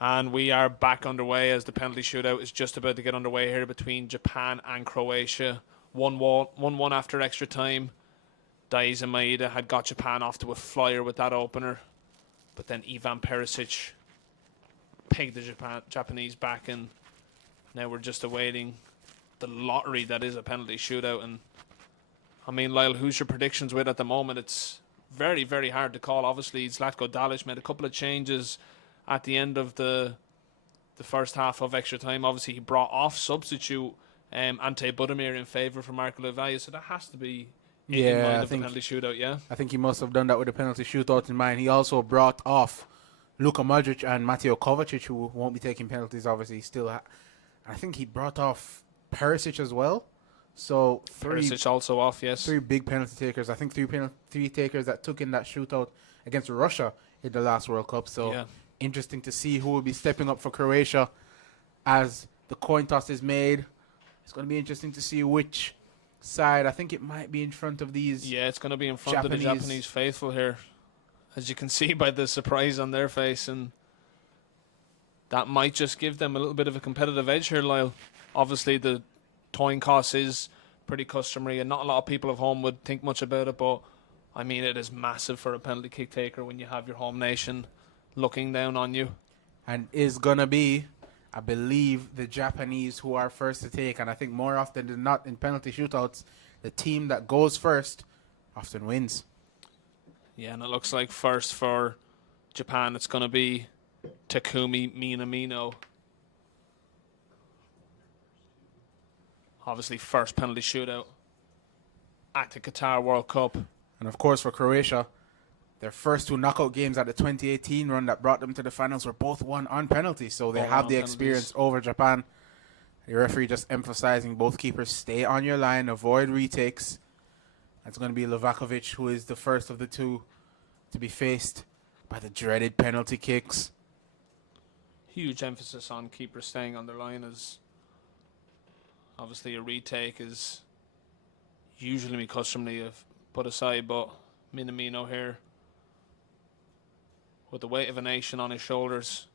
And we are back underway as the penalty shootout is just about to get underway here between Japan and Croatia. 1-1 after extra time. Daizen Maeda had got Japan off to a flyer with that opener, but then Ivan Perisic pegged the Japanese back, and now we're just awaiting the lottery that is a penalty shootout. And I mean, Lyle, who's your predictions with at the moment? It's very hard to call. Obviously, Zlatko Dalic made a couple of changes at the end of the first half of extra time. Obviously, he brought off substitute Ante Budimir in favour for Marco Levaia, so that has to be in mind of the penalty shootout, yeah? I think he must have done that with the penalty shootout in mind. He also brought off Luka Modric and Mateo Kovacic, who won't be taking penalties, obviously. I think he brought off Perisic as well. So Perisic also off, yes. 3 big penalty takers. I think three takers that took in that shootout against Russia in the last World Cup. So yeah. Interesting to see who will be stepping up for Croatia as the coin toss is made. It's going to be interesting to see which side. I think it might be in front of these. Yeah, it's going to be in front of the Japanese faithful here, as you can see by the surprise on their face, and that might just give them a little bit of a competitive edge here, Lyle. Obviously, the coin toss is pretty customary, and not a lot of people at home would think much about it, but I mean, it is massive for a penalty kick taker when you have your home nation looking down on you. And is going to be I believe the Japanese who are first to take, and I think more often than not in penalty shootouts, the team that goes first often wins. Yeah, and it looks like first for Japan, it's going to be Takumi Minamino. Obviously, first penalty shootout at the Qatar World Cup. And of course, for Croatia, their first 2 knockout games at the 2018 run that brought them to the finals were both won on penalties, so they have the experience over Japan. The referee just emphasizing both keepers stay on your line, avoid retakes. It's going to be Livakovic, who is the first of the 2 to be faced by the dreaded penalty kicks. Huge emphasis on keepers staying on their line, as obviously a retake is usually customary put aside, but Minamino here with the weight of a nation on his shoulders.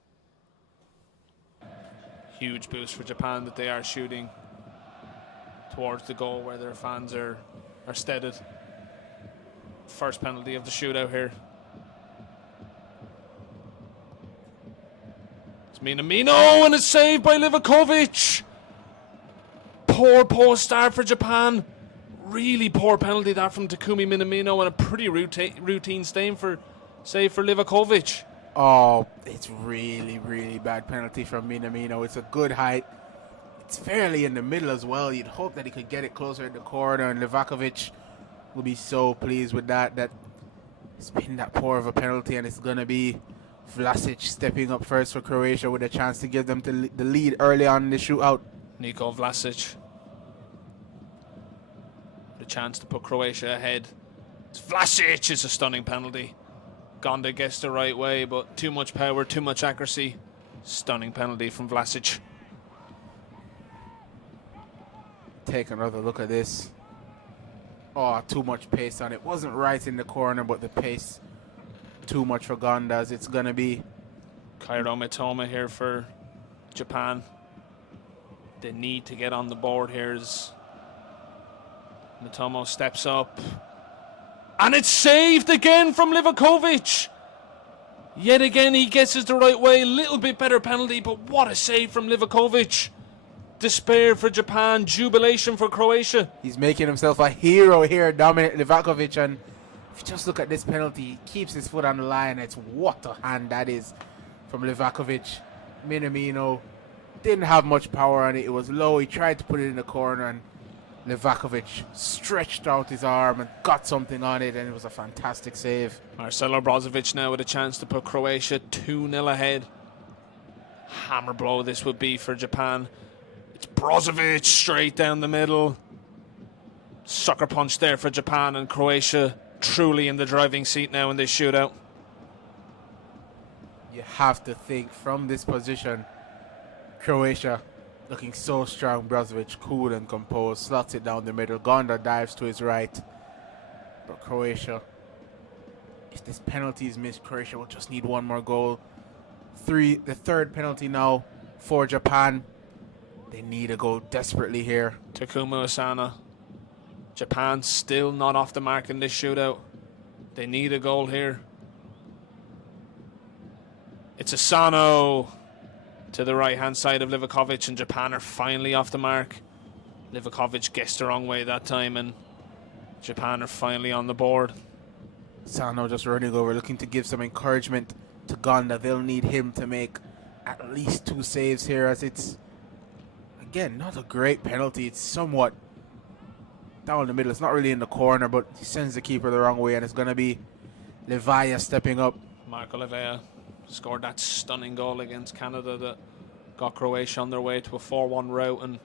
Huge boost for Japan that they are shooting towards the goal where their fans are steaded. First penalty of the shootout here. It's Minamino, and it's saved by Livakovic. Poor post start for Japan. Really poor penalty that from Takumi Minamino, and a pretty routine save for Livakovic. Oh, it's really, really bad penalty from Minamino. It's a good height. It's fairly in the middle as well. You'd hope that he could get it closer in the corner, and Livakovic will be so pleased with that it's been that poor of a penalty, and it's going to be Vlasic stepping up first for Croatia with a chance to give them the lead early on in the shootout. Niko Vlasic. The chance to put Croatia ahead. It's Vlasic. Is a stunning penalty. Gonda gets the right way, but too much power, too much accuracy. Stunning penalty from Vlasic. Take another look at this. Oh, too much pace on it. Wasn't right in the corner, but the pace too much for Gondas. It's going to be Kairo Mitoma here for Japan. They need to get on the board here as Mitoma steps up. And it's saved again from Livakovic. Yet again, he gets it the right way. A little bit better penalty, but what a save from Livakovic. Despair for Japan, jubilation for Croatia. He's making himself a hero here, Dominic Livakovic, and if you just look at this penalty, he keeps his foot on the line. It's what a hand that is from Livakovic. Minamino didn't have much power on it. It was low. He tried to put it in the corner, and Livakovic stretched out his arm and got something on it, and it was a fantastic save. Marcelo Brozovic now with a chance to put Croatia 2-0 ahead. Hammer blow this would be for Japan. It's Brozovic straight down the middle. Sucker punch there for Japan, and Croatia truly in the driving seat now in this shootout. You have to think from this position, Croatia looking so strong. Brozovic cool and composed, slots it down the middle. Gonda dives to his right, but Croatia, if this penalty is missed, Croatia will just need one more goal. The third penalty now for Japan. They need a goal desperately here. Takuma Asano. Japan still not off the mark in this shootout. They need a goal here. It's Asano to the right hand side of Livakovic, and Japan are finally off the mark. Livakovic guessed the wrong way that time, and Japan are finally on the board. Asano just running over, looking to give some encouragement to Gonda. They'll need him to make at least 2 saves here, as it's, again, not a great penalty. It's somewhat down the middle. It's not really in the corner, but he sends the keeper the wrong way, and it's going to be Levaya stepping up. Marco Levaya scored that stunning goal against Canada that got Croatia on their way to a 4-1 rout, and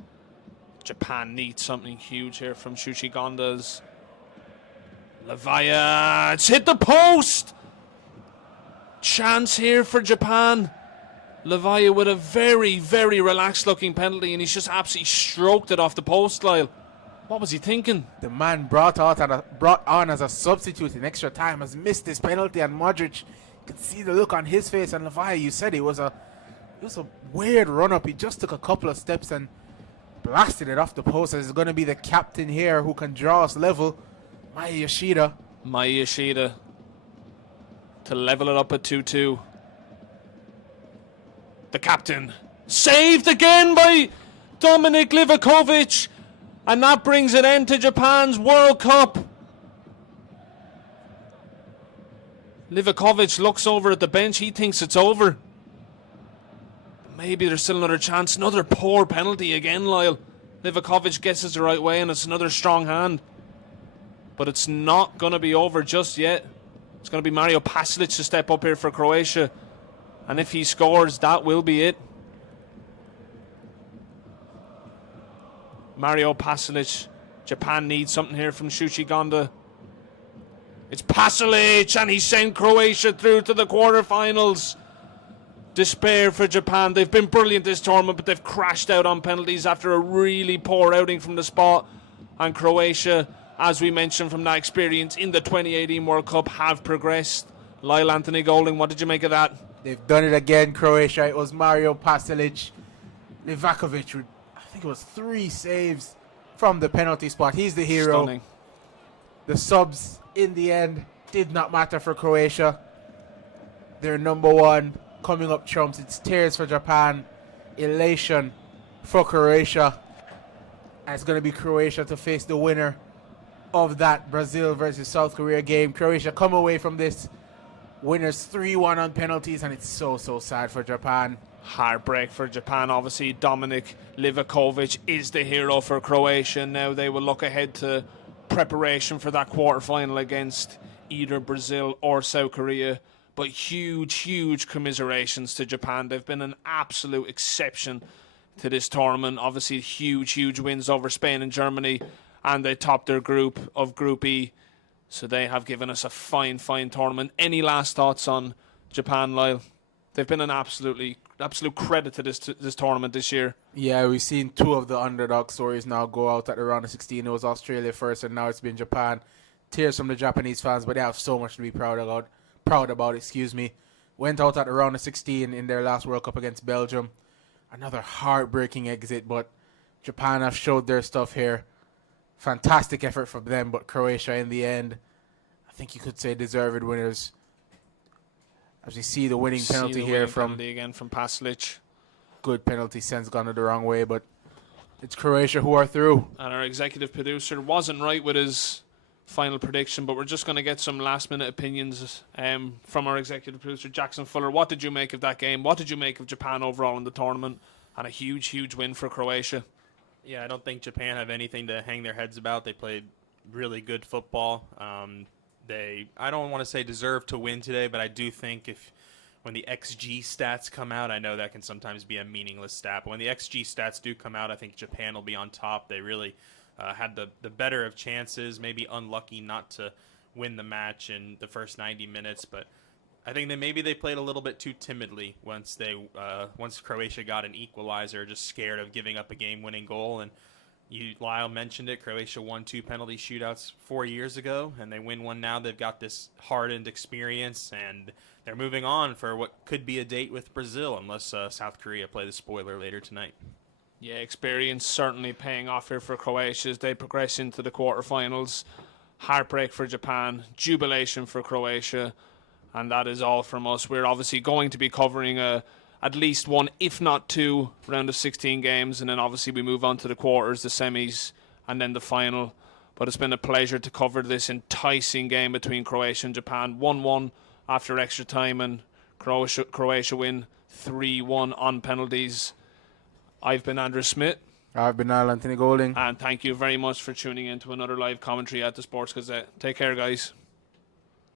Japan needs something huge here from Shuchi Gondas. Levaya, it's hit the post! Chance here for Japan. Levaya with a very, very relaxed looking penalty, and he's just absolutely stroked it off the post, Lyle. What was he thinking? The man brought on as a substitute in extra time has missed this penalty, and Modric, you can see the look on his face. And Levaya, you said it was a weird run up. He just took a couple of steps and blasted it off the post. It's going to be the captain here who can draw us level, Maya Yoshida. Maya Yoshida to level it up at 2-2. The captain, Saved again by Dominik Livakovic. And that brings an end to Japan's World Cup. Livakovic looks over at the bench. He thinks it's over. Maybe there's still another chance. Another poor penalty again, Lyle. Livakovic guesses the right way, and it's another strong hand. But it's not going to be over just yet. It's going to be Mario Pasalic to step up here for Croatia. And if he scores, that will be it. Mario Pasalic. Japan needs something here from Shuchigonda. It's Pasalic, and he sent Croatia through to the quarterfinals. Despair for Japan. They've been brilliant this tournament, but they've crashed out on penalties after a really poor outing from the spot. And Croatia, as we mentioned from that experience in the 2018 World Cup, have progressed. Lyle-Anthony Golding, what did you make of that? They've done it again, Croatia. It was Mario Pasalic. Livakovic with, I think it was 3 saves from the penalty spot. He's the hero. Stunning. The subs, in the end, did not matter for Croatia. They're number 1. Coming up trumps. It's tears for Japan. Elation for Croatia. And it's going to be Croatia to face the winner of that Brazil versus South Korea game. Croatia come away from this winners 3-1 on penalties, and it's so sad for Japan. Heartbreak for Japan, obviously. Dominik Livakovic is the hero for Croatia. Now they will look ahead to preparation for that quarterfinal against either Brazil or South Korea. But huge commiserations to Japan. They've been an absolute exception to this tournament. Obviously, huge wins over Spain and Germany, and they topped their group of Group E. So they have given us a fine tournament. Any last thoughts on Japan, Lyle? They've been an absolute credit to this tournament this year. Yeah, we've seen 2 of the underdog stories now go out at the round of 16. It was Australia first, and now it's been Japan. Tears from the Japanese fans, but they have so much to be proud about. Went out at the round of 16 in their last World Cup against Belgium. Another heartbreaking exit, but Japan have showed their stuff here. Fantastic effort from them, but Croatia in the end, I think you could say deserved winners. As you see the winning penalty here from Pasalic. Good penalty sense gone the wrong way, but it's Croatia who are through. And our executive producer wasn't right with his final prediction, but we're just going to get some last minute opinions from our executive producer Jackson Fuller. What did you make of that game? What did you make of Japan overall in the tournament? And a huge win for Croatia. Yeah, I don't think Japan have anything to hang their heads about. They played really good football. I don't want to say deserve to win today, but I do think when the XG stats come out, I know that can sometimes be a meaningless stat, but when the XG stats do come out, I think Japan will be on top. They really had the better of chances, maybe unlucky not to win the match in the first 90 minutes, but I think that maybe they played a little bit too timidly once Croatia got an equalizer, just scared of giving up a game-winning goal. And Lyle mentioned it, Croatia won 2 penalty shootouts 4 years ago, and they win one now. They've got this hardened experience, and they're moving on for what could be a date with Brazil, unless South Korea play the spoiler later tonight. Yeah, experience certainly paying off here for Croatia as they progress into the quarterfinals. Heartbreak for Japan, jubilation for Croatia, and that is all from us. We're obviously going to be covering at least 1, if not 2, round of 16 games, and then obviously we move on to the quarters, the semis, and then the final. But it's been a pleasure to cover this enticing game between Croatia and Japan. 1-1 after extra time, and Croatia win 3-1 on penalties. I've been Andrew Smith. I've been Lyle-Anthony Golding. And thank you very much for tuning in to another live commentary at the Sports Gazette. Take care, guys.